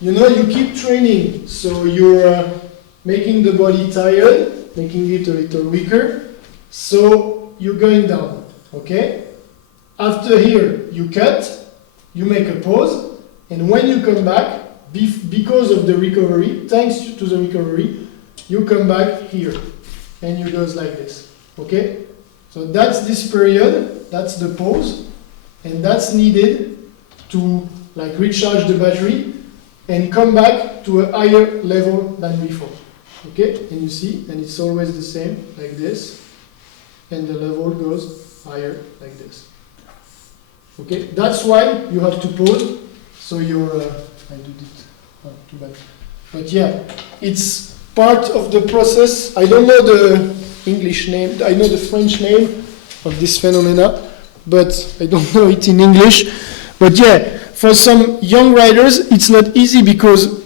You keep training, so you're making the body tired, making it a little weaker, so you're going down, okay? After here, you cut, you make a pause, and when you come back, because of the recovery, thanks to the recovery, you come back here, and you goes like this, okay? So that's this period, that's the pause, and that's needed to like recharge the battery and come back to a higher level than before, okay? And you see, and it's always the same, like this, and the level goes higher like this. Okay, that's why you have to pause. So you're, I did it, too bad. But it's part of the process. I don't know the English name, I know the French name of this phenomena, but I don't know it in English. But for some young riders, it's not easy because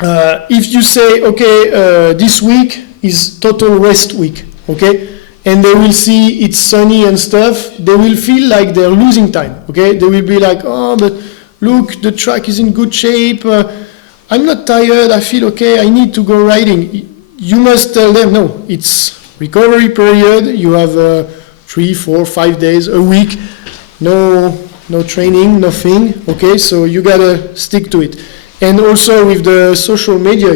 if you say, okay, this week is total rest week, okay? And they will see it's sunny and stuff, they will feel like they're losing time, okay? They will be like, oh, but look, the track is in good shape, I'm not tired, I feel okay, I need to go riding. You must tell them, no, it's recovery period, you have 3, 4, 5 days a week, no training, nothing, okay? So you gotta stick to it. And also with the social media,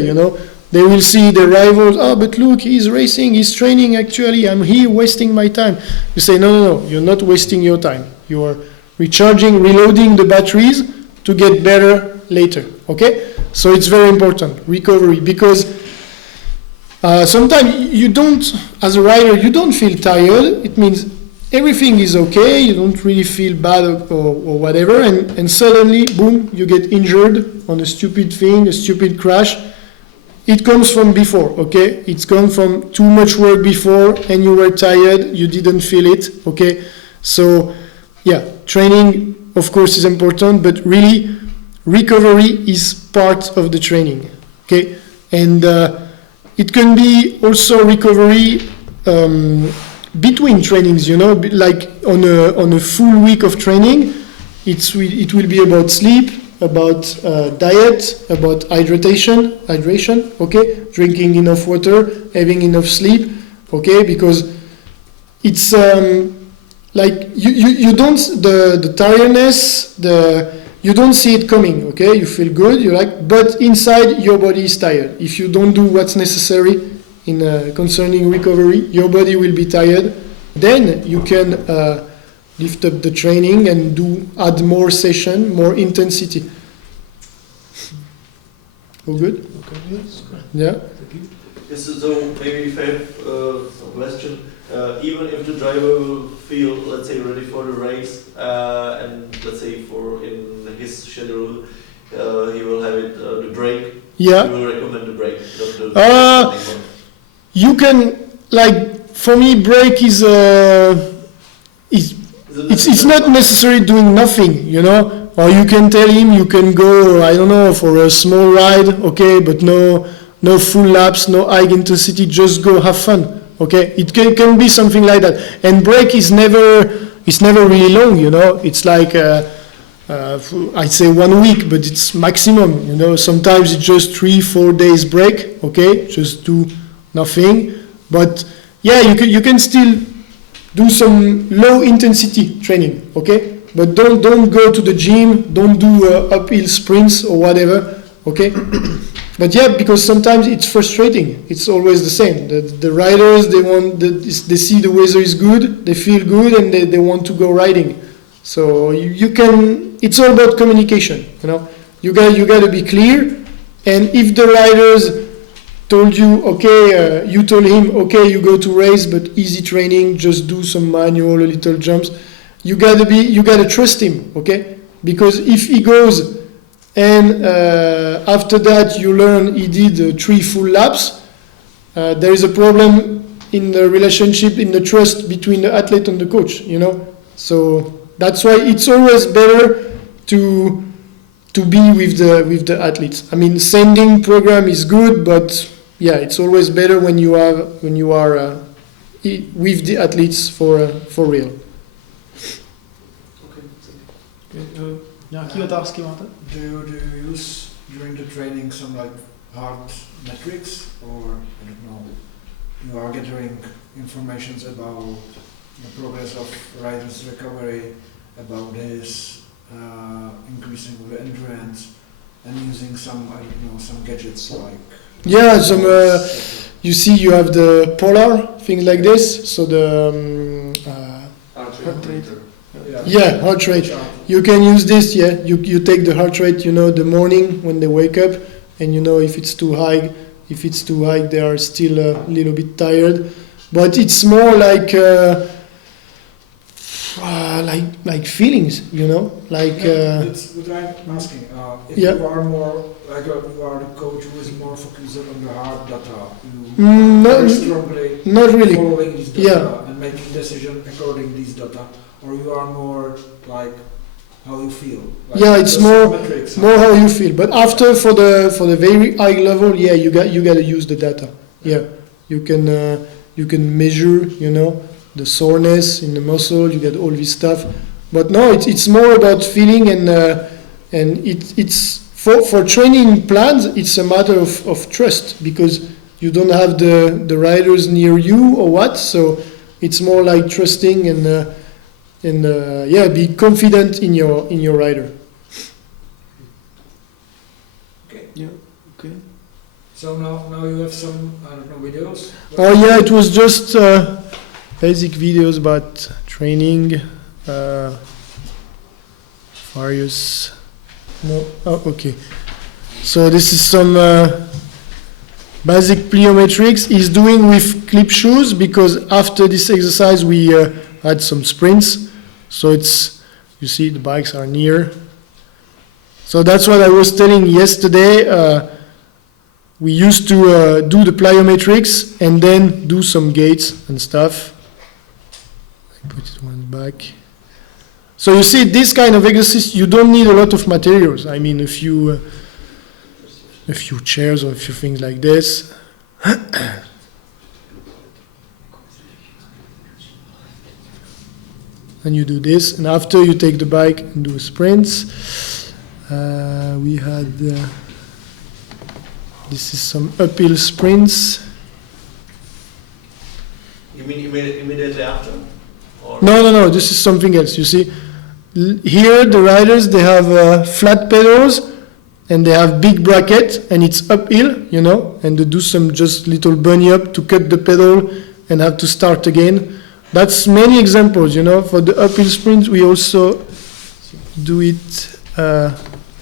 they will see the rivals, oh, but look, he's racing, he's training, actually, I'm here wasting my time. You say, no, you're not wasting your time. You're recharging, reloading the batteries to get better later, okay? So it's very important, recovery, because sometimes you don't, as a rider, you don't feel tired. It means everything is okay, you don't really feel bad or whatever, and suddenly, boom, you get injured on a stupid thing, a stupid crash. It comes from before, okay? It's come from too much work before and you were tired, you didn't feel it, okay? So, training, of course, is important, but really, recovery is part of the training, okay? And it can be also recovery between trainings, like on a full week of training, it will be about sleep, about diet, about hydration, okay? Drinking enough water, having enough sleep, okay? Because it's like you don't, the tiredness, you don't see it coming, okay? You feel good, but inside your body is tired. If you don't do what's necessary in concerning recovery, your body will be tired. Then you can lift up the training and add more session, more intensity. All good? Okay. Yeah. Yes, so maybe if I have a question, even if the driver will feel, let's say, ready for the race, and let's say in his schedule, he will have it the break. Yeah. You will recommend the break. Not the you can, for me, break is it's not necessarily doing nothing, Or you can tell him you can go, I don't know, for a small ride, okay, but no full laps, no high intensity, just go have fun, okay? It can be something like that. And break is never really long, It's like, I'd say 1 week, but it's maximum, Sometimes it's just 3-4 days break, okay? Just do nothing. But yeah, you can still do some low intensity training, okay? But don't go to the gym, don't do uphill sprints or whatever, okay? But yeah, because sometimes it's frustrating. It's always the same. The riders, they see the weather is good, they feel good, and they want to go riding. So you can. It's all about communication. You got to be clear. And if the riders told you, okay, you told him, okay, you go to race, but easy training, just do some manual, little jumps. You gotta trust him, okay? Because if he goes and after that you learn he did 3 full laps, there is a problem in the relationship, in the trust between the athlete and the coach, So that's why it's always better to be with the athletes. I mean, sending program is good, but yeah, it's always better when you are with the athletes for real. Nějaký otázky máte? Do you use during the training some hard metrics, or I don't know, you are gathering informations about the progress of rider's recovery, about his increasing the endurance, and using some gadgets like. Yeah, you see, you have the polar things like this. So the Heart rate. Yeah, heart rate. You can use this, yeah. You take the heart rate, the morning when they wake up, and if it's too high. If it's too high, they are still a little bit tired. But it's more like feelings, That's what I'm asking. If you are more you are the coach who is more focused on the hard data, you very strongly not really following these data and making decisions according to these data. Or you are more like how you feel. It's more how you feel. But after for the very high level, you got to use the data. Yeah, you can measure, the soreness in the muscle. You get all this stuff. But no, it's more about feeling and it's for training plans. It's a matter of trust, because you don't have the riders near you or what. So it's more like trusting and be confident in your rider. Okay. Yeah. Okay. So now you have some videos. Oh yeah, it was just basic videos about training. Various. No. Oh, okay. So this is some basic plyometrics. He's doing with clip shoes, because after this exercise we had some sprints. So you see the bikes are near. So that's what I was telling yesterday. We used to do the plyometrics and then do some gates and stuff. I put it one back. So you see, this kind of exercise, you don't need a lot of materials. I mean, a few chairs or a few things like this. And you do this, and after you take the bike and do sprints. We had this is some uphill sprints. You mean immediately after? Or No, this is something else. You see, here the riders, they have flat pedals and they have big bracket and it's uphill, you know, and they do some just little bunny up to cut the pedal and have to start again. That's many examples, you know. For the uphill sprint, we also do it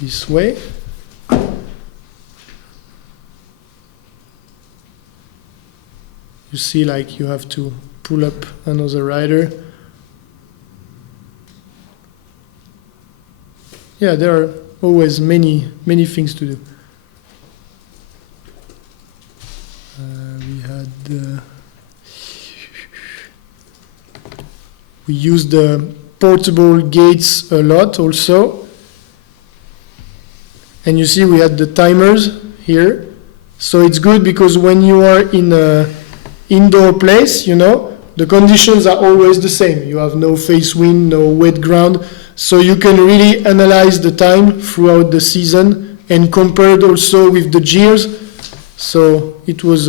this way. You see, like, you have to pull up another rider. Yeah, there are always many things to do. We use the portable gates a lot also. And you see we had the timers here. So it's good because when you are in an indoor place, you know, the conditions are always the same. You have no face wind, no wet ground. So you can really analyze the time throughout the season and compare it also with the gears. So it was,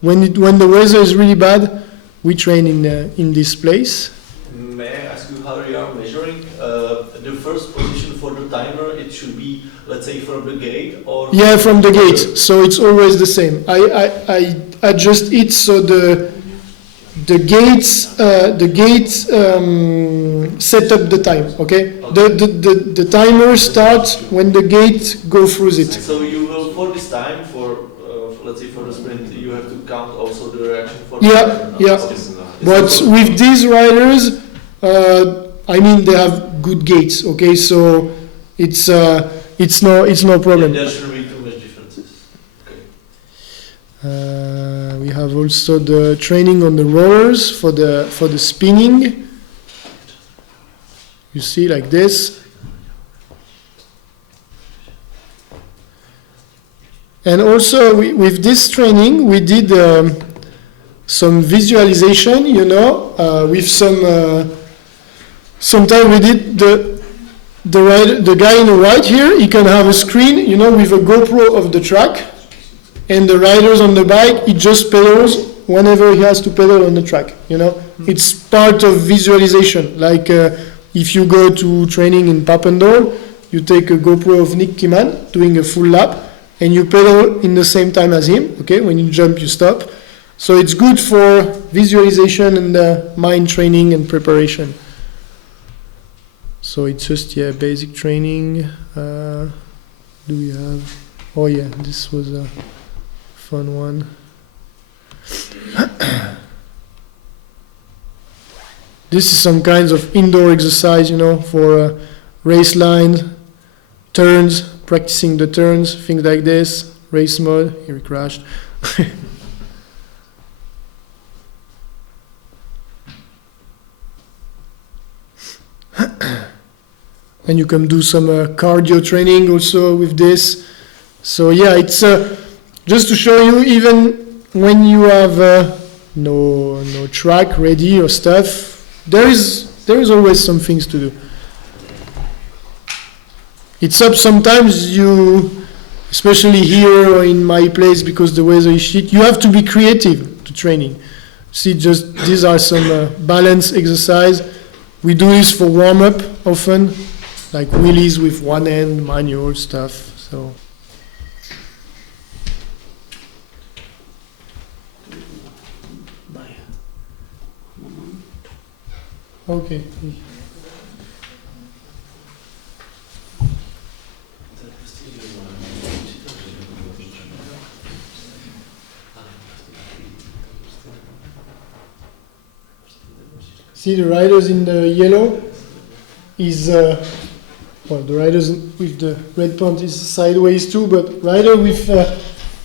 when the weather is really bad, we train in this place. May I ask you how you are measuring the first position for the timer? It should be, let's say, from the gate, or from the gate. So it's always the same. I adjust it so the gates set up the time. Okay. The timer starts when the gate go through it. So you will, for this time, for let's say for the sprint, you have to count also the reaction for But with these riders, I mean, they have good gates, okay, so it's no problem. There shouldn't be too much differences. Okay. We have also the training on the rollers for the spinning. You see, like this. And also with this training, we did some visualization, you know, with some. Sometimes we did the guy in the right here. He can have a screen, you know, with a GoPro of the track, and the riders on the bike. He just pedals whenever he has to pedal on the track. You know, it's part of visualization. Like if you go to training in Papendal, you take a GoPro of Nick Kiman doing a full lap, and you pedal in the same time as him. Okay, when you jump, you stop. So it's good for visualization and mind training and preparation. So it's just, basic training. Do we have? Oh yeah, this was a fun one. This is some kinds of indoor exercise, you know, for race lines, turns, practicing the turns, things like this. Race mode. Here we crashed. And you can do some cardio training also with this. So yeah, it's just to show you, even when you have no track ready or stuff, there is always some things to do. It's up sometimes you, especially here or in my place because the weather is shit, you have to be creative to training. See, just these are some balance exercise. We do this for warm-up often, like wheelies with one hand, manual stuff. So. Okay. See the riders in the yellow is, the riders with the red pants is sideways too, but rider with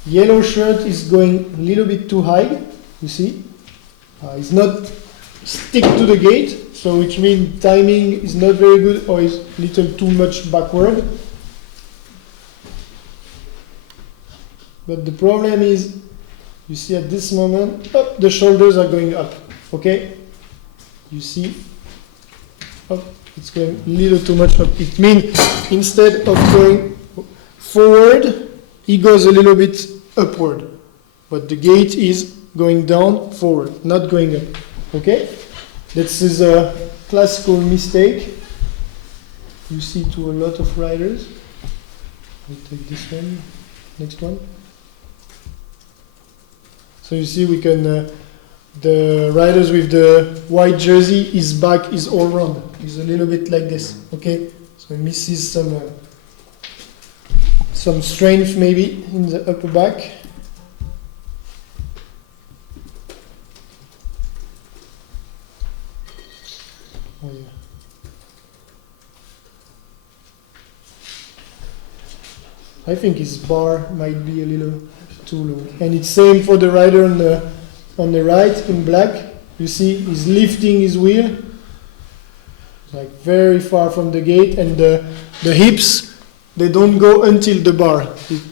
yellow shirt is going a little bit too high, you see. It's not stick to the gate, so which means timing is not very good or is a little too much backward. But the problem is, you see at this moment, the shoulders are going up, okay? You see, it's going a little too much up. It means instead of going forward, he goes a little bit upward. But the gate is going down forward, not going up. Okay? This is a classical mistake. you see to a lot of riders. We'll take this one, next one. So you see we can, the riders with the white jersey, his back is all round. He's a little bit like this, okay? So he misses some strength maybe in the upper back. Oh yeah. I think his bar might be a little too low. And it's same for the rider on the right in black. You see he's lifting his wheel, like very far from the gate, and the hips, they don't go until the bar.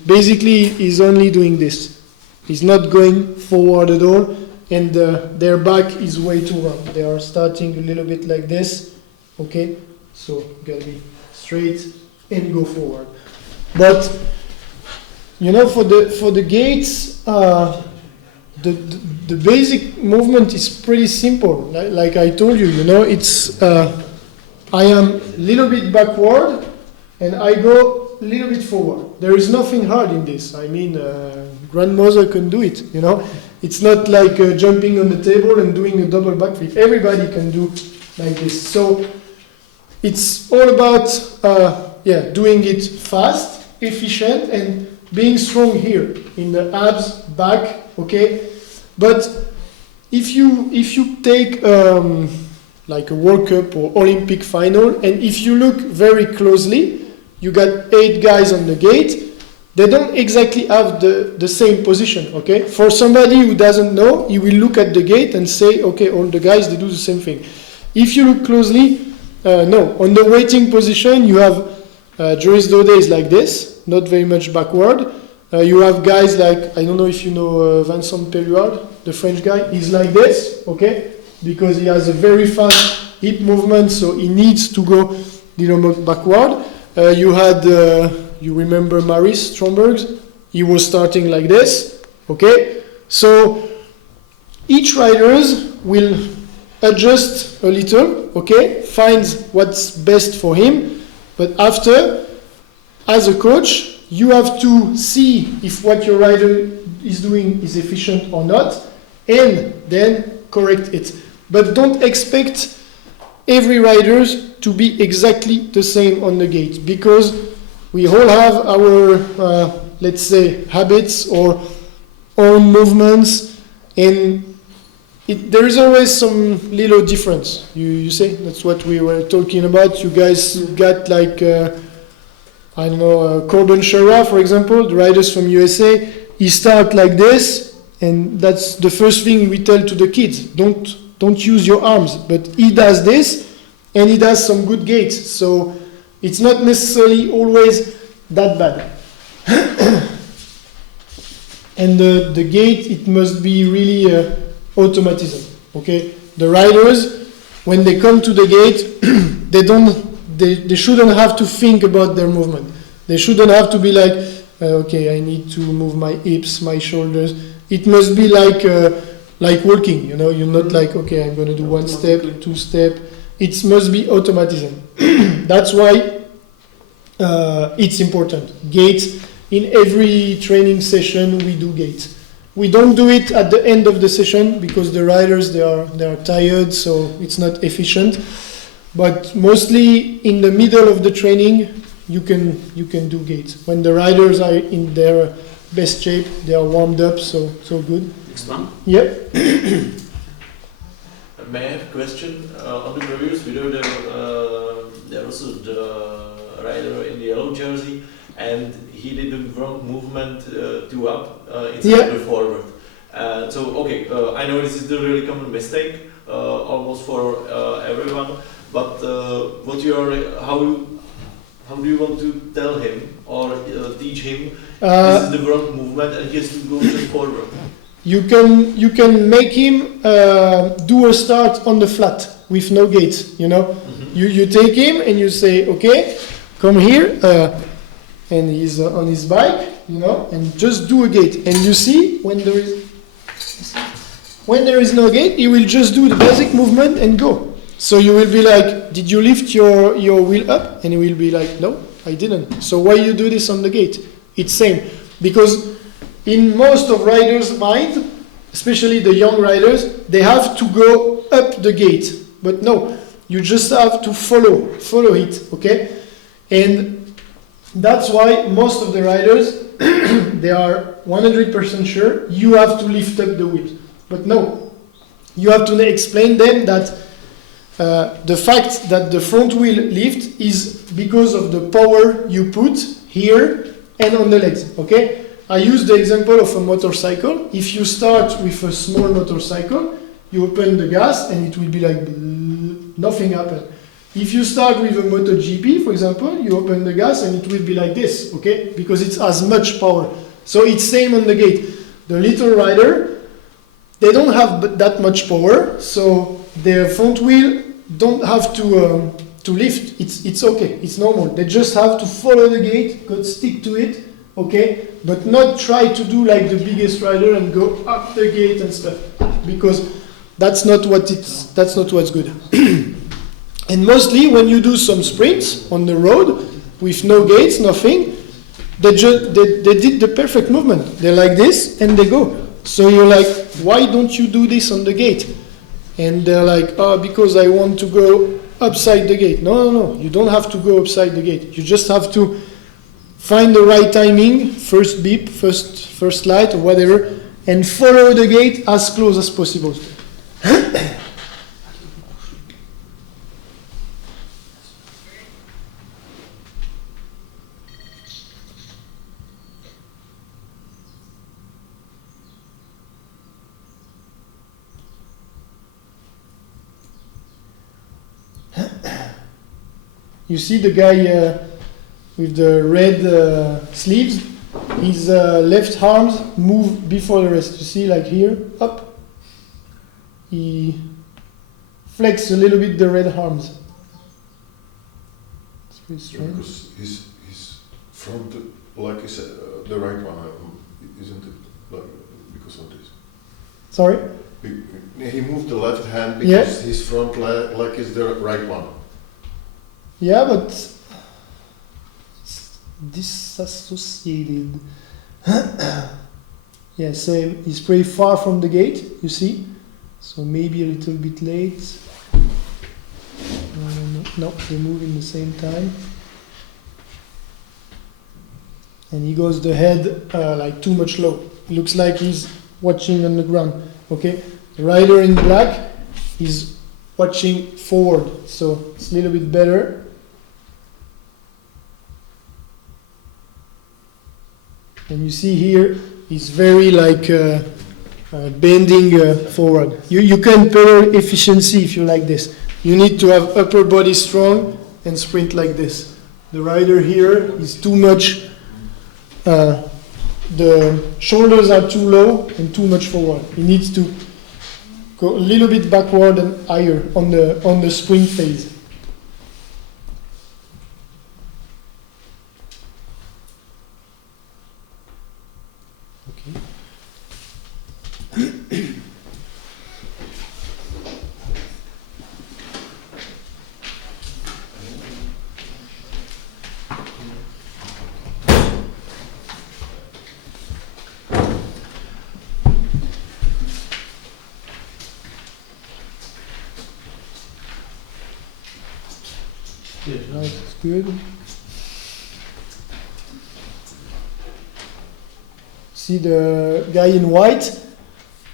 Basically, he's only doing this. He's not going forward at all, and their back is way too round. They are starting a little bit like this, okay? So gotta be straight and go forward. But you know, for the gates, the basic movement is pretty simple. Like I told you, you know, it's I am a little bit backward and I go a little bit forward. There is nothing hard in this. I mean, grandmother can do it, you know. It's not like jumping on the table and doing a double backflip. Everybody can do like this. So it's all about doing it fast, efficient, and being strong here in the abs, back, okay. But if you take like a World Cup or Olympic final, and if you look very closely, you got 8 guys on the gate. They don't exactly have the same position, okay? For somebody who doesn't know, he will look at the gate and say, okay, all the guys, they do the same thing. If you look closely, no. On the waiting position, you have Joris Dode is like this, not very much backward. You have guys like, I don't know if you know Vincent Pelluard, the French guy, he's like this, okay? Because he has a very fast hip movement, so he needs to go a little more backward. You had, you remember Maurice Stromberg? He was starting like this, okay? So each riders will adjust a little, okay? Finds what's best for him, but after, as a coach, you have to see if what your rider is doing is efficient or not, and then correct it. But don't expect every rider to be exactly the same on the gate, because we all have our, let's say, habits or own movements, and there is always some little difference. You say, that's what we were talking about. You guys got like, I don't know, Corbin Shara, for example, the riders from USA, he start like this, and that's the first thing we tell to the kids. Don't use your arms, but he does this, and he does some good gaits, so it's not necessarily always that bad. And the gait, it must be really automatism, okay? The riders, when they come to the gate, they shouldn't have to think about their movement. They shouldn't have to be like, okay, I need to move my hips, my shoulders. It must be like walking, you know. You're not like, okay, I'm going to do 1 step, 2 step. It must be automatism. That's why it's important. Gates, in every training session, we do gates. We don't do it at the end of the session because the riders, they are tired, so it's not efficient. But mostly in the middle of the training, you can do gates. When the riders are in their best shape, they are warmed up, so good. Next one. Yep. May I have a question? On the previous video, there was the rider in the yellow jersey, and he did the wrong movement to up instead of the forward. So, okay, I know this is a really common mistake, almost for everyone. But how do you want to tell him or teach him this is the wrong movement and he has to go just forward? You can make him do a start on the flat with no gates. You know, you take him and you say, okay, come here, and he's on his bike, you know, and just do a gate. And you see when there is no gate, he will just do the basic movement and go. So you will be like, did you lift your wheel up? And you will be like, no, I didn't. So why you do this on the gate? It's same. Because in most of riders' mind, especially the young riders, they have to go up the gate. But no, you just have to follow it, okay? And that's why most of the riders, they are 100% sure you have to lift up the wheel. But no, you have to explain them that the fact that the front wheel lift is because of the power you put here and on the legs, okay? I use the example of a motorcycle. If you start with a small motorcycle, you open the gas and it will be like nothing happens. If you start with a MotoGP, for example, you open the gas and it will be like this, okay? Because it has much power. So it's same on the gate. The little rider, they don't have that much power, so their front wheel don't have to lift. It's okay, it's normal. They just have to follow the gate, stick to it, okay? But not try to do like the biggest rider and go up the gate and stuff, because that's not what's good. And mostly when you do some sprints on the road with no gates, nothing, they did the perfect movement. They're like this and they go. So you're like, why don't you do this on the gate? And they're like, oh, because I want to go upside the gate. No, you don't have to go upside the gate. You just have to find the right timing, first beep, first light or whatever, and follow the gate as close as possible. You see the guy with the red sleeves, his left arms move before the rest. You see, like here, up. He flex a little bit the red arms. It's pretty strong. Because his front leg is the right one, isn't it? Like, because of this. Sorry? He moved the left hand because his front leg is the right one. Yeah, but it's disassociated. Yeah, same. He's pretty far from the gate, you see? So maybe a little bit late. No, they move in the same time. And he goes the head like too much low. Looks like he's watching on the ground. Okay? The rider in black is watching forward, so it's a little bit better. And you see here, it's very like bending forward. You can pedal efficiency if you like this. You need to have upper body strong and sprint like this. The rider here is too much, the shoulders are too low and too much forward. He needs to go a little bit backward and higher on the sprint phase. Right, it's good. See the guy in white?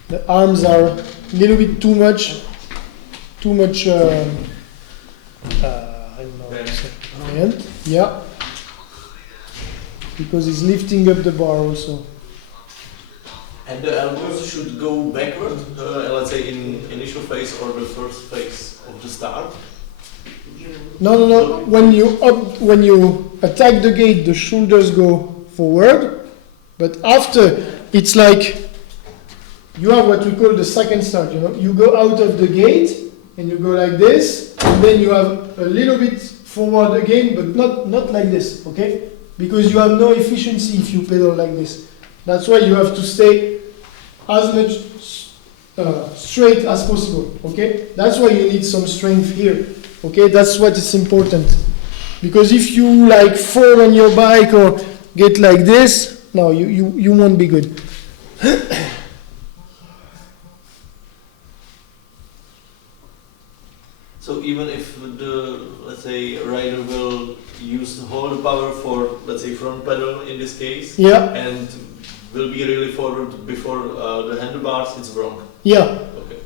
The arms are a little bit too much. I don't know what to say. Bent. Yeah. Because he's lifting up the bar also. And the elbows should go backward, let's say in initial phase or the first phase of the start. No. When you attack the gate, the shoulders go forward, but after it's like you have what we call the second start. You go out of the gate and you go like this, and then you have a little bit forward again, but not like this, okay? Because you have no efficiency if you pedal like this. That's why you have to stay as much straight as possible. Okay, that's why you need some strength here. Okay, that's what is important. Because if you like fall on your bike or get like this, no, you won't be good. So even if the, let's say, rider will use the whole power for, let's say, front pedal in this case, Yeah, and will be really forward before the handlebars, it's wrong. yeah. Okay.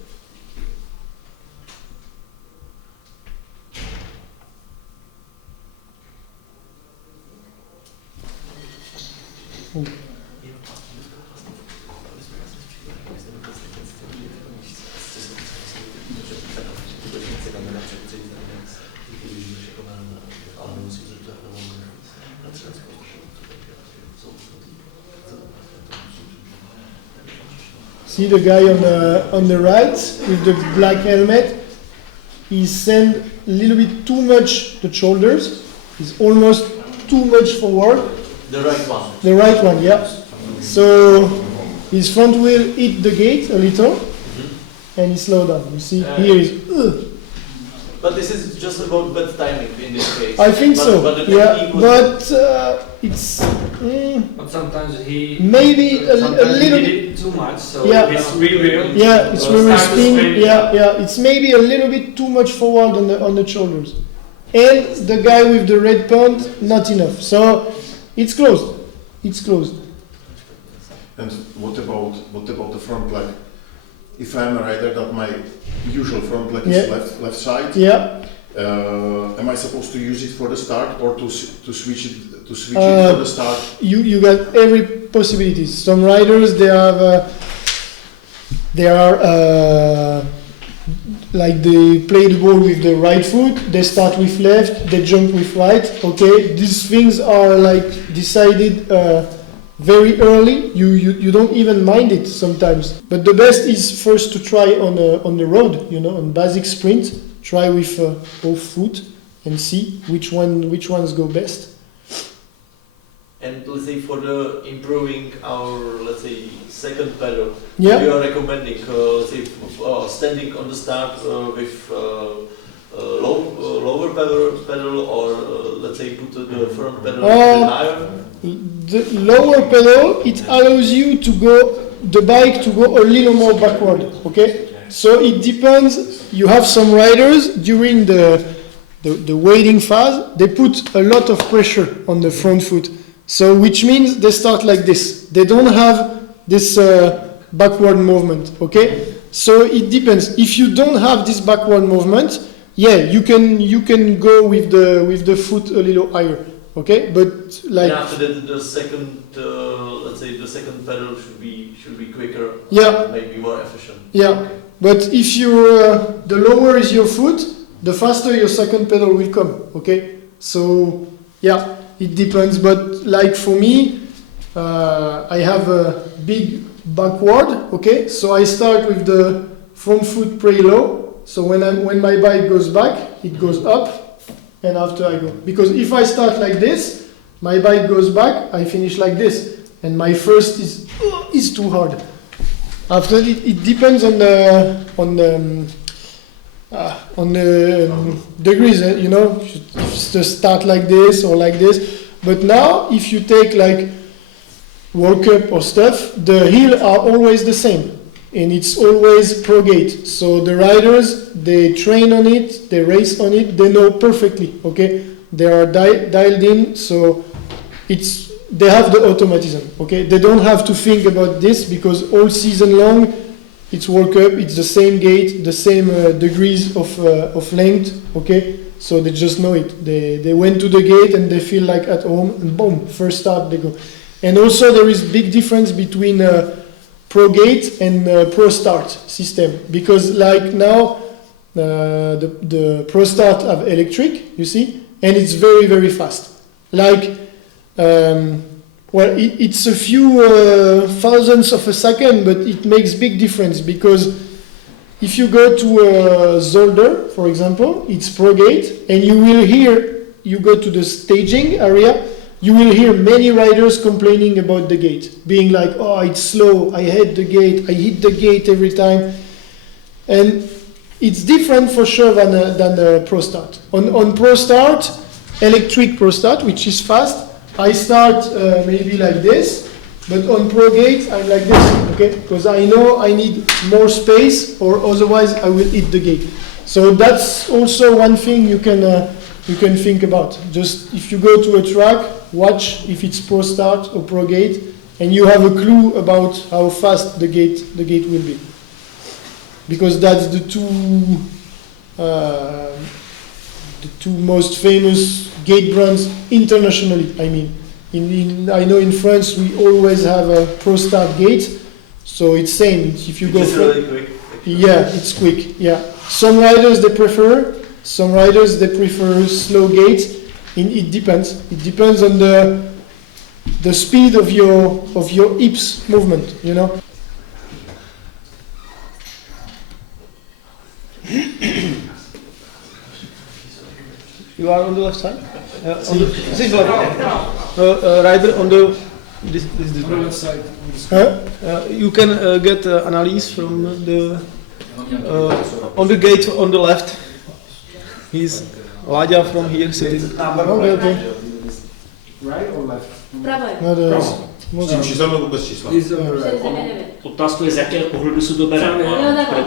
See the guy on the right with the black helmet? He sent a little bit too much the shoulders. He's almost too much forward. The right one. The right one, yeah. So his front wheel hit the gate a little, and he slowed down. You see, here is. But this is just about bad timing in this case. I think so. But the Yeah, technique was but it's But sometimes he maybe a sometimes little he bit. did it too much, so Yeah. it's real. Yeah, it's rear Start to spin. Yeah. It's maybe a little bit too much forward on the shoulders, and the guy with the red pant not enough. So it's closed. It's closed. And what about the front leg? If I'm a rider that my usual front leg is Yeah. left side, Yeah. am I supposed to use it for the start or to switch it for the start? You got every possibilities. Some riders they are like they play the ball with the right foot. They start with left. They jump with right. Okay, these things are like decided very early. You don't even mind it sometimes. But the best is first to try on the road. On basic sprint. Try with both foot and see which ones go best. And let's say for the improving our, let's say, second pedal, Yeah. we are recommending, let's say, standing on the start with lower pedal or let's say put the front pedal a bit higher. The lower pedal, it allows you to go, the bike to go a little more backward, okay? So it depends. You have some riders during the waiting phase, they put a lot of pressure on the front foot. So which means they start like this. They don't have this backward movement, okay? So it depends. If you don't have this backward movement, yeah, you can go with the foot a little higher, okay? But like And after that, the second, let's say, the second pedal should be quicker. Yeah. Maybe more efficient. Yeah. Okay. But if you the lower is your foot, the faster your second pedal will come. Okay, so yeah, it depends. But like for me, I have a big backward. Okay, so I start with the front foot pretty low. So when my bike goes back, it goes up, and after I go. Because if I start like this, my bike goes back, I finish like this, and my first is too hard. After it depends on the degrees, if to start like this or like this. But now, if you take like World Cup or stuff, the heel are always the same, and it's always pro gate. So the riders, they train on it, they race on it, they know perfectly. Okay, they are dialed in, so they have the automatism, okay? They don't have to think about this because all season long, it's World Cup, it's the same gate, the same degrees of length, okay? So they just know it. They went to the gate and they feel like at home, and boom, first start they go. And also there is big difference between pro gate and pro start system, because like now the pro start have electric, you see, and it's very, very fast. Like it's a few thousandths of a second, but it makes big difference, because if you go to Zolder, for example, it's pro gate, and you will hear, you go to the staging area, you will hear many riders complaining about the gate, being like, oh, it's slow, I hate the gate, I hit the gate every time. And it's different for sure than a Pro Start. On Pro Start, electric Pro Start, which is fast, I start maybe like this, but on Pro Gate, I'm like this, okay? Because I know I need more space, or otherwise I will hit the gate. So that's also one thing you can think about. Just if you go to a track, watch if it's Pro Start or Pro Gate, and you have a clue about how fast the gate will be. Because that's the two most famous gate brands internationally. I mean, I know in France we always have a Pro Start gate, so it's same. If you go Just really quick. yeah, it's quick. Yeah, some riders they prefer slow gates. It depends. It depends on the speed of your hips movement. You know. You are on the left side? This left. Rider on the this left side. You can get analysis from the on the gate on the left. He's Láďa from here sitting. Okay. Right or left? No, Číslo nebo bez čísla? Otázka je, z jakého pohledu se to bere,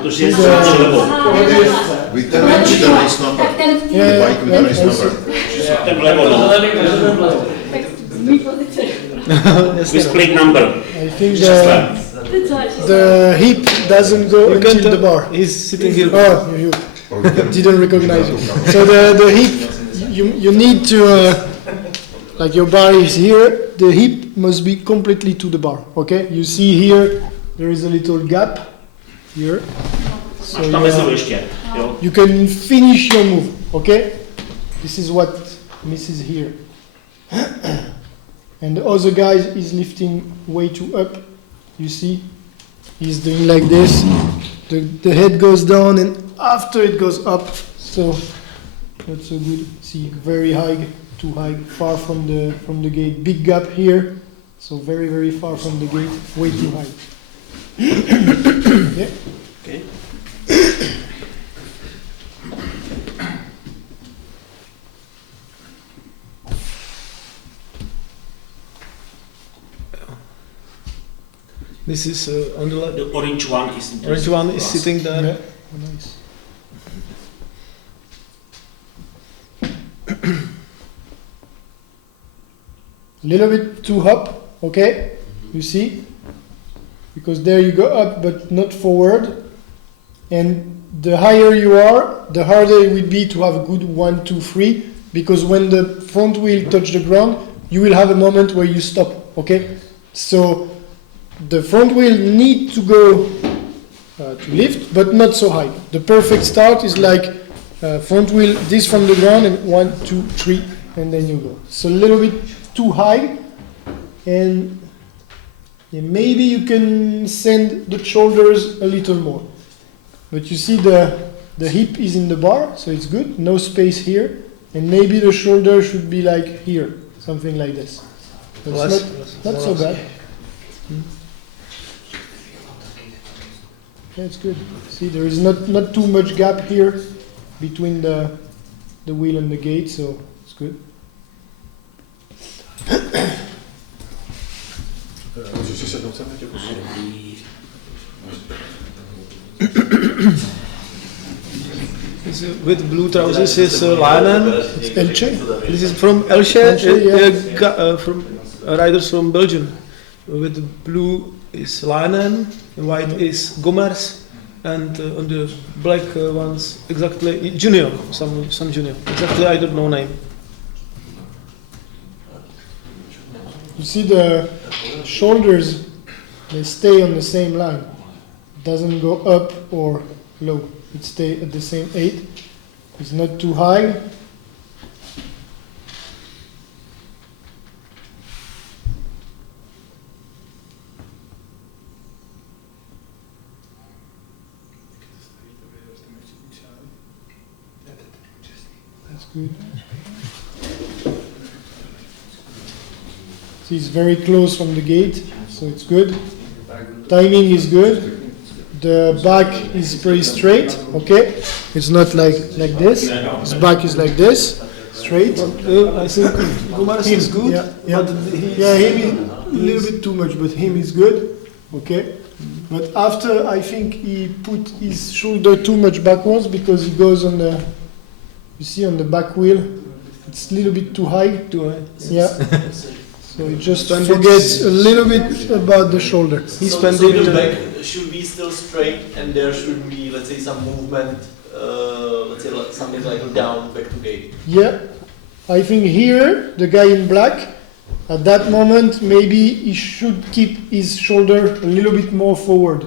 protože je With the race number. The bike with the race number. ten vlevo, Tak z mý pozice. with plate number. I think the hip doesn't go until the bar. He's sitting here. Oh, you didn't recognize it. So the hip, you need to, like your bar is here, the hip must be completely to the bar, okay? You see here, there is a little gap here. So you can finish your move, okay? This is what misses here. And the other guy is lifting way too up, you see? He's doing like this. The head goes down and after it goes up, so not so good. See, very high, too high, far from the gate. Big gap here, so very, very far from the gate, way too high. Yeah. Okay. This is on the left. The orange one is Orange one is sitting there. Yeah. Nice. A little bit too up, okay? You see? Because there you go up but not forward. And the higher you are, the harder it will be to have a good 1, 2, 3. Because when the front wheel touch the ground, you will have a moment where you stop, okay? So the front wheel need to go to lift, but not so high. The perfect start is like front wheel, this from the ground, and 1, 2, 3, and then you go. So a little bit too high, and yeah, maybe you can send the shoulders a little more. But you see the hip is in the bar, so it's good, no space here, and maybe the shoulder should be like here, something like this. It's not so bad. Yeah, it's good. See, there is not too much gap here between the wheel and the gate, so it's good. With blue trousers is Lion. Elche? This is from Elche, Elche, from riders from Belgium. With the blue is Lion, white is Gomers, and on the black ones exactly Junior, some Junior. Exactly, I don't know name. You see the shoulders, they stay on the same line. It doesn't go up or low. It stays at the same 8. It's not too high. That's good. He's very close from the gate, so it's good. Timing is good. The back is pretty straight, okay? It's not like this. His back is like this, straight. I think Gumars is good, but him a little bit too much, but him is good, okay? But after, I think he put his shoulder too much backwards because he goes on the, you see on the back wheel, it's a little bit too high. Yeah. So he just forgets a little bit about the shoulder. He so the back should be still straight, and there should be, let's say, some movement, let's say something like down, back to gate. Yeah, I think here, the guy in black, at that moment, maybe he should keep his shoulder a little bit more forward.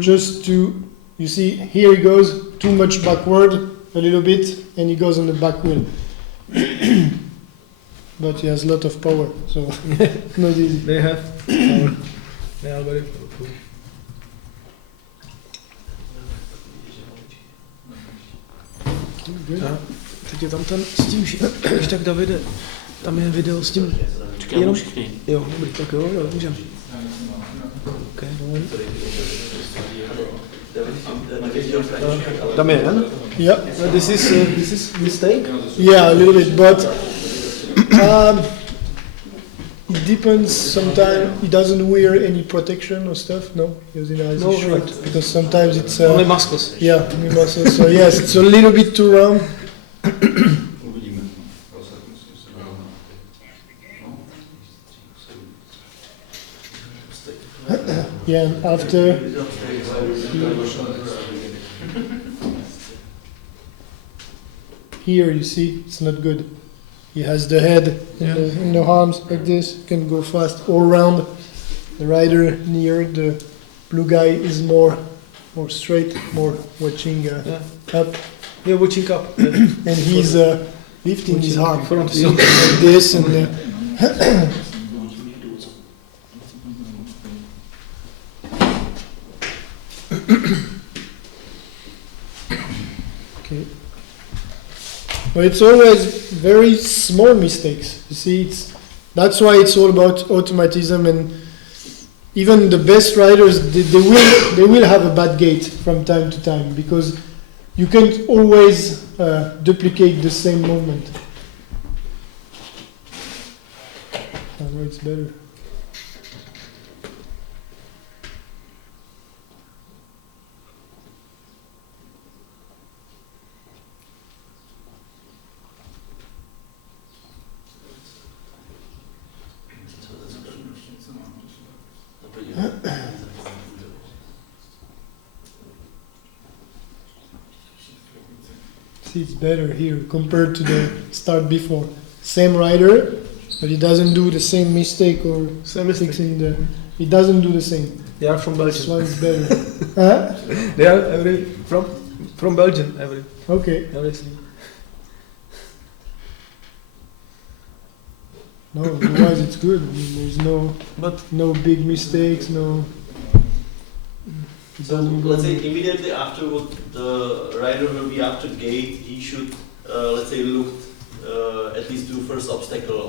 Just to, you see, here he goes too much backward, a little bit, and he goes on the back wheel. But he has a lot of power, so not easy. They have power. They are very powerful. Teď je tam ten s tím, když tak Davide, tam je video s tím. Jenom všichni. Jo, dobrý, tak jo, můžeme. Okay. Damien? Yeah. This is mistake? Yeah, a little bit, but it depends. Sometimes he doesn't wear any protection or stuff. No, because he has his shirt. Right. Because sometimes it's only muscles. Yeah, only muscles. So yes, it's a little bit too round. Yeah, and after here you see it's not good. He has the head in the arms like this, can go fast all around. The rider near the blue guy is more straight, more watching up. Yeah, watching up. And he's lifting his arm like this and okay. But it's always very small mistakes. You see, that's why it's all about automatism, and even the best riders, they will have a bad gait from time to time because you can't always duplicate the same movement. I know it's better. See, it's better here compared to the start before. Same rider, but he doesn't do the same mistake or fixing the. He doesn't do the same. They are from Belgium. This one's better. Huh? They are from Belgium. Okay. Everything. No, otherwise it's good. I mean, there's no big mistakes, no. So let's say immediately after what the rider will be after gate, he should let's say look at least do first obstacle.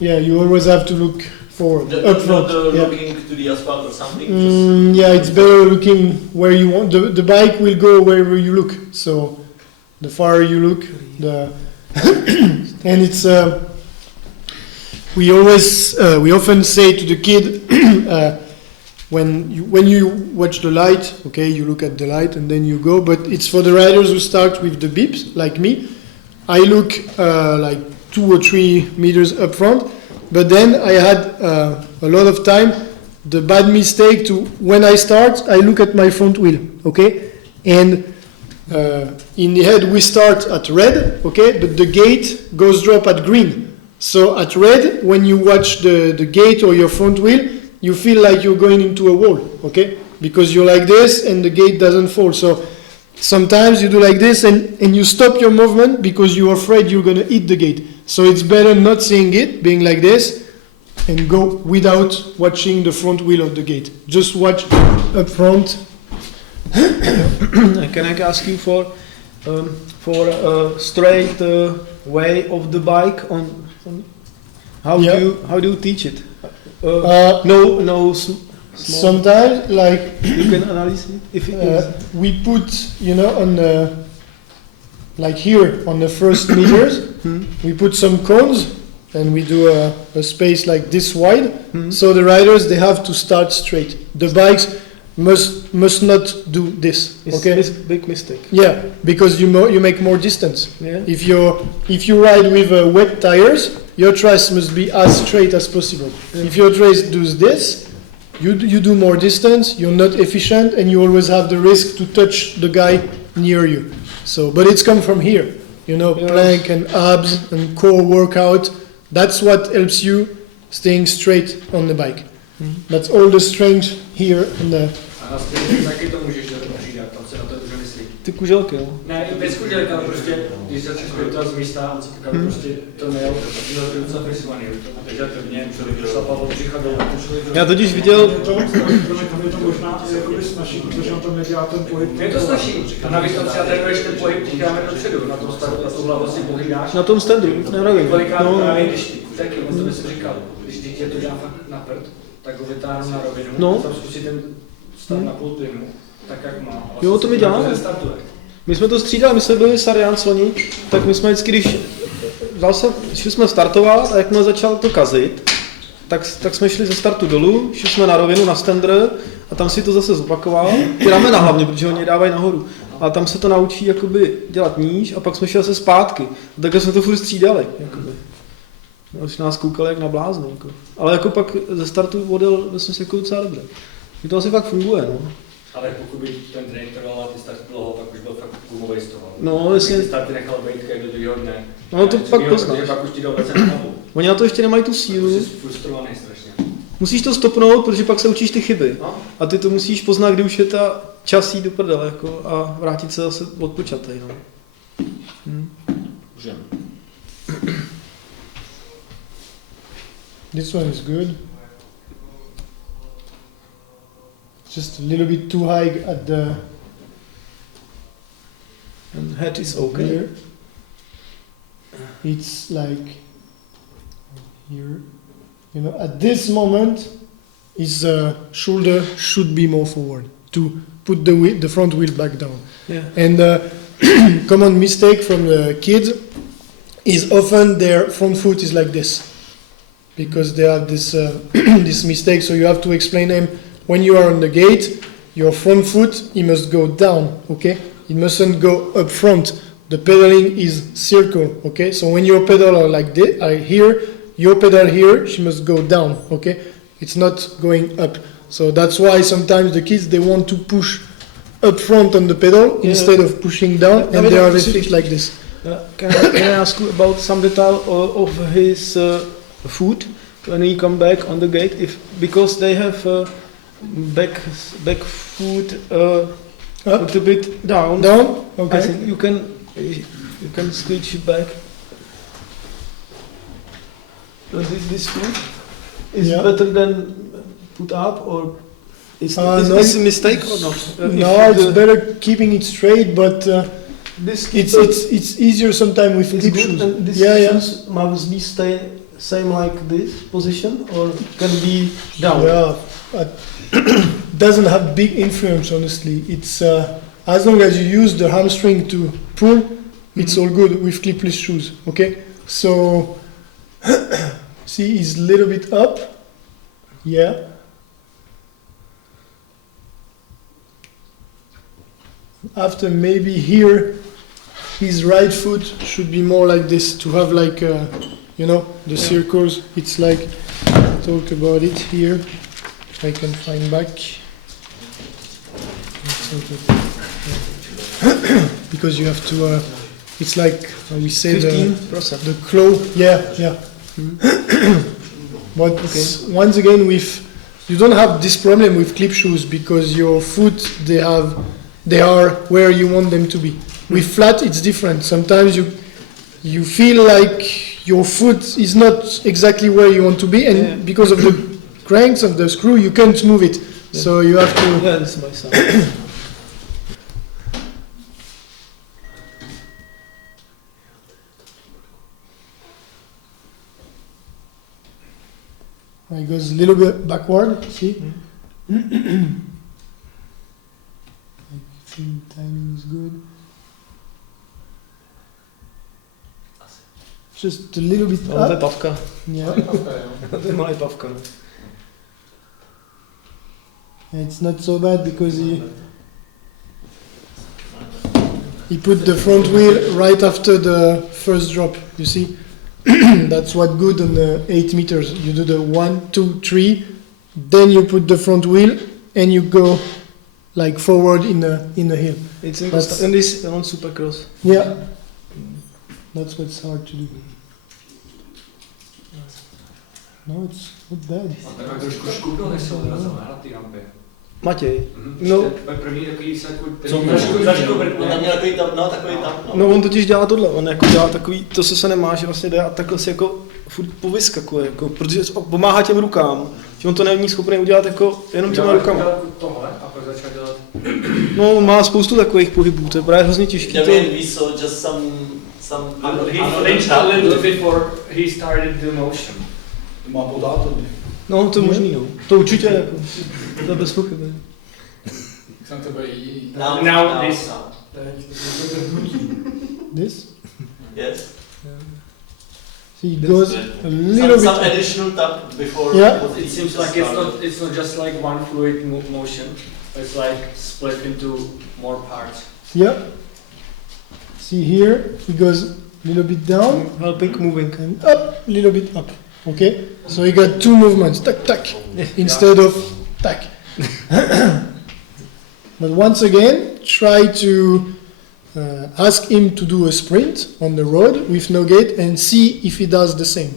Yeah. You always have to look forward, up front. Looking to the asphalt or something. Yeah, it's better looking where you want. The bike will go wherever you look. So the farther you look, the and it's. We often say to the kid when you watch the light, okay, you look at the light and then you go. But it's for the riders who start with the beeps, like me. I look like 2 or 3 meters up front, but then I had a lot of time. The bad mistake to when I start, I look at my front wheel, okay, and in the head we start at red, okay, but the gate goes drop at green. So at red, when you watch the gate or your front wheel, you feel like you're going into a wall, okay? Because you're like this and the gate doesn't fall. So sometimes you do like this and you stop your movement because you're afraid you're going to hit the gate. So it's better not seeing it, being like this, and go without watching the front wheel of the gate. Just watch up front. Can I ask you for a straight way of the bike on How Yeah. do you teach it? Uh, Small. Sometimes, like, You can analyze it if it is. we put, on the, like here, on the first meters, we put some cones, and we do a space like this wide, so the riders, they have to start straight. The bikes must not do this, okay? It's a big mistake. Yeah, because you make more distance. Yeah. If you ride with wet tires, your trace must be as straight as possible. Yeah. If your trace does this, you do more distance, you're not efficient, and you always have the risk to touch the guy near you. So, but it's come from here, plank and abs and core workout. That's what helps you staying straight on the bike. That's all the strength here on the. A stejně taky to můžeš do toho přidat, tam se na to dobře myslí. Ty kuželky, jo? Ne, i bez kuželky, ale prostě, když se chceš projítovat z místa, prostě to nejel, protože to je docela frisovaný, takže prvně, šlapal od břicha dolů. Já totiž viděl... Tam je to možná jakoby snažší, protože on tam nedělá ten pohyb. Je to snažší, a navíc tam třeba trénuješ ten pohyb, ty dáme dopředu, na tom startu, na tu hlavu si pohlídáš. Na tom standu, na rovinu. Kolikrát právě, když taky, on to by si říkal, když dítě to dělá fakt na prd, tak ho vytáhnu na rovinu, tam zkusí ten stav na půl plynu, tak jak má. Jo, to mi dělá. My jsme to střídali, my jsme byli Sarian loni, tak my jsme vždycky, když šli jsme startovat a jakmile začal to kazit, tak jsme šli ze startu dolů, šli jsme na rovinu, na standard a tam si to zase zopakoval. Ty ramena hlavně, protože oni je dávají nahoru. A tam se to naučí jakoby dělat níž a pak jsme šli zase zpátky. A takhle jsme to furt střídali. Jakoby. Už nás koukali jak na blázny. Jako. Ale jako pak ze startu odjel, myslím si, jako docela dobře. To asi fakt funguje, no. Ale pokud by ten trénink trval na ty starty dlouho, tak už byl fakt gumovej z toho. No, jestli... Ty starty nechal být jak do druhého dne. No to pak poznáš. Pak už ti dal vece na hlavu. Oni na to ještě nemají tu sílu. Jsi frustrovaný strašně. Musíš to stopnout, protože pak se učíš ty chyby. No. A ty to musíš poznat, kdy už je ta čas jít do prdele, jako, a vrátit se zase odpočatej, no. Můžeme. This one is good. Just a little bit too high at the. And head is okay. Here. It's like here. At this moment, his shoulder should be more forward to put the front wheel back down. Yeah. And common mistake from the kids is often their front foot is like this, because they have this this mistake. So you have to explain them. When you are on the gate, your front foot, it must go down, okay? It mustn't go up front. The pedaling is circle, okay? So when your pedal are like this, here, your pedal here, she must go down, okay? It's not going up. So that's why sometimes the kids, they want to push up front on the pedal instead of pushing down, and they are restrict like this. Can I ask you about some detail of his foot when he come back on the gate? Because they have back foot a little bit down. Down? Okay. I think you can switch it back. This foot is better than put up, or is this a mistake or not? No, it's better keeping it straight, but it's easier sometimes with clip shoes. And this shoes must be stay same like this position, or can be down. Yeah, doesn't have big influence, honestly. It's as long as you use the hamstring to pull, it's all good with clipless shoes. Okay, so see, he's a little bit up. Yeah. After maybe here, his right foot should be more like this to have like the circles. It's like, talk about it here. If I can find back. Because you have to, it's like how we say 15%. the claw. Yeah. But once again, you don't have this problem with clip shoes because your foot they are where you want them to be. With flat, it's different. Sometimes you feel like your foot is not exactly where you want to be, and because of the cranks of the screw, you can't move it. Yeah. So you have to. Yeah, this is my son. It goes a little bit backward, see? I think timing is good. Just a little bit Ale to je up. pavka. Yeah. To je malý pavka. No. It's not so bad because he put the front wheel right after the first drop, you see? That's what good on the 8 meters. You do the 1, 2, 3, then you put the front wheel and you go like forward in the hill. It's That's- in this on Supercross. Yeah, that's what's hard to do. No, it's not bad. On tak trošku škubnul, než se odrazil na té rampě. Matěj. No. No, To je první takový se jako... Co On tam měl takový tam, no takový tam. no on totiž dělá tohle, on jako dělá takový, to se nemá, že vlastně jde a takhle si jako furt povyskakuje, jako, protože pomáhá těm rukám, že on to není schopný udělat jako jenom těma rukama. Tohle a pak začal dělat... No, on má spoustu takových pohybů, to je právě hrozně těžký. Damien we saw just some He flinched a little before he started the motion. Má podáto. No, to je možný, no. To určitě, jako, to je bez pochyby. Jsem to bude jiný. Now this. This? Yes. See, it goes a little Some bit. additional tap before. Yeah. It seems like it's not just like one fluid motion. It's like split into more parts. Yeah. See here, he goes a little bit down Helping moving. and up, a little bit up. Okay? So you got two movements, tack, tack, instead of tack. But once again, try to ask him to do a sprint on the road with no gate and see if he does the same.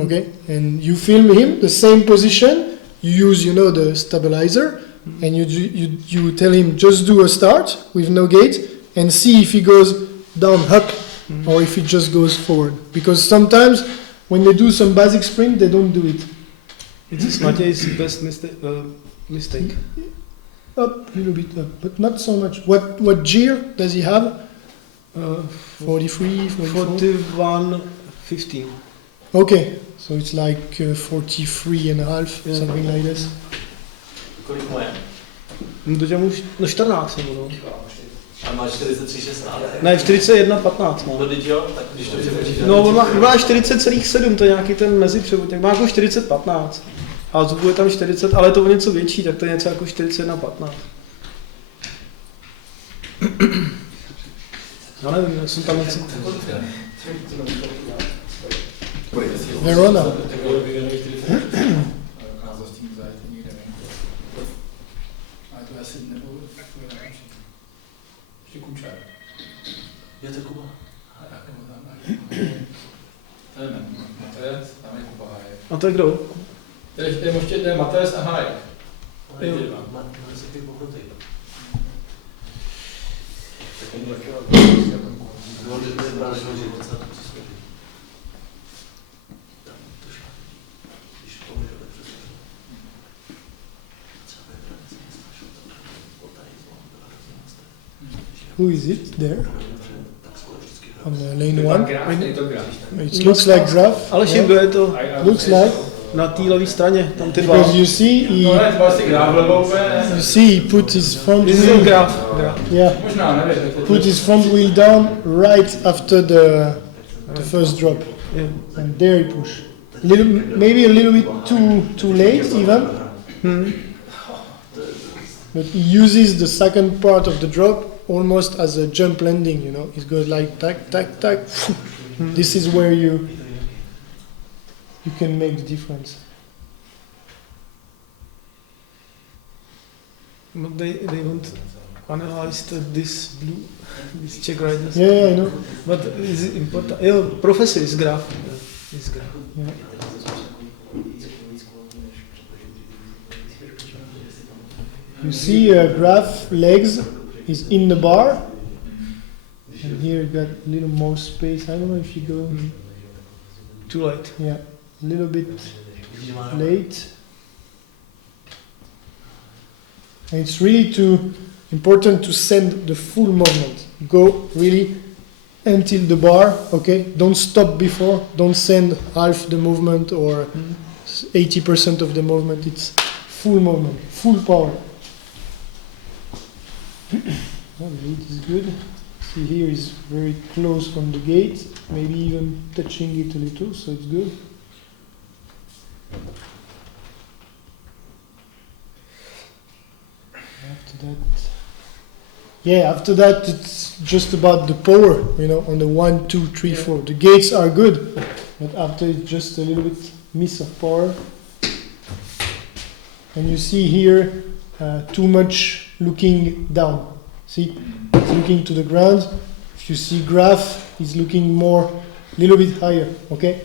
Okay? And you film him, the same position, you use, you know, the stabilizer, and you tell him just do a start with no gate and see if he goes down up or if he just goes forward. Because sometimes when they do some basic sprint, they don't do it. It's Matěj's best mistake. Up, a little bit up, but not so much. What gear does he have? 43, 44? 41, 15. Okay, so it's like 43 and a half, Yeah. something like this. Kolik mu je? No to těm už, no 14 nebo no. A má 43,16. Ne, 41, 15 No no. teď jo, tak když to přepočítáme. No, on má 40,7, to je nějaký ten mezipřevod, tak má jako 40-15. A zubů je tam 40, ale je to o něco větší, tak to je něco jako 41-15. Já nevím, já jsem tam něco... Verona. Je to Kuba. A to je kdo? To je Matez a Hajek. Jo. Má se ty pohnutý. Who is it there? On the lane one? Tentokrát. It looks like Graf. Ale kdo je to? Looks like, Na té levé straně, tam ty dva. because you see, No ne, to byl asi Graf levou úplně. you see, he put his front This is wheel, Graf. yeah, Možná, nevím. put his front wheel down right after the first drop, Yeah. and there he push. Maybe a little bit too late even, but he uses the second part of the drop almost as a jump landing. You know, it goes like tack, tack, tack. This is where you can make the difference. But they want analyze this blue, this Czech riders. Yeah, I know. But is it important? Jo, professor is Graf. Is Graf. Yeah. You see, Graf legs is in the bar, and here you got a little more space. I don't know if you go. Too late. Yeah, a little bit late. And it's really important to send the full movement. Go really until the bar, okay? Don't stop before. Don't send half the movement or 80% of the movement. It's full movement, full power. Oh, the gate is good. See here is very close from the gate, maybe even touching it a little, so it's good. After that it's just about the power, on the 1, 2, 3, 4. The gates are good, but after it's just a little bit miss of power. And you see here too much looking down. See, it's looking to the ground. If you see graph, it's looking more, a little bit higher, okay?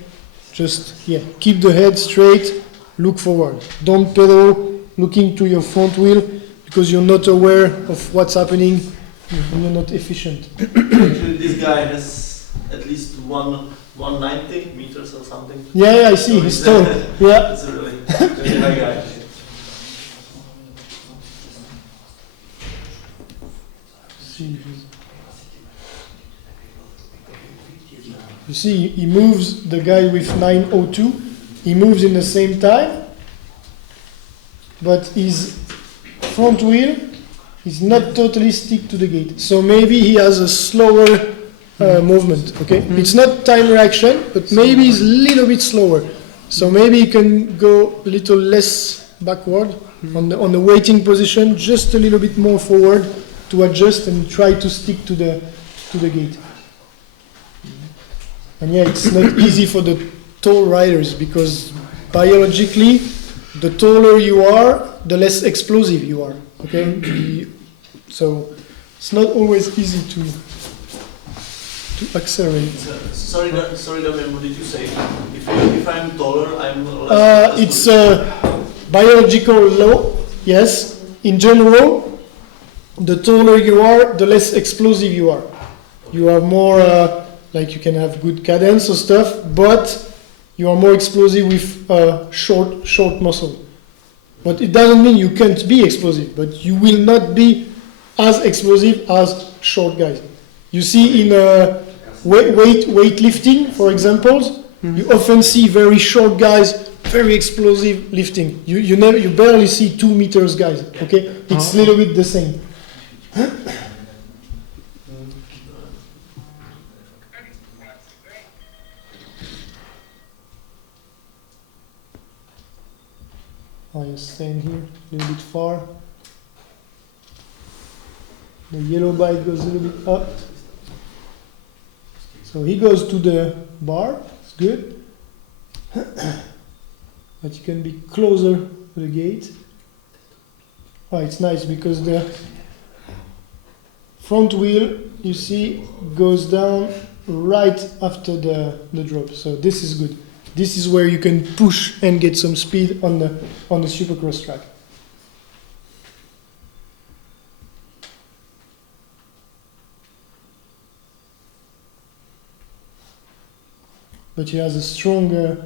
Just, keep the head straight, look forward. Don't pedal looking to your front wheel, because you're not aware of what's happening and you're not efficient. Actually, this guy has at least 190 meters or something. Yeah, I see, he's tall. Yeah. It's a really high guy. You see, he moves, the guy with 902, he moves in the same time, but his front wheel is not totally stick to the gate. So maybe he has a slower movement, okay? It's not time reaction, but maybe it's a little bit slower. So maybe he can go a little less backward on the waiting position, just a little bit more forward to adjust and try to stick to the gate. And it's not easy for the tall riders, because biologically, the taller you are, the less explosive you are. Okay, so it's not always easy to accelerate. Sorry, Damien, what did you say? If I'm taller, I'm less. It's a biological law. Yes, in general, the taller you are, the less explosive you are. You are more like you can have good cadence or stuff, but you are more explosive with short muscle. But it doesn't mean you can't be explosive, but you will not be as explosive as short guys. You see in weightlifting, for example, you often see very short guys, very explosive lifting. You barely see 2 meters guys. Okay, it's a little bit the same. You're staying here a little bit far. The yellow bike goes a little bit up. So he goes to the bar, it's good. But you can be closer to the gate. It's nice because the front wheel, you see, goes down right after the drop. So this is good. This is where you can push and get some speed on the supercross track. But he has a stronger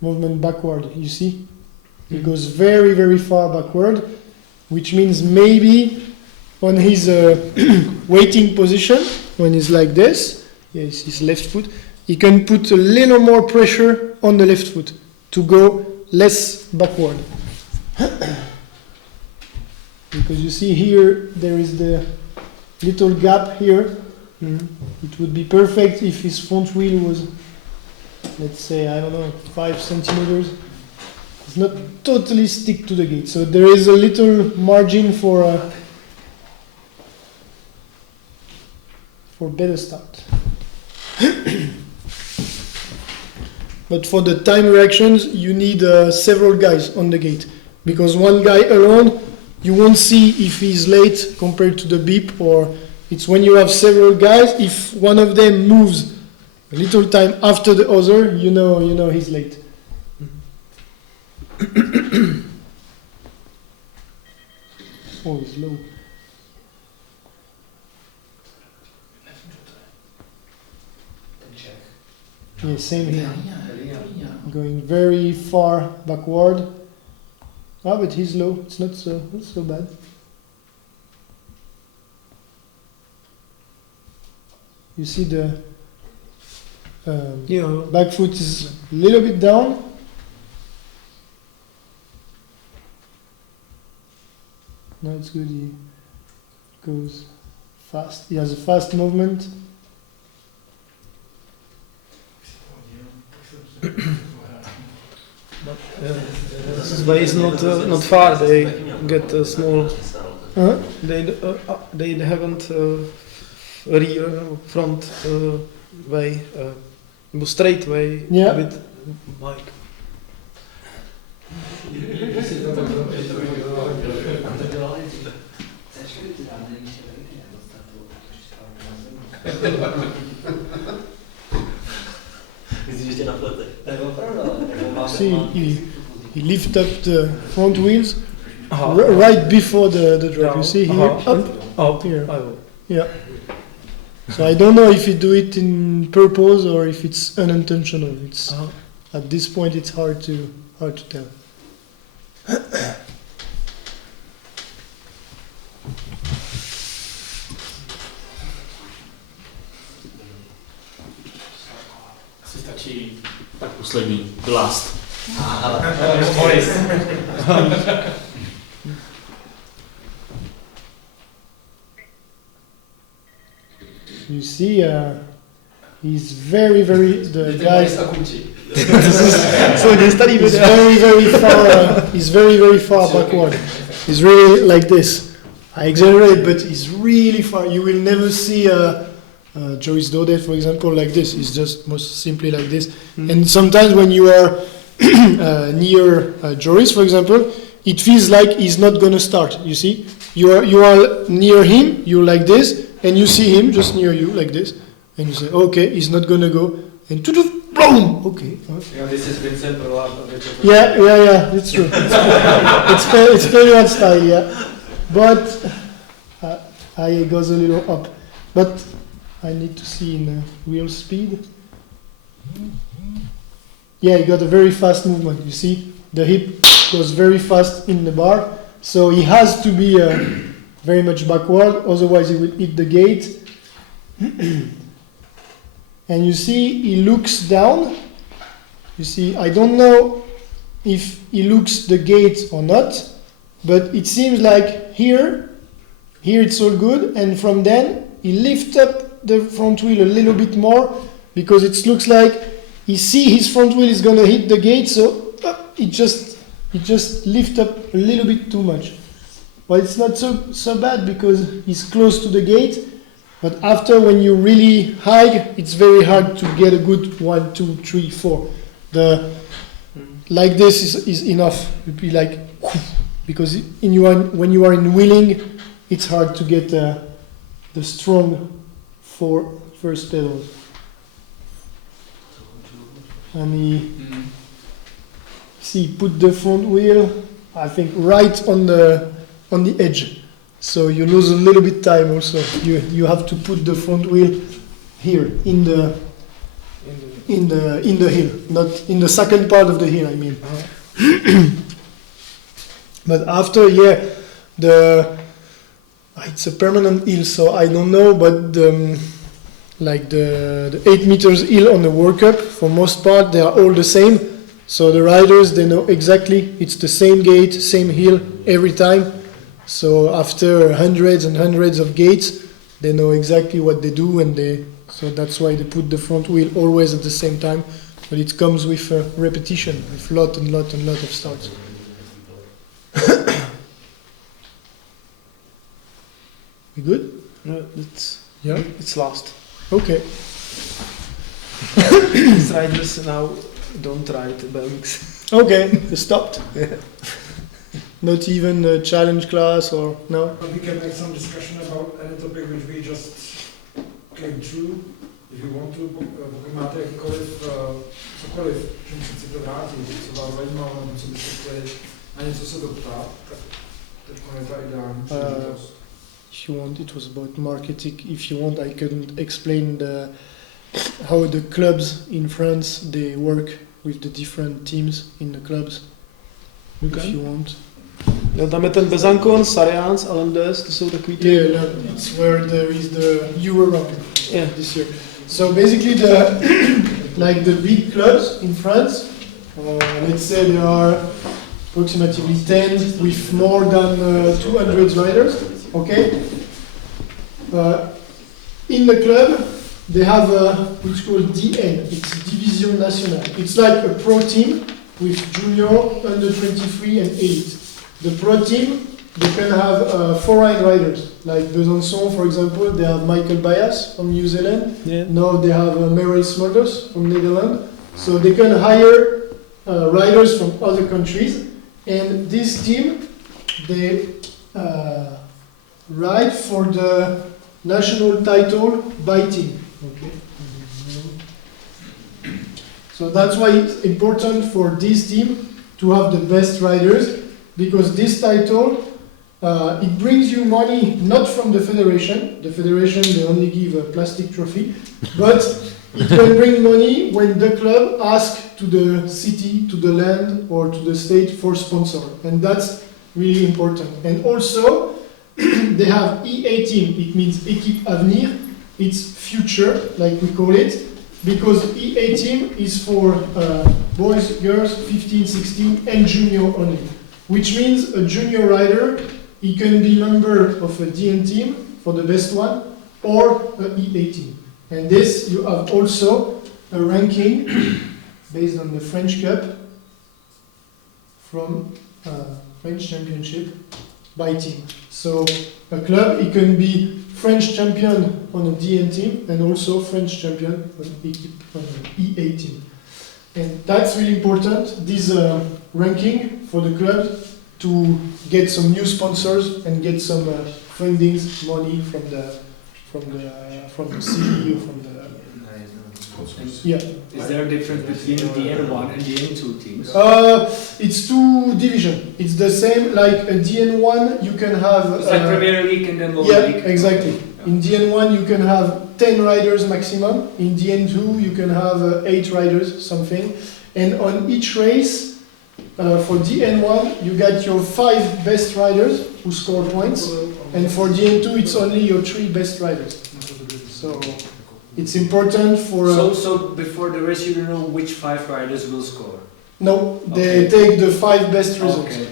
movement backward, you see? He goes very, very far backward, which means maybe on his waiting position, when he's like this, yes, his left foot, he can put a little more pressure on the left foot to go less backward. Because you see here, there is the little gap here. It would be perfect if his front wheel was, let's say, 5 centimeters. It's not totally stick to the gate. So there is a little margin for better start. But for the time reactions, you need several guys on the gate. Because one guy alone, you won't see if he's late compared to the beep, or it's when you have several guys, if one of them moves a little time after the other, you know he's late. Oh, he's low. Yeah, same here. Going very far backward. But he's low. It's not so bad. You see the back foot is a little bit down. Now it's good. He goes fast. He has a fast movement. This is why it's not far. They get a small. They haven't rear front way, straight way with bike. See, he lift up the front wheels right before the drop. You see here, up here. Yeah. So I don't know if he do it in purpose or if it's unintentional. It's at this point it's hard to tell. Asi stačí tak poslední, the last. You see, he's very, the guy. So he's very far backward. He's really like this. I exaggerate, but he's really far. You will never see Joris Daudet, for example, like this. He's just most simply like this. And sometimes when you are near Joris, for example, it feels like he's not going to start. You see, you are near him. You're like this, and you see him just near you like this, and you say, okay, he's not going to go. And boom. Okay. Yeah, this is Vincent. Yeah, it's true. It's very hard style, yeah. But I goes a little up. But I need to see in real speed. Yeah, he got a very fast movement. You see, the hip goes very fast in the bar. So he has to be very much backward, otherwise he will hit the gate. And you see, he looks down. You see, I don't know if he looks the gate or not, but it seems like here it's all good, and from then he lifts up the front wheel a little bit more, because it looks like he see his front wheel is gonna hit the gate, so it just lifts up a little bit too much. But it's not so bad because he's close to the gate. But after, when you really hike, it's very hard to get a good 1, 2, 3, 4. Like this is enough. It'd be like, because when you are in wheeling, it's hard to get the strong 4 first pedals. And he put the front wheel, I think, right on the edge. So you lose a little bit time also. You have to put the front wheel here in the hill, not in the second part of the hill, I mean. But after, it's a permanent hill, so I don't know, but the 8 meters hill on the World Cup, for most part, they are all the same. So the riders, they know exactly, it's the same gate, same hill every time. So after hundreds and hundreds of gates, they know exactly what they do, so that's why they put the front wheel always at the same time. But it comes with repetition, with lot of starts. We good? It's last. Okay. These riders now don't ride BMX. Okay, they stopped. Not even a challenge class or no? We can make some discussion about any topic which we just came through. If you want to, pokud máte jakýkoliv, cokoliv, čím se chcete vrátit, co vás zajímalo, nebo co byste chtěli na něco se doptat, tak teď je ta ideální příležitost. If you want, it was about marketing. If you want, I can explain how the clubs in France, they work with the different teams in the clubs. If you want. No, tam je ten Besancon, Sarians, Alendes, to jsou takový ty... Yeah, it's where there is the Euro round this year. So basically like the big clubs in France, let's say there are approximately 10 with more than 200 riders. Okay. In the club, they have which is called DN. It's Division Nationale. It's like a pro team with junior, under 23, and elite. The pro team, they can have foreign riders, like Besancon, for example. They have Michael Bias from New Zealand. Yeah. Now they have Meryl Smulders from Netherlands. So they can hire riders from other countries. And this team, they ride for the national title by team. Okay. So that's why it's important for this team to have the best riders, because this title, it brings you money not from the federation. The federation, they only give a plastic trophy, but it can bring money when the club asks to the city, to the land, or to the state for sponsor, and that's really important. And also, they have EA team. It means Équipe Avenir. It's future, like we call it, because EA team is for boys, girls, 15, 16, and junior only. Which means a junior rider, he can be member of a DN team for the best one, or a EA team. And this, you have also a ranking based on the French Cup from French Championship by team. So a club, it can be French champion on a DN team and also French champion on an EA team. And that's really important, this ranking for the club, to get some new sponsors and get some fundings, money from the city or from the yeah. Is there a difference between the DN1 and the DN2 teams? It's two divisions. It's the same, like a DN1 you can have... It's like Premier League and then Lower League? Yeah, exactly. In DN1 you can have 10 riders maximum. In DN2 you can have 8 riders, something. And on each race, for DN1 you get your 5 best riders who score points. And for DN2 it's only your 3 best riders. So it's important for... So before the race you don't know which 5 riders will score? No, they take the 5 best results. Okay.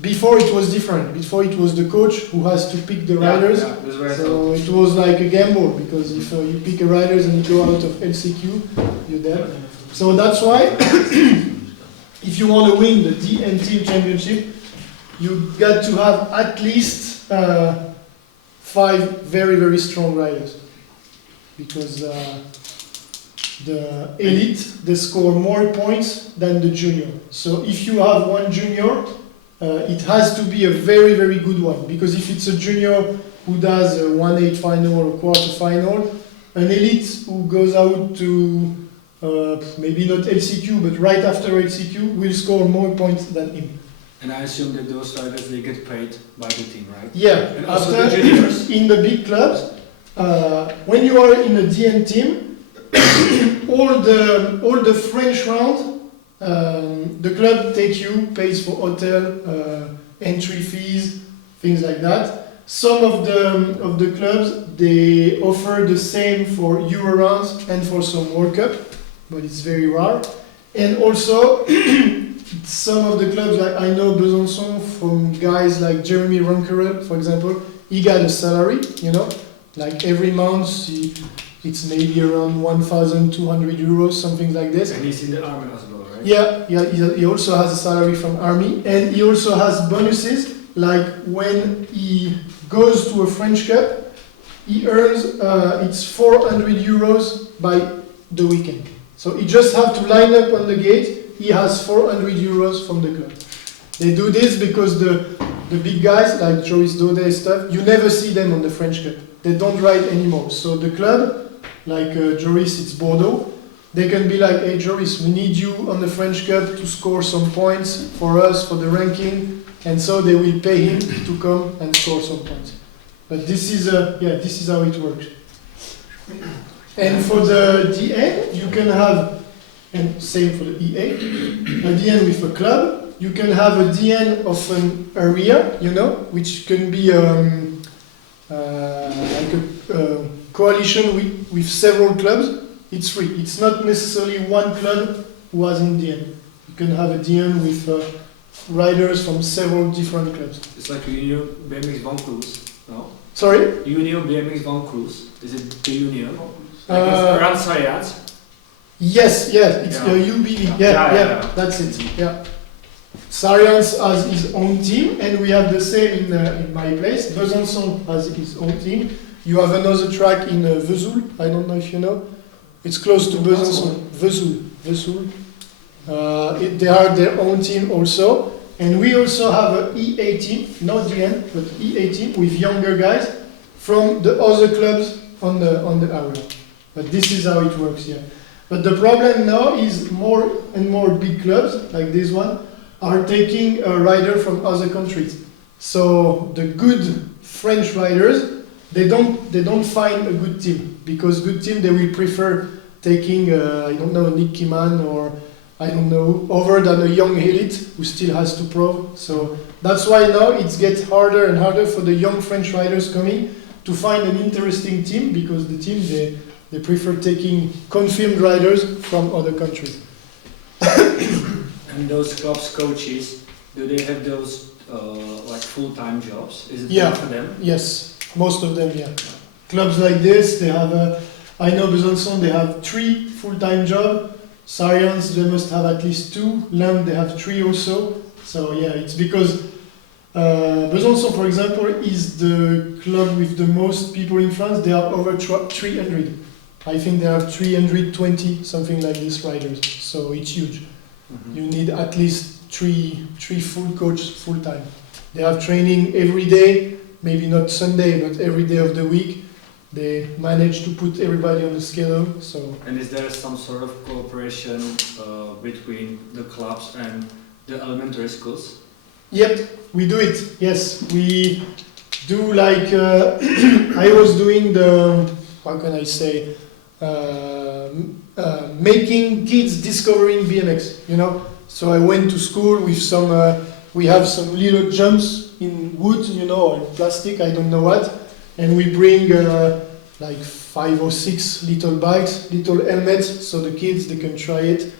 Before it was different. Before it was the coach who has to pick the riders. Yeah, that's what I so it was like a gamble, because if you pick a riders and you go out of LCQ, you're dead. So that's why if you want to win the DN team championship, you got to have at least 5 very, very strong riders. Because the elite, they score more points than the junior. So if you have one junior, it has to be a very, very good one. Because if it's a junior who does a 1/8 final or quarter final, an elite who goes out to maybe not LCQ, but right after LCQ, will score more points than him. And I assume that those riders, they get paid by the team, right? Yeah, And also after, the juniors? in the big clubs, when you are in a DN team, all the French round, the club takes you, pays for hotel, entry fees, things like that. Some of the clubs, they offer the same for Euro rounds and for some World Cup, but it's very rare. And also, some of the clubs, like I know Besancon, from guys like Jeremy Runkerud, for example, he got a salary, you know. Like every month, it's maybe around 1,200 euros, something like this. And he's in the army as well, right? Yeah, he also has a salary from army, and he also has bonuses. Like when he goes to a French Cup, he earns it's 400 euros by the weekend. So he just have to line up on the gate. He has 400 euros from the club. They do this because the big guys like Joris Daudet stuff, you never see them on the French Cup. They don't ride anymore. So the club, like Joris, it's Bordeaux, they can be like, hey Joris, we need you on the French Cup to score some points for us, for the ranking, and so they will pay him to come and score some points. But this is how it works. And for the DN, you can have, and same for the EA, a DN with a club. You can have a DN of an area, you know, which can be like a coalition with several clubs. It's free. It's not necessarily one club who has a DN. You can have a DN with riders from several different clubs. It's like Union BMX Van Cruise, no? Sorry? Union BMX Van Cruise. Is it the Union? Like Uh, around Sayat? Yes, it's Yeah. UBV. Yeah, Yeah, that's it. Yeah. Sarians has his own team, and we have the same in my place. Besancon has his own team. You have another track in Vesoul. I don't know if you know. It's close to Besancon. Vesoul. They are their own team also. And we also have an EA team, not DN, but EA team with younger guys from the other clubs on the area. But this is how it works, yeah. But the problem now is more and more big clubs, like this one, are taking a rider from other countries. So the good French riders, they don't find a good team, because good team they will prefer taking I don't know, Nick Kiman or I don't know, other than a young elite who still has to pro. So that's why now it gets harder and harder for the young French riders coming to find an interesting team, because the team they prefer taking confirmed riders from other countries. And those clubs coaches, do they have those like full-time jobs? Is it Yeah. good for them? Yes, most of them, yeah. Clubs like this, they have, I know Besancon, they have 3 full-time jobs. Sarians, they must have at least 2. Lamb, they have 3 also. So yeah, it's because Besancon, for example, is the club with the most people in France. They are over 300. I think they have 320, something like this, riders. So it's huge. Mm-hmm. You need at least three full coaches full time. They have training every day, maybe not Sunday, but every day of the week. They manage to put everybody on the schedule. So. And is there some sort of cooperation between the clubs and the elementary schools? Yep, we do it. Yes, we do like I was doing the, how can I say, making kids discovering BMX, you know. So I went to school with some, we have some little jumps in wood, you know, or in plastic, I don't know what, and we bring like 5 or 6 little bikes, little helmets, so the kids, they can try it,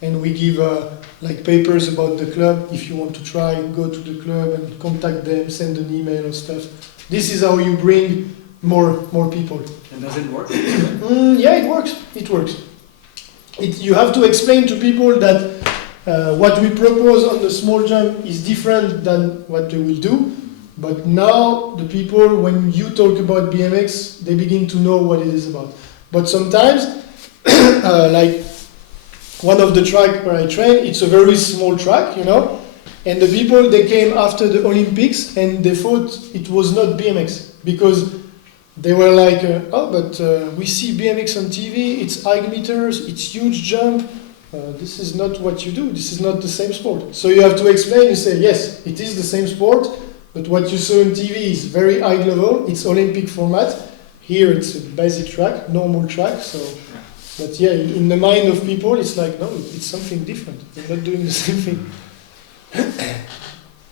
and we give like papers about the club. If you want to try, go to the club and contact them, send an email or stuff. This is how you bring more people. And does it work? Yeah, it works. It works. You have to explain to people that what we propose on the small jump is different than what they will do. But now the people, when you talk about BMX, they begin to know what it is about. But sometimes, like one of the track where I train, it's a very small track, you know, and the people, they came after the Olympics and they thought it was not BMX, because they were like, we see BMX on TV, it's high meters, it's huge jump, this is not what you do, this is not the same sport. So you have to explain, you say, yes, it is the same sport, but what you saw on TV is very high level, it's Olympic format. Here it's a basic track, normal track, so, but yeah, in the mind of people, it's like, no, it's something different, you're not doing the same thing.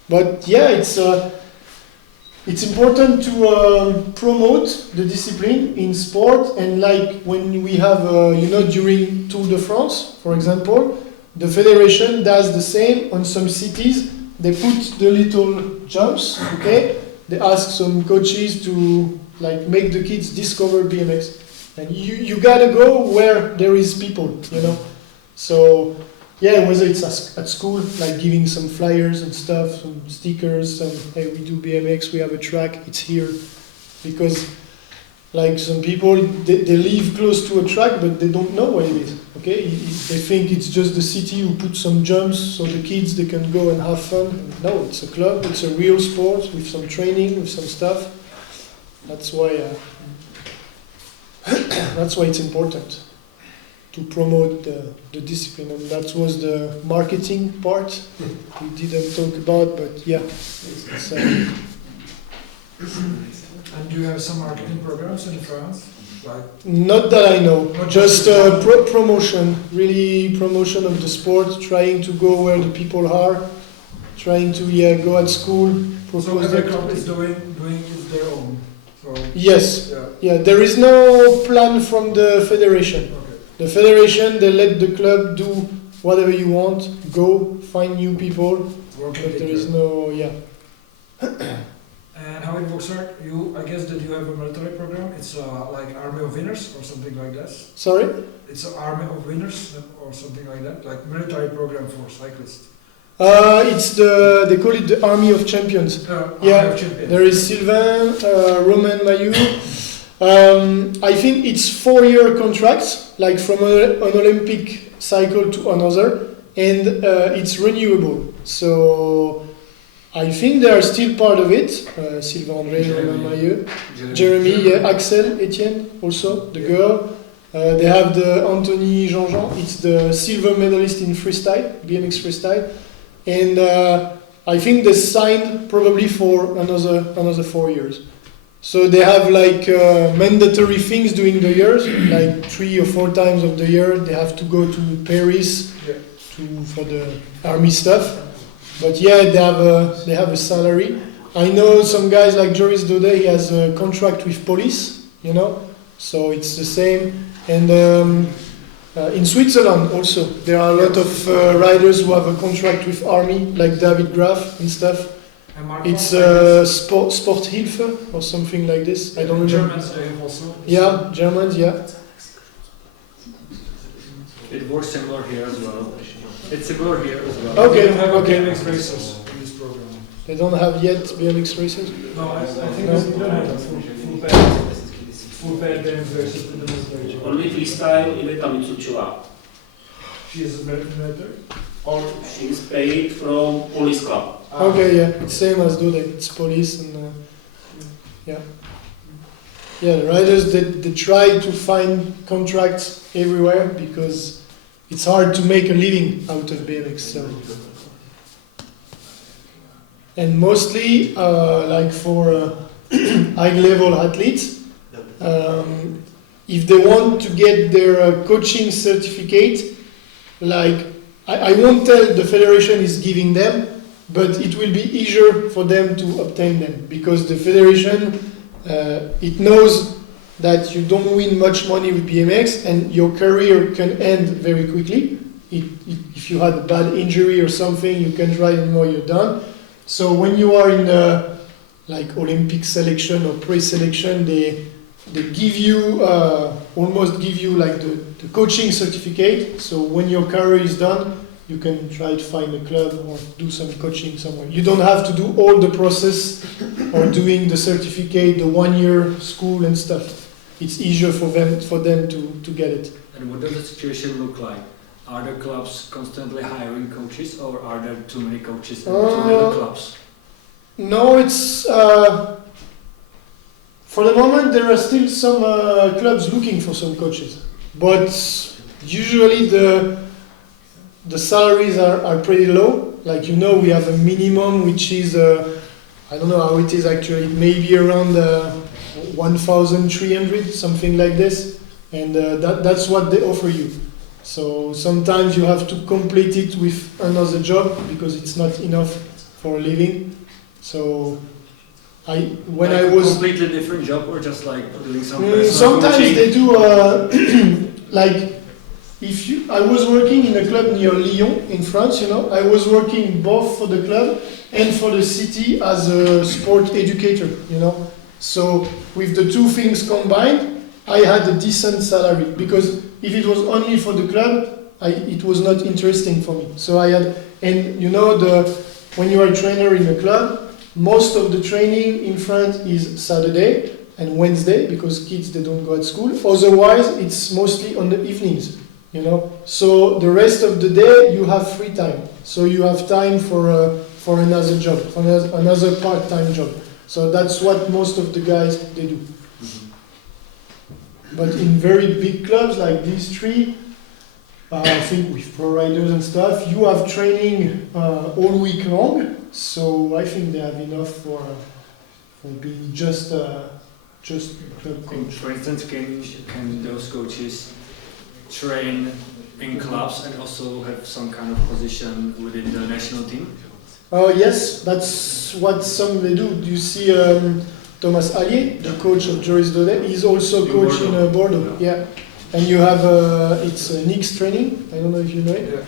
But yeah, it's important to promote the discipline in sport, and like when we have, during Tour de France, for example, the federation does the same on some cities. They put the little jumps, okay? They ask some coaches to like make the kids discover BMX, and you gotta go where there is people, you know. So yeah, whether it's at school, like giving some flyers and stuff, some stickers, some, hey, we do BMX, we have a track, it's here. Because like some people, they live close to a track, but they don't know what it is, okay? They think it's just the city who put some jumps so the kids, they can go and have fun. No, it's a club, it's a real sport with some training, with some stuff. That's why it's important to promote the discipline, and that was the marketing part we didn't talk about, but yeah. And do you have some marketing programs in France? Like not that I know, just promotion, really promotion of the sport, trying to go where the people are, trying to go at school, propose so every their club is doing it their own. So yes, yeah, there is no plan from the federation. Okay. The federation, they let the club do whatever you want, go, find new people, Working but there together. is no, yeah. And how it works, sir? I guess that you have a military program. It's like Army of Winners or something like that. Sorry? It's an Army of Winners or something like that, like military program for cyclists. They call it the Army of Champions. Army of Champions. There is Sylvain, Romain Mayou. I think it's 4-year contracts, like from an Olympic cycle to another, and it's renewable. So I think they are still part of it. Sylvain André, Romain Mayou, Jeremy, yeah, Axel, Etienne, also the girl. They have the Anthony Jean-Jean. It's the silver medalist in freestyle, BMX freestyle. And I think they signed probably for another 4 years. So they have like mandatory things during the years, like 3 or 4 times of the year they have to go to Paris for the army stuff. But yeah, they have a salary. I know some guys like Joris Dode, he has a contract with police, you know, so it's the same. And in Switzerland also, there are a lot of riders who have a contract with army, like David Graf and stuff. It's Sporthilfe or something like this. I don't remember. Germans they have also. Yeah, Germans, yeah. It works similar here as well. It's similar here as well. Okay, They don't have okay. BMX races in this program. They don't have yet BMX races? No, I think No. they don't have full paid BMX races in the military. Only freestyle in Italy Tsuchua. She is a military. Or she is paid from police club. Okay, yeah, it's same as Dude. It's police and yeah. Yeah, the riders they try to find contracts everywhere because it's hard to make a living out of BMX. So. And mostly, like for high-level athletes, if they want to get their coaching certificate, like I won't tell the federation is giving them, but it will be easier for them to obtain them because the federation it knows that you don't win much money with BMX and your career can end very quickly. If you had a bad injury or something, you can't ride anymore, you're done. So when you are in the like Olympic selection or pre-selection, they give you almost give you like the coaching certificate. So when your career is done, you can try to find a club or do some coaching somewhere. You don't have to do all the process or doing the certificate, the 1-year school and stuff. It's easier for them to get it. And what does the situation look like? Are the clubs constantly hiring coaches, or are there too many coaches in too many clubs? No, it's for the moment there are still some clubs looking for some coaches, but usually the salaries are pretty low. Like we have a minimum which is I don't know how it is actually, maybe around 1,300, something like this, and that's what they offer you. So sometimes you have to complete it with another job because it's not enough for a living. So when I was completely different job or just like doing some personal sometimes coaching? they do like I was working in a club near Lyon in France, I was working both for the club and for the city as a sport educator, So with the two things combined, I had a decent salary because if it was only for the club, it was not interesting for me. So I had, and when you are a trainer in a club, most of the training in France is Saturday and Wednesday because kids, they don't go at school. Otherwise, it's mostly on the evenings, So the rest of the day, you have free time. So you have time for another job, for another part-time job. So that's what most of the guys, they do. But in very big clubs like these three, I think with pro riders and stuff, you have training all week long. So I think they have enough for being just club coach. For instance, can those coaches train in clubs and also have some kind of position within the national team? Yes, that's what some they do. You see Thomas Allier, the coach of Joris Daudet, he's also coach in Bordeaux. Yeah. and you have it's Nick's training. I don't know if you know it.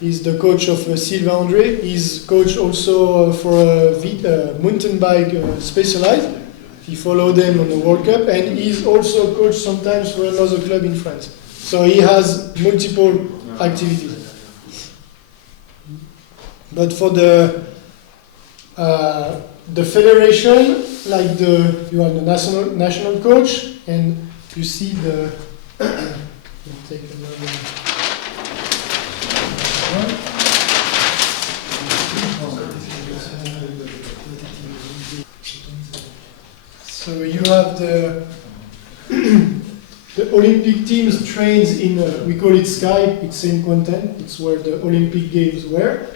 He's the coach of Sylvain André. He's coach also for mountain bike Specialized. He followed them on the World Cup, and he's also coach sometimes for another club in France. So he has multiple activities. But for the federation, like you have the national coach, and you see the. Take another one. So you have the Olympic teams trains in we call it Sky. It's Saint-Quentin. It's where the Olympic Games were.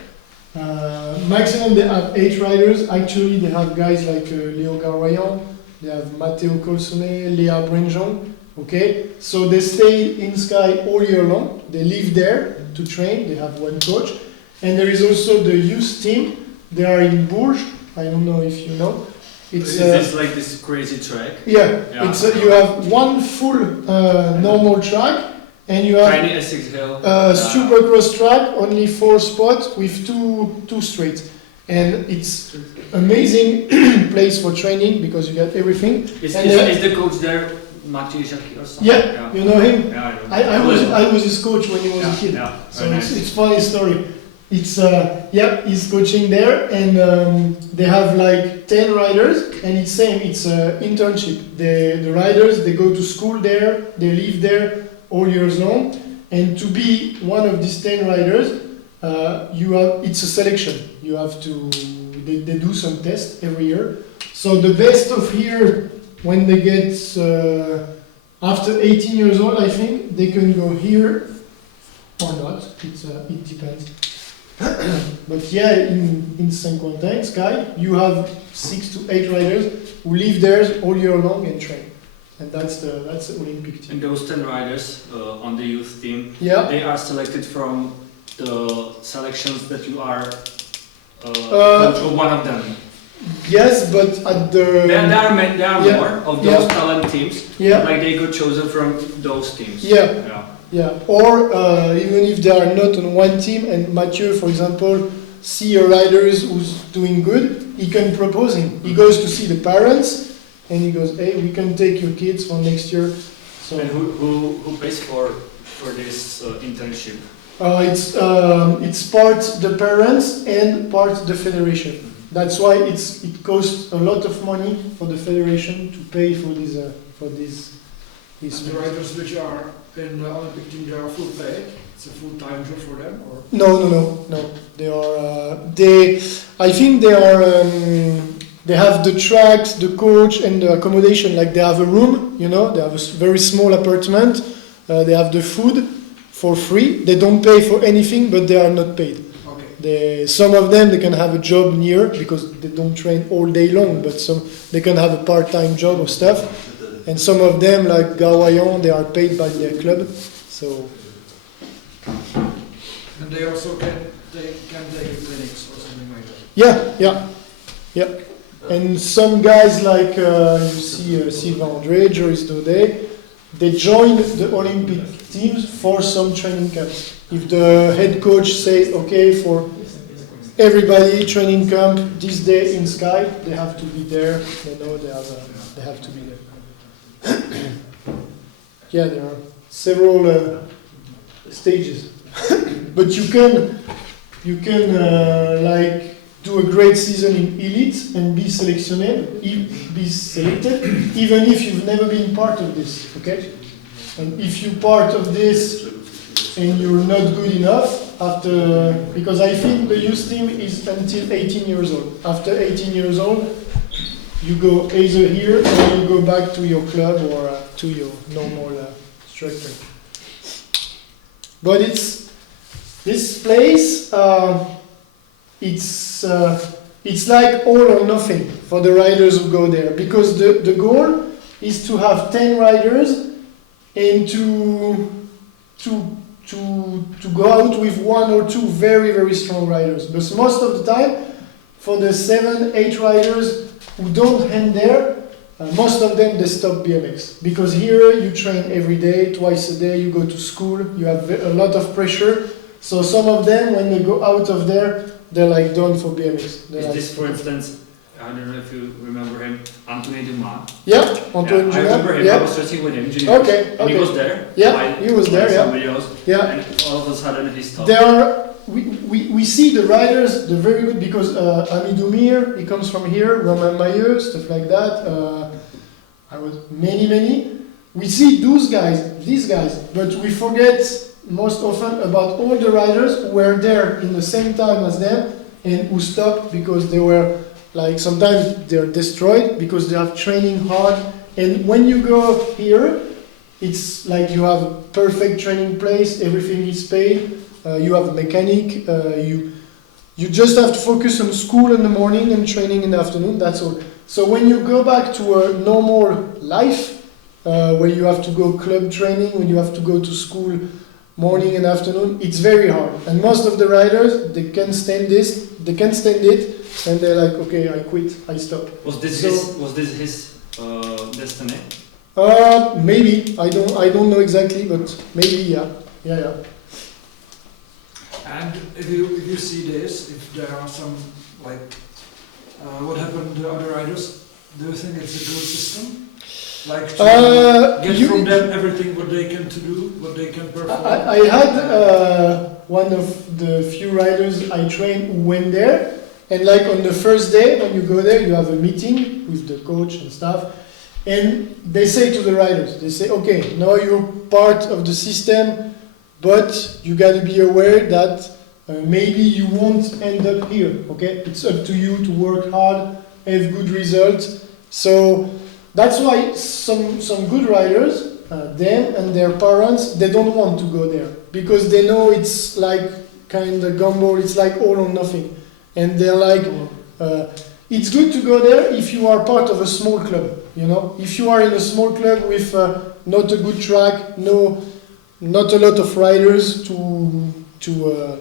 Maximum they have 8 riders. Actually, they have guys like Léo Garoyan. They have Matteo Colsone, Léa Brinjon. Okay, so they stay in Sky all year long. They live there to train. They have one coach, and there is also the youth team. They are in Bourges. I don't know if you know. It's is this like this crazy track? Yeah. It's you have one full normal track, and you have tiny Essex Hill. Supercross track, only 4 spots with two straights, and it's amazing place for training because you get everything. Is the coach there? Mathieu Jacques or something? Yeah, you know him. Yeah, I know. I was his coach when he was a kid. Yeah, so it's funny story. It's he's coaching there, and they have like 10 riders, and it's internship. The riders, they go to school there, they live there all years long, and to be one of these 10 riders, it's a selection. You have to they do some tests every year. So the best of here, when they get after 18 years old, I think they can go here or not. It depends. But yeah, in Saint-Quentin, Sky, you have 6 to 8 riders who live there all year long and train, and that's the Olympic team. And those 10 riders on the youth team, yeah, they are selected from the selections that you are one of them. Yes, but at the there are more of those talent teams. Yeah, like they got chosen from those teams. Yeah. Or even if they are not on one team, and Mathieu, for example, see a rider who's doing good, he can propose him. He goes to see the parents, and he goes, "Hey, we can take your kids for next year." So and who pays for this internship? It's part the parents and part the federation. That's why it costs a lot of money for the federation to pay for these. The riders which are in the Olympic team, they are full paid. It's a full-time job for them, or no. They are. I think they are. They have the tracks, the coach, and the accommodation. Like they have a room, they have a very small apartment. They have the food for free. They don't pay for anything, but they are not paid. Some of them, they can have a job near because they don't train all day long, but they can have a part-time job or stuff. And some of them, like Gawayon, they are paid by their club. So. And they also can take clinics or something like that. Yeah. And some guys like you see Sylvain André, Joris Daudet, they join the Olympic teams for some training camps. If the head coach says, okay, for everybody training camp this day in Sky, they have to be there. They know they have to be there. Yeah, there are several stages, but you can like do a great season in elite and be selected, even if you've never been part of this. Okay, and if you're part of this and you're not good enough because I think the youth team is until 18 years old. After 18 years old, you go either here or you go back to your club or to your normal structure. But this place. It's like all or nothing for the riders who go there, because the goal is to have 10 riders and to go out with 1 or 2 very, very strong riders. But most of the time, for the 7, 8 riders who don't end there, most of them, they stop BMX. Because here you train every day, twice a day, you go to school, you have a lot of pressure. So some of them, when they go out of there, they're like done for BMX. They're Is like, this, for instance, I don't know if you remember him, Antoine Dumas? Yeah, Antoine I Dumas. remember him, Yeah. I was stretching with him, juniors. Okay, And he okay. was there. Yeah, he was there, yeah. Some videos, Yeah. and all of a sudden he stopped. There are, we see the riders, they're very good because Ami Doumir, he comes from here, Romain Mailleux, stuff like that. I was many. We see those guys, these guys, but we forget most often about all the riders who were there in the same time as them and who stopped because they were like, sometimes they're destroyed because they are training hard. And when you go here, it's like you have a perfect training place, everything is paid. You have a mechanic, you just have to focus on school in the morning and training in the afternoon, that's all. So when you go back to a normal life, where you have to go club training, when you have to go to school morning and afternoon, it's very hard. And most of the riders, they can't stand it, and they're like, okay, I quit, I stop. Was this his destiny? Maybe, I don't know exactly, but maybe, yeah. And if you see this, if there are some, like, what happened to other riders, do you think it's a good system? Like to get from them everything what they can to do, what they can perform? I had one of the few riders I trained who went there, and like on the first day when you go there, you have a meeting with the coach and stuff, and they say to the riders, they say, okay, now you're part of the system, but you got to be aware that maybe you won't end up here, okay? It's up to you to work hard, have good results. So that's why some good riders, them and their parents, they don't want to go there because they know it's like kind of gamble, it's like all or nothing. And they're like, it's good to go there if you are part of a small club, you know? If you are in a small club with not a good track, not a lot of riders to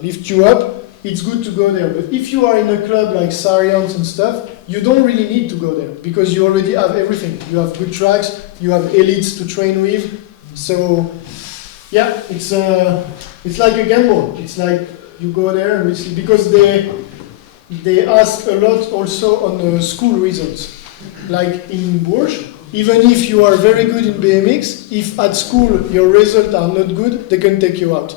lift you up, it's good to go there. But if you are in a club like Sarians and stuff, you don't really need to go there because you already have everything. You have good tracks, you have elites to train with. So, yeah, it's like a gamble. It's like you go there and receive, because they ask a lot also on the school results. Like in Bourges, even if you are very good in BMX, if at school your results are not good, they can take you out.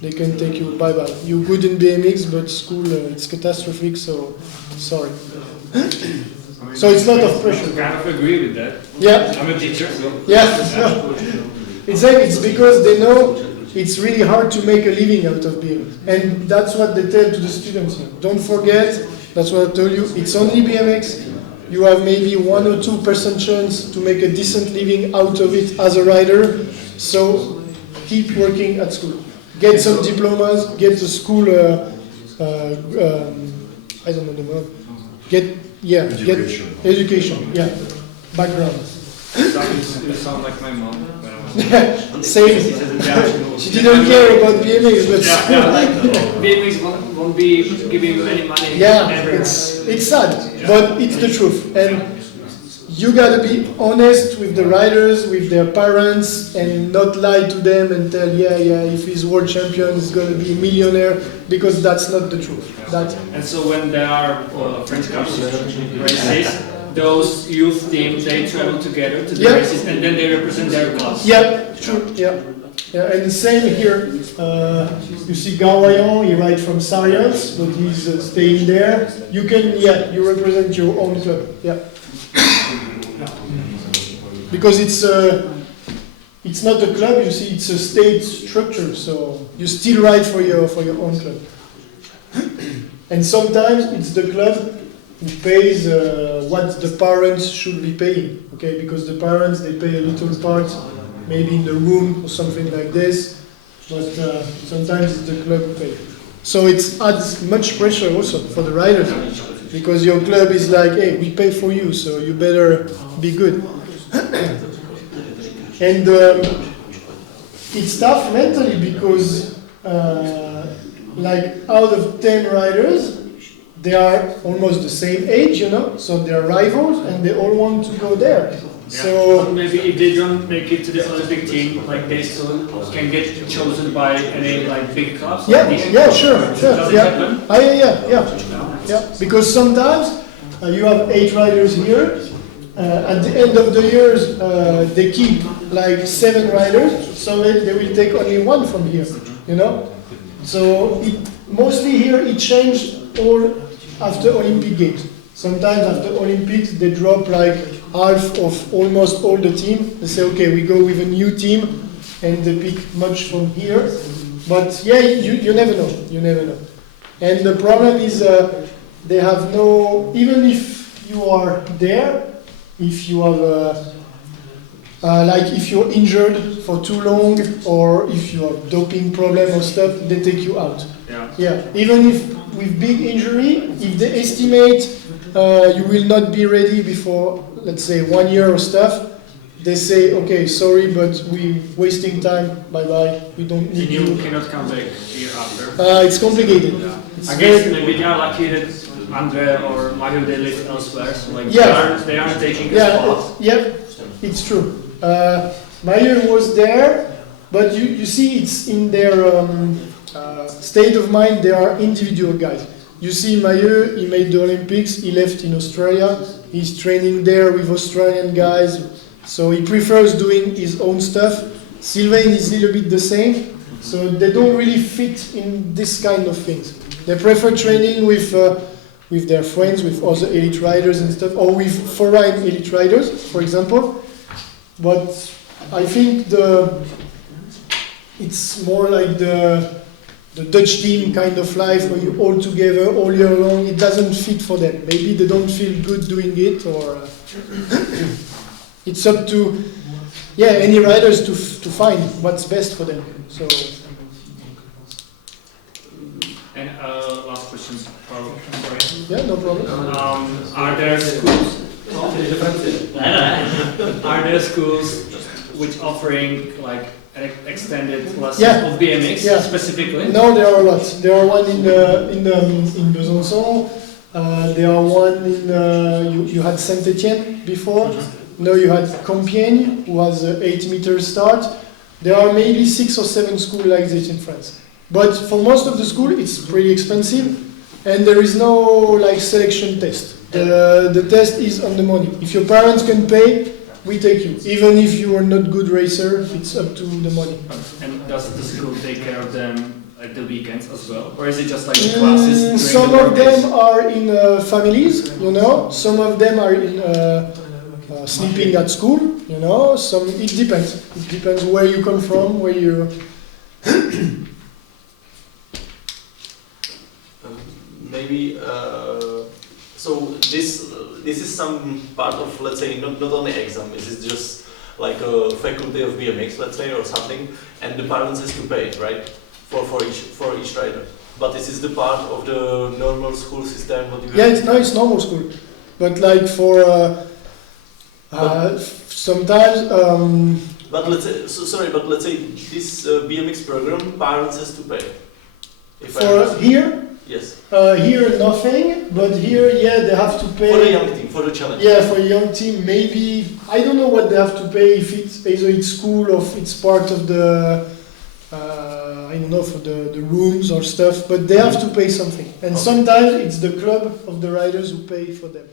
They can take you bye-bye. You're good in BMX, but school, it's catastrophic, so sorry. So it's a lot of pressure. I kind of agree with that. Yeah. I'm a teacher, so. Yeah. It's because they know it's really hard to make a living out of BMX. And that's what they tell to the students here. Don't forget, that's what I told you, it's only BMX. You have maybe 1 or 2% chance to make a decent living out of it as a rider. So keep working at school. Get some diplomas, get the school, I don't know the word. Education, yeah. Background. You sound like my mom when I was Same. She didn't care about BMX, but BMX won't be giving you any money. yeah, ever. it's sad, but it's the truth. And you gotta be honest with the riders, with their parents, and not lie to them and tell, yeah, if he's world champion, he's gonna be a millionaire, because that's not the truth. And so when there are French Cups races, those youth teams, they travel together to the races and then they represent their class. Yeah, true, yeah, and the same here. You see Gawayan, he rides from Sarians, but he's staying there. You can, you represent your own club, yeah. Because it's not a club, you see, it's a state structure, so you still ride for your own club. And sometimes it's the club who pays what the parents should be paying, okay? Because the parents, they pay a little part, maybe in the room or something like this, but sometimes it's the club who pays. So it adds much pressure also for the riders, because your club is like, hey, we pay for you, so you better be good. And it's tough mentally because like out of 10 riders, they are almost the same age, you know, so they're rivals and they all want to go there. Yeah. So maybe if they don't make it to the Olympic team, like they still can get chosen by any like big clubs. yeah, like yeah, sure, Does it yeah. happen? Yeah. Because sometimes you have 8 riders here. At the end of the years, they keep like 7 riders, so they will take only 1 from here, you know. So mostly here it changed all after Olympic Games. Sometimes after Olympics they drop like half of almost all the team. They say, okay, we go with a new team, and they pick much from here. But yeah, you never know, And the problem is they have no, even if you are there, if you have like if you're injured for too long, or if you have doping problem or stuff, they take you out. Yeah. Even if with big injury, if they estimate you will not be ready before, let's say, 1 year or stuff, they say, okay, sorry, but we're wasting time. Bye bye. We don't need you. You cannot come back here after. It's complicated. Yeah. It's I guess very- maybe they are lucky that Andre or Mario they live elsewhere, so like Yeah. they aren't taking a spot. It's true. Mario was there, but you see it's in their state of mind. They are individual guys. You see Mario, he made the Olympics, he left in Australia, he's training there with Australian guys, so he prefers doing his own stuff. Sylvain is a little bit the same, so they don't really fit in this kind of things. They prefer training with their friends, with other elite riders and stuff, or with foreign elite riders, for example. But I think it's more like the Dutch team kind of life where you all together all year long. It doesn't fit for them. Maybe they don't feel good doing it, or it's up to any riders to find what's best for them. So. And last question. Yeah, no problem. Are there schools? Are there schools which offering like extended lessons of BMX specifically? No, there are lots. There are one in Besancon. There are one in you had Saint-Étienne before. No, you had Compiègne, who has an 8-meter start. There are maybe 6 or 7 schools like this in France. But for most of the school, it's pretty expensive, and there is no like selection test. The test is on the money. If your parents can pay, we take you. Even if you are not good racer, it's up to the money. And does the school take care of them at the weekends as well, or is it just like the classes? Some of them are in families, you know. Some of them are in sleeping at school, you know. It depends. It depends where you come from, where you. Maybe so this is some part of, let's say, not only exam. This is just like a faculty of BMX, let's say, or something, and the parents has to pay, right, for each rider. But this is the part of the normal school system. What you it's normal school, but like for sometimes. But let's say, but let's say this BMX program, parents has to pay. For here. Yes. Here nothing, but here they have to pay. For the young team, for the challenge. Yeah, for a young team, maybe I don't know what they have to pay, if it's either it's school or if it's part of the I don't know, for the rooms or stuff, but they have to pay something. And sometimes it's the club of the riders who pay for them.